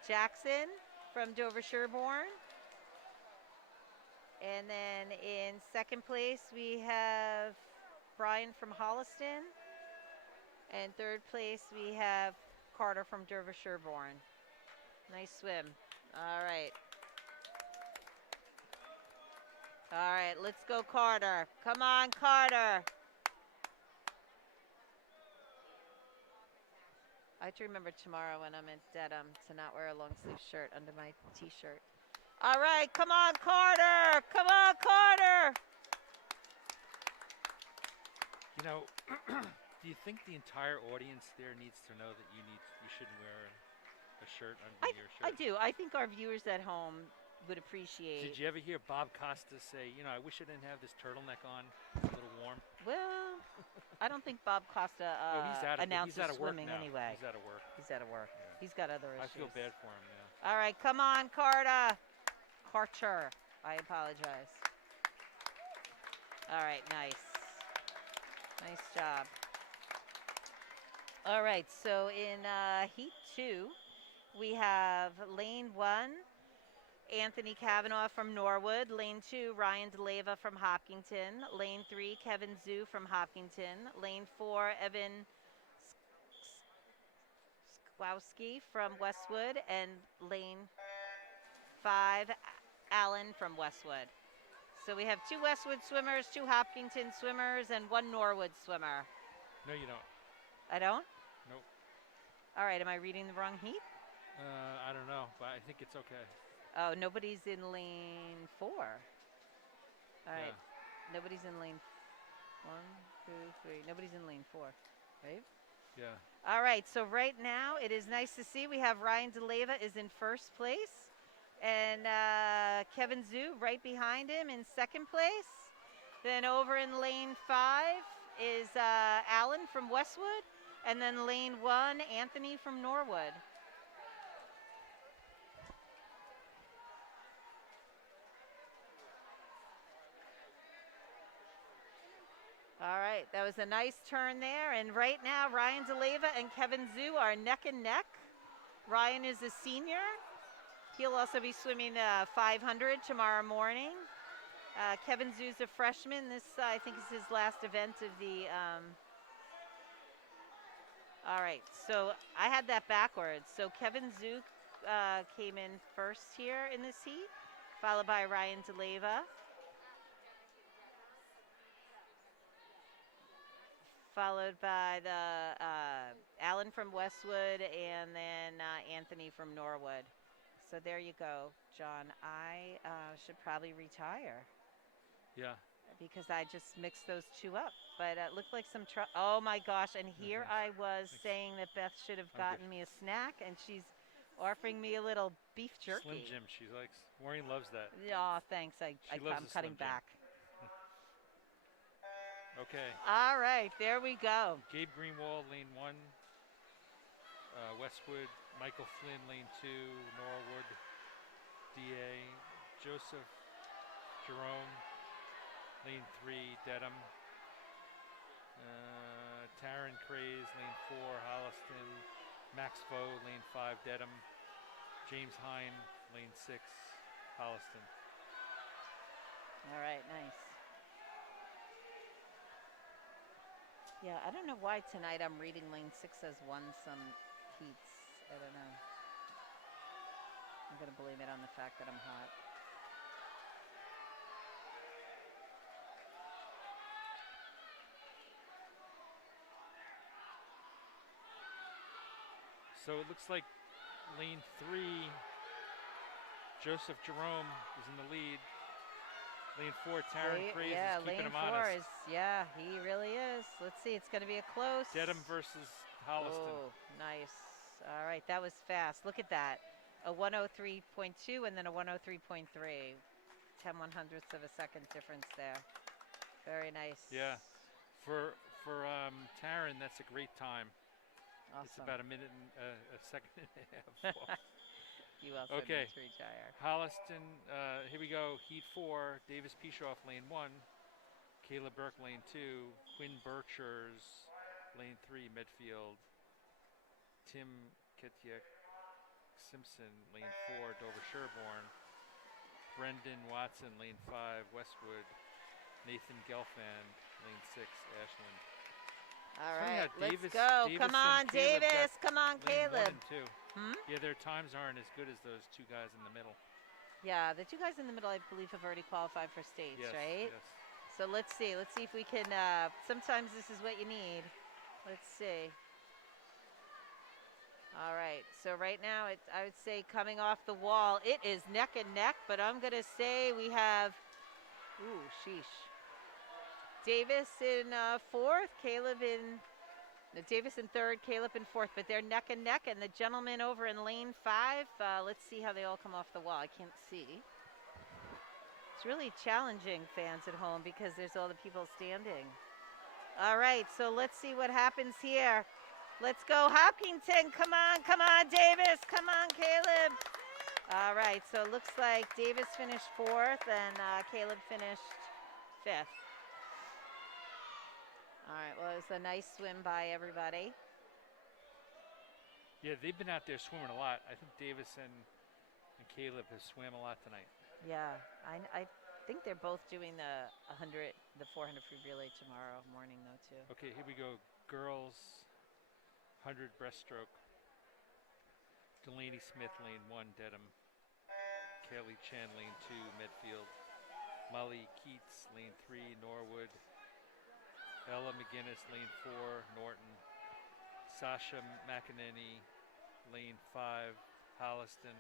Jackson from Dover Sherborne. And then in second place, we have Brian from Holliston. And third place, we have Carter from Dover Sherborne. Nice swim. All right. All right, let's go, Carter. Come on, Carter. I have to remember tomorrow when I'm in Dedham to not wear a long sleeve shirt under my t-shirt. All right, come on, Carter. Come on, Carter. You know, do you think the entire audience there needs to know that you shouldn't wear a shirt under your shirt? I do. I think our viewers at home would appreciate. Did you ever hear Bob Costa say, I wish I didn't have this turtleneck on, a little warm? Well, I don't think Bob Costa announces he's out of work swimming now. anyway. He's out of work. He's out of work. Yeah. He's got other issues. I feel bad for him, yeah. All right, come on, Carter. Carter. I apologize. All right, nice. Nice job. All right, so in Heat 2, we have Lane 1, Anthony Kavanaugh from Norwood. Lane 2, Ryan DeLeva from Hopkinton. Lane 3, Kevin Zhu from Hopkinton. Lane 4, Evan Skowski from Westwood. And lane 5, Allen from Westwood. So we have 2 Westwood swimmers, 2 Hopkinton swimmers, and 1 Norwood swimmer. No, you don't. I don't? Nope. All right, am I reading the wrong heat? I don't know, but I think it's okay. Oh, nobody's in lane 4. All right. Yeah. Nobody's in lane 1, 2, 3. Nobody's in lane 4, right? Yeah. All right, so right now it is nice to see we have Ryan DeLeva is in first place. And Kevin Zhu right behind him in second place. Then over in lane 5 is Allen from Westwood. And then lane 1, Anthony from Norwood. All right, that was a nice turn there. And right now, Ryan DeLeva and Kevin Zhu are neck and neck. Ryan is a senior. He'll also be swimming 500 tomorrow morning. Kevin Zhu's a freshman. This, I think, is his last event of the... All right, so I had that backwards. So Kevin Zhu came in first here in this heat, followed by Ryan DeLeva. Followed by the Allen from Westwood and then Anthony from Norwood. So there you go, John. I should probably retire. Yeah. Because I just mixed those 2 up. But it looked like some oh my gosh, and here I was saying that Beth should have gotten me a snack, and she's offering me a little beef jerky. Slim Jim, she likes. Maureen loves that. Oh, thanks. I'm cutting Slim Jim. back. Okay. All right, there we go. Gabe Greenwald, lane 1. Westwood, Michael Flynn, lane 2. Norwood, DA. Joseph Jerome, lane 3. Dedham. Taryn Craze, lane 4. Holliston. Max Foe, lane 5. Dedham. James Hine, lane 6. Holliston. All right, nice. Yeah, I don't know why tonight I'm reading lane 6 has won some heats. I don't know. I'm going to blame it on the fact that I'm hot. So it looks like lane 3, Joseph Jerome is in the lead. Lane 4, Taryn Craze yeah, is keeping lane him 4 honest. is, yeah, he really is. Let's see, it's going to be a close. Dedham versus Holliston. Oh, nice. All right, that was fast. Look at that. A 103.2 and then a 103.3. 10/100ths of a second difference there. Very nice. Yeah. For Taryn, that's a great time. Awesome. It's about a minute and a second and a half. You also Okay. need to retire. Holliston, here we go. Heat 4, Davis Pishoff, lane 1. Kayla Burke, lane 2. Quinn Birchers, lane 3, Medfield. Tim Ketiak Simpson, lane 4, Dover Sherborne. Brendan Watson, lane 5, Westwood. Nathan Gelfand, lane 6, Ashland. All Funny right, how let's Davis- go. Davis Come and on, Caleb got Davis. Come on, Lane 1 Caleb. and 2. Hmm? Yeah, their times aren't as good as those two guys in the middle. Yeah, the two guys in the middle, I believe, have already qualified for states, Yes, right? yes. So let's see. Let's see if we can. Sometimes this is what you need. Let's see. All right. So right now, I would say coming off the wall, it is neck and neck. But I'm gonna say we have. Ooh, sheesh. Davis in 4th, Caleb in. No, Davis in 3rd, Caleb in 4th, but they're neck and neck. And the gentleman over in lane 5. Let's see how they all come off the wall. I can't see. It's really challenging, fans at home, because there's all the people standing. All right, so let's see what happens here. Let's go, Hopkinton. Come on, Davis. Come on, Caleb. All right, so it looks like Davis finished 4th and Caleb finished 5th. All right, well, it was a nice swim by everybody. Yeah, they've been out there swimming a lot. I think Davis and Caleb have swam a lot tonight. Yeah, I think they're both doing the 400 free relay tomorrow morning, though, too. Okay, here we go. Girls, 100 breaststroke. Delaney Smith, lane 1, Dedham. Kelly Chen, lane 2, Medfield. Molly Keats, lane 3, Norwood. Ella McGinnis, lane 4, Norton. Sasha McEnany, lane 5, Holliston.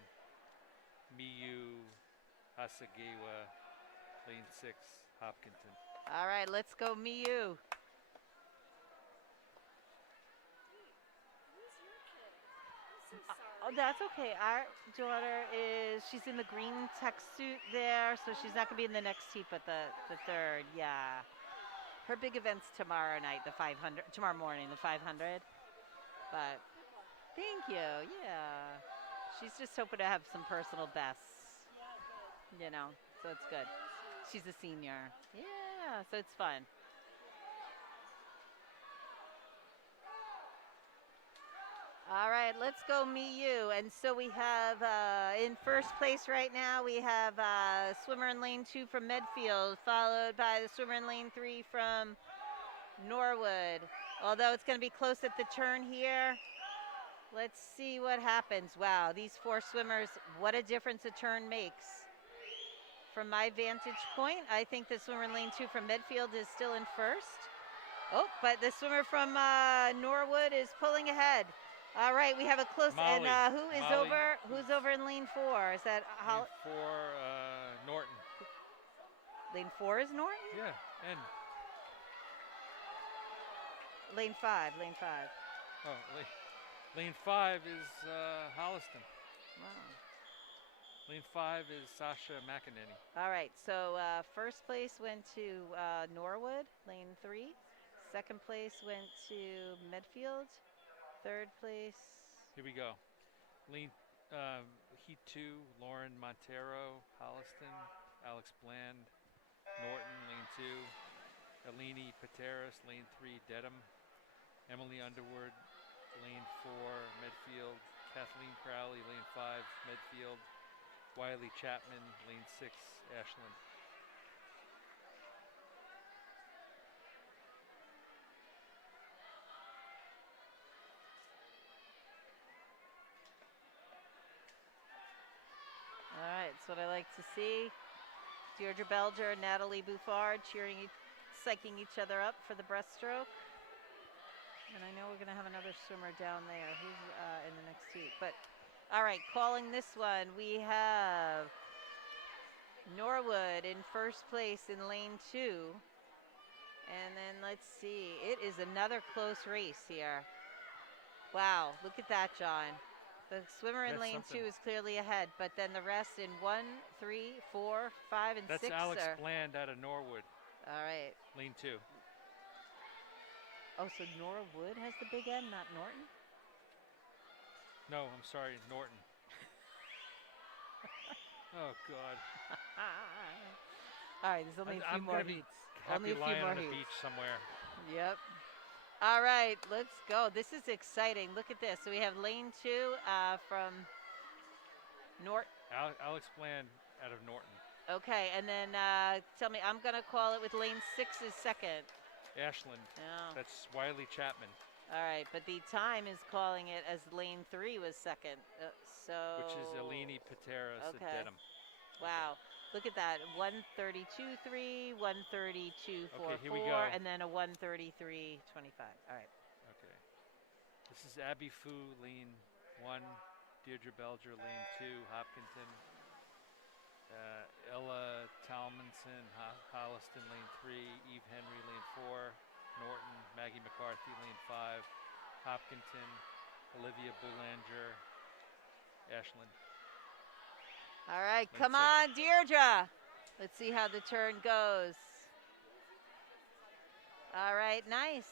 Miyu Hasegawa, lane 6, Hopkinton. All right, let's go, Miyu. Oh, that's okay. Our daughter she's in the green tech suit there, so she's not going to be in the next heat, but the 3rd, yeah. Her big event's tomorrow night, the 500, tomorrow morning, the 500. But thank you, yeah. She's just hoping to have some personal bests, you know, so it's good. She's a senior. Yeah, so it's fun. All right, let's go Miyu. And so we have in first place right now, we have swimmer in lane 2 from Medfield, followed by the swimmer in lane 3 from Norwood. Although it's going to be close at the turn here. Let's see what happens. Wow, these 4 swimmers, what a difference a turn makes. From my vantage point, I think the swimmer in lane 2 from Medfield is still in first. Oh, but the swimmer from Norwood is pulling ahead. All right, we have a close. Molly. And who's Molly. over in lane 4? Is that Lane 4, Norton. Lane 4 is Norton? Yeah, and Lane 5. oh, lane 5 is Holliston. Wow. Lane 5 is Sasha McEnany. All right, so first place went to Norwood, lane 3. Second place went to Medfield. Third place. Here we go. Lane Heat 2, Lauren Montero, Holliston, Alex Bland, Norton, lane 2, Eleni Pateras, lane 3, Dedham, Emily Underwood, lane 4, Medfield, Kathleen Crowley, lane 5, Medfield, Wiley Chapman, lane 6, Ashland. All right, that's what I like to see. Deirdre Belger, Natalie Bouffard cheering, psyching each other up for the breaststroke. And I know we're going to have another swimmer down there who's in the next heat. But, all right, calling this one, we have Norwood in first place in lane 2. And then let's see, it is another close race here. Wow, look at that, John. The swimmer in That's lane something. 2 is clearly ahead, but then the rest in 1, 3, 4, 5, and That's 6 Alex are. Bland out of Norwood, All right. lane 2. Oh, so Nora Wood has the big end, not Norton? No, I'm sorry, Norton. Oh, God. All right, there's only a few I'm more gonna be heats. happy Only a few lying more on a heats. beach somewhere. Yep. All right, let's go. This is exciting. Look at this. So we have lane 2 from Norton. Alex Bland out of Norton. Okay, and then tell me, I'm going to call it with lane 6 is second. Ashland. Oh. That's Wiley Chapman. All right, but the time is calling it as lane 3 was second. Which is Eleni Pateras Okay. at Dedham. Wow. Look at that. 132.3, 132.44, Okay, here we go. and then a 133.25. All right. Okay. This is Abby Fu, lane 1. Deirdre Belger, lane 2. Hopkinton. Ella Talmanson, Holliston, lane 3. Eve Henry, lane 4. Norton, Maggie McCarthy, lane 5. Hopkinton, Olivia Boulanger, Ashland. All right, Lane come 6. on, Deirdre. Let's see how the turn goes. All right, nice.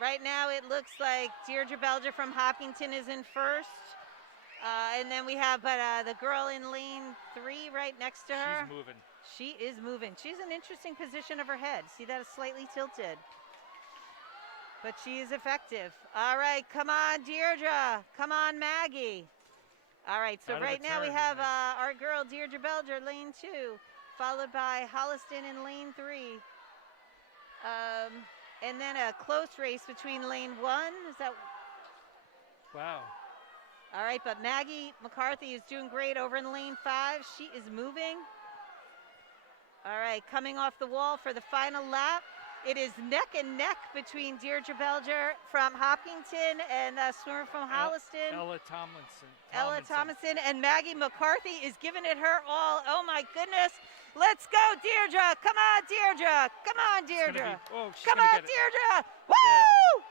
Right now it looks like Deirdre Belger from Hopkinton is in first. And then we have the girl in lane 3 right next to her. She's moving. She is moving. She's an interesting position of her head. See that is slightly tilted. But she is effective. All right, come on, Deirdre. Come on, Maggie. All right, so Out of the right now we turn, have nice. our girl Deirdre Belger, lane 2, followed by Holliston in lane 3. And then a close race between lane 1. Is that? Wow. All right, but Maggie McCarthy is doing great over in lane 5. She is moving. All right, coming off the wall for the final lap. It is neck and neck between Deirdre Belger from Hopkinton and a swimmer from Holliston. Ella Tomlinson. Ella Thomason, and Maggie McCarthy is giving it her all. Oh my goodness. Let's go, Deirdre. Come on, Deirdre. Come on, Deirdre. She's Come gonna on, get it. Deirdre. Woo!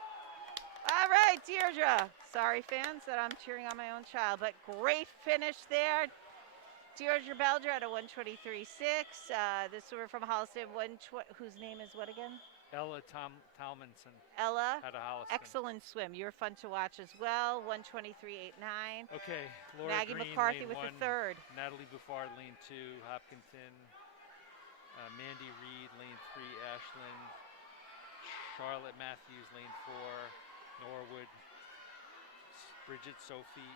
All right, Deirdre. Sorry, fans, that I'm cheering on my own child, but great finish there. Deirdre Belger at a 123.6. This swimmer from Holliston, whose name is what again? Ella Talmanson Ella. out of Holliston. Excellent swim. You're fun to watch as well. 123.89. Okay, Laura Maggie Green, McCarthy lane with 1. the third. Natalie Bouffard, lane 2. Hopkinton. Mandy Reed, lane 3. Ashland. Charlotte Matthews, lane 4. Norwood. Bridget Sopel,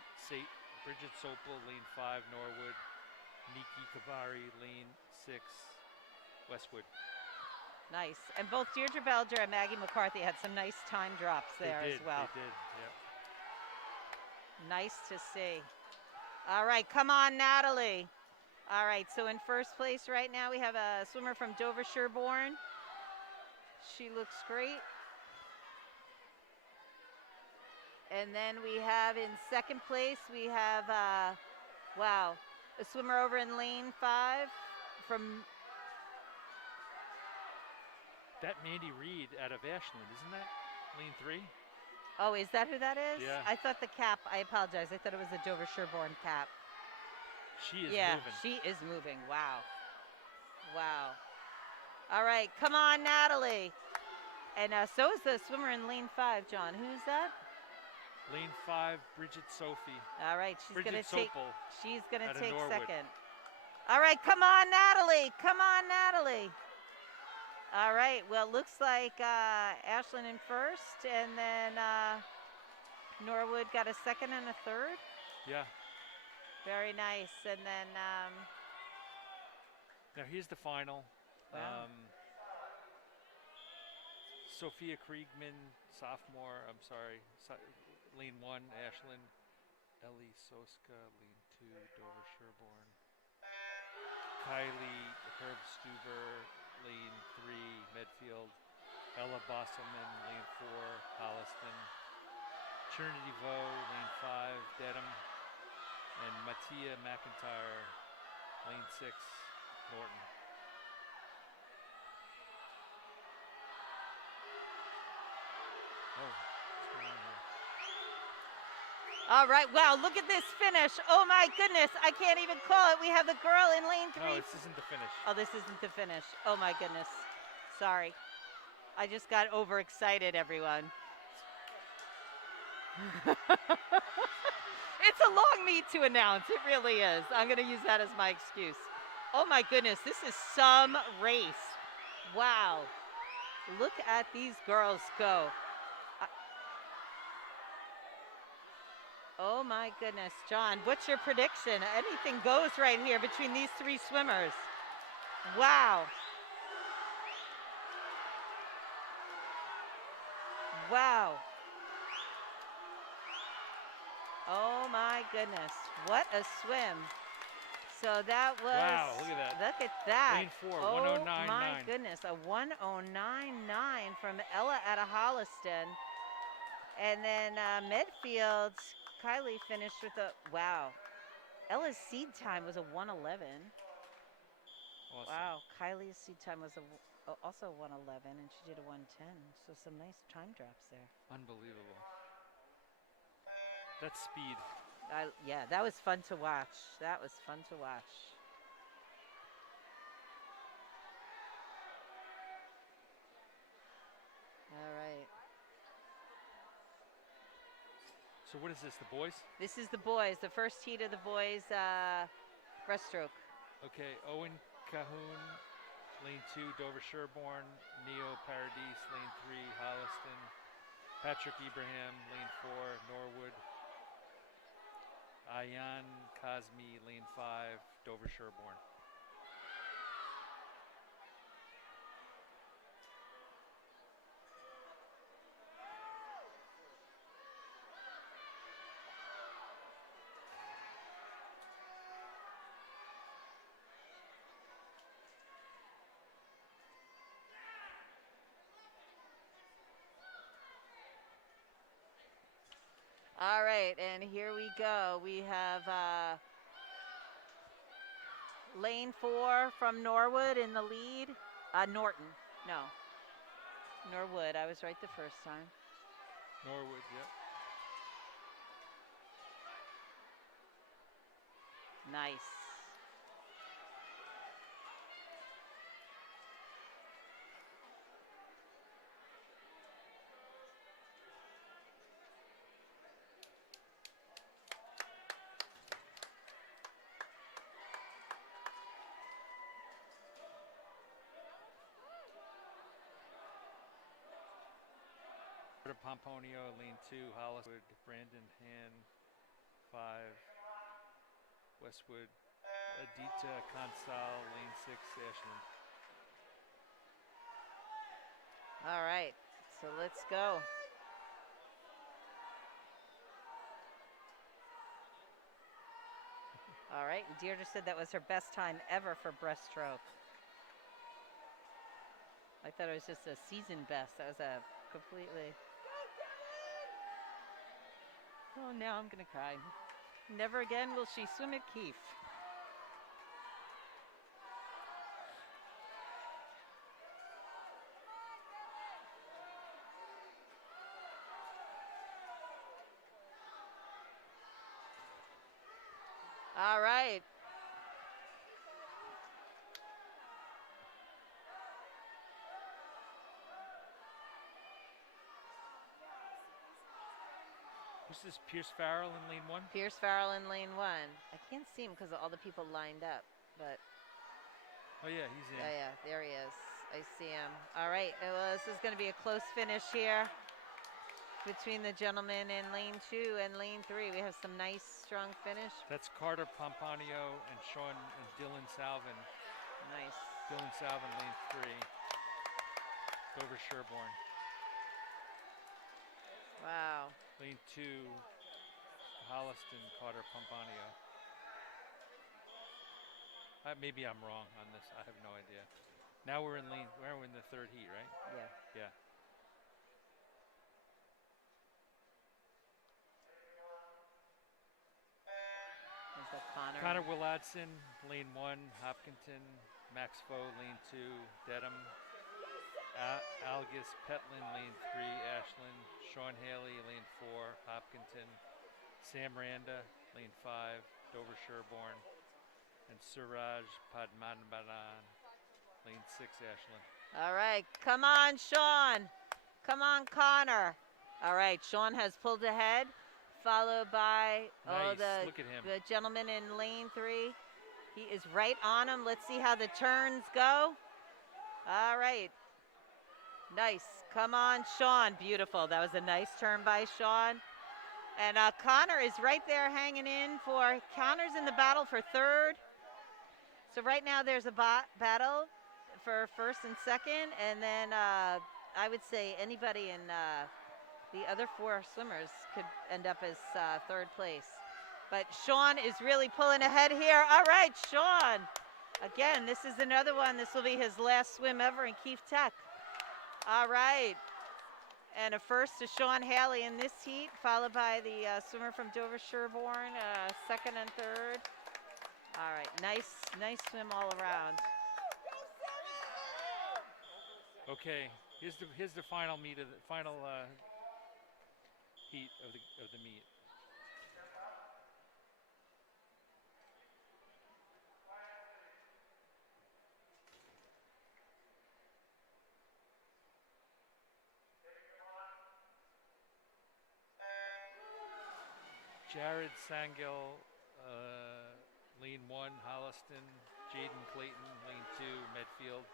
lane 5. Norwood. Nikki Kavari, lane 6. Westwood. Nice. And both Deirdre Belger and Maggie McCarthy had some nice time drops there as well. They did, yep. Nice to see. All right, come on, Natalie. All right, so in first place right now we have a swimmer from Dover Sherborne. She looks great. And then we have in second place, we have, wow, a swimmer over in lane 5 from... That Mandy Reed out of Ashland, isn't that lane 3? Oh, is that who that is? Yeah. I thought the cap, I apologize, I thought it was the Dover Sherborne cap. She is Yeah, moving. she is moving. Wow. Wow. All right, come on, Natalie. And so is the swimmer in lane 5, John. Who's that? Lane 5, Bridget Sophie. All right, she's going Bridget to take Sopel. she's going to out of take Norwood. second. All right, come on, Natalie. Come on, Natalie. All right, well, looks like Ashland in first, and then Norwood got a second and a third. Yeah. Very nice. And then Now here's the final. Wow. Sophia Kriegman, sophomore. I'm sorry. Lane 1, Ashland. Ellie Soska, lane 2, Dover Sherborne. Kylie Herb Stuber, lane 3, Medfield. Ella Bosselman, lane 4, Holliston. Trinity Vo, lane 5, Dedham. And Mattia McIntyre, lane 6, Norton. Oh, what's going on here? All right, wow, look at this finish. Oh my goodness, I can't even call it. We have the girl in lane 3. No, this isn't the finish. Oh, this isn't the finish. Oh my goodness. Sorry. I just got overexcited, everyone. It's a long meet to announce. It really is. I'm going to use that as my excuse. Oh my goodness, this is some race. Wow. Look at these girls go. Oh my goodness, John, what's your prediction? Anything goes right here between these 3 swimmers. Wow. Wow. Oh my goodness, what a swim. So that was, wow, look at that. Look at that. Lane 4, oh 1099. my goodness, a 1099 from Ella out of Holliston. And then Medfield, Kylie finished with a, wow. Ella's seed time was a 111. Awesome. Wow, Kylie's seed time was also 111, and she did a 110. So some nice time drops there. Unbelievable. That's speed. Yeah, that was fun to watch. That was fun to watch. All right. So what is this, the boys? This is the boys, the first heat of the boys breaststroke. Okay, Owen Cahoon, lane 2, Dover Sherborne. Neo Paradis, lane 3, Holliston. Patrick Ibrahim, lane 4, Norwood. Ayan Kazmi, lane 5, Dover Sherborne. All right, and here we go. We have lane 4 from Norwood in the lead. Norton, no. Norwood, I was right the first time. Norwood, yep. Nice. Pomponio, lane 2, Holliswood. Brandon Han, 5, Westwood. Adita Consal, lane 6, Ashland. All right, so let's go. All right, and Deirdre said that was her best time ever for breaststroke. I thought it was just a season best. That was a completely... Oh, now I'm going to cry. Never again will she swim at Keefe. All right. Who's this, Pierce Farrell in lane 1? Pierce Farrell in lane 1. I can't see him because of all the people lined up, but... Oh yeah, he's in. Yeah, there he is. I see him. All right, well, this is going to be a close finish here between the gentlemen in lane 2 and lane 3. We have some nice, strong finish. That's Carter Pomponio and Sean and Dylan Salvin. Nice. Dylan Salvin, lane 3. Dover Sherborne. Wow. Lane 2, Holliston, Carter Pomponio. Maybe I'm wrong on this. I have no idea. Now we're in the third heat, right? Yeah. Yeah. Connor Willadson, lane 1, Hopkinton. Max Foe, lane 2, Dedham. Algus Petlin, lane 3, Ashland. Sean Haley, lane 4, Hopkinton. Sam Randa, lane 5, Dover Sherborne. And Suraj Padmanabhanan, lane 6, Ashland. All right, come on, Sean. Come on, Connor. All right, Sean has pulled ahead, followed by Nice. Look at him. the gentleman in lane 3. He is right on him. Let's see how the turns go. All right. Nice. Come on, Sean. Beautiful. That was a nice turn by Sean. And Connor is right there hanging in for, Connor's in the battle for 3rd. So right now there's a battle for 1st and 2nd. And then I would say anybody in the other 4 swimmers could end up as 3rd place. But Sean is really pulling ahead here. All right, Sean. Again, this is another one. This will be his last swim ever in Keefe Tech. All right. And a first to Sean Haley in this heat, followed by the swimmer from Dover Sherborne, 2nd and 3rd. All right, nice swim all around. Okay, here's the final meet of the final heat of the meet. Jared Sangel, lane 1, Holliston. Jaden Clayton, lane 2, Medfield.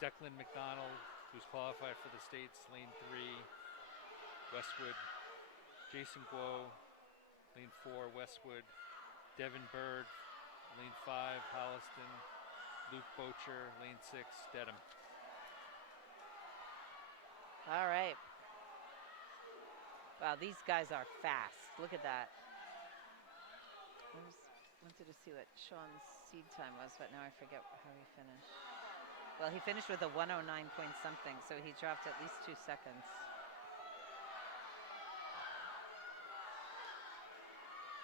Declan McDonald, who's qualified for the States, lane 3, Westwood. Jason Guo, lane 4, Westwood. Devin Bird, lane 5, Holliston. Luke Bocher, lane 6, Dedham. All right. Wow, these guys are fast. Look at that. I wanted to see what Sean's seed time was, but now I forget how he finished. Well, he finished with a 109 point something, so he dropped at least 2 seconds.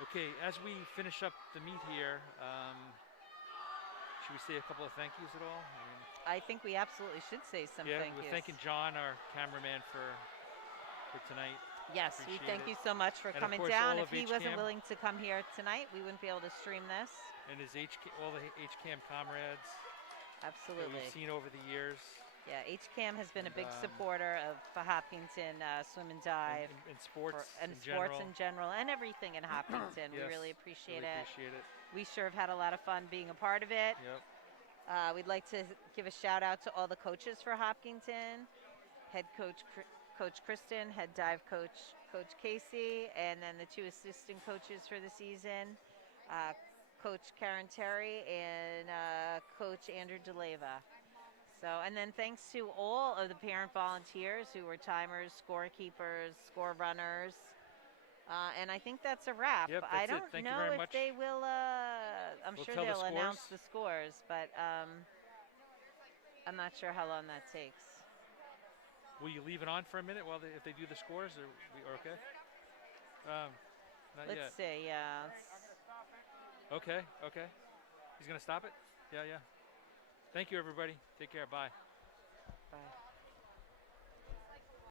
Okay, as we finish up the meet here, should we say a couple of thank yous at all? I think we absolutely should say some thank yous. We're thanking John, our cameraman, for tonight. Yes, we thank you so much for coming down. If he wasn't willing to come here tonight, we wouldn't be able to stream this. And his all the HCAM comrades. Absolutely. That we've seen over the years. Yeah, HCAM has been a big supporter of Hopkinton Swim and Dive. And sports in general, and everything in Hopkinton. Yes, we really appreciate really it. Appreciate it. We sure have had a lot of fun being a part of it. Yep. We'd like to give a shout out to all the coaches for Hopkinton. Head coach Coach Kristen, head dive coach Casey, and then the 2 assistant coaches for the season, Coach Karen Terry and Coach Andrew DeLeva. So, and then thanks to all of the parent volunteers who were timers, scorekeepers, score runners. And I think that's a wrap. Yep, I that's don't it. Thank know you very if much. they will, I'm We'll sure tell the they'll announce scores. the scores, but I'm not sure how long that takes. Will you leave it on for a minute while if they do the scores, or okay? Not Let's yet. see, yeah. Okay. He's gonna stop it? Yeah. Thank you, everybody. Take care. Bye. Bye.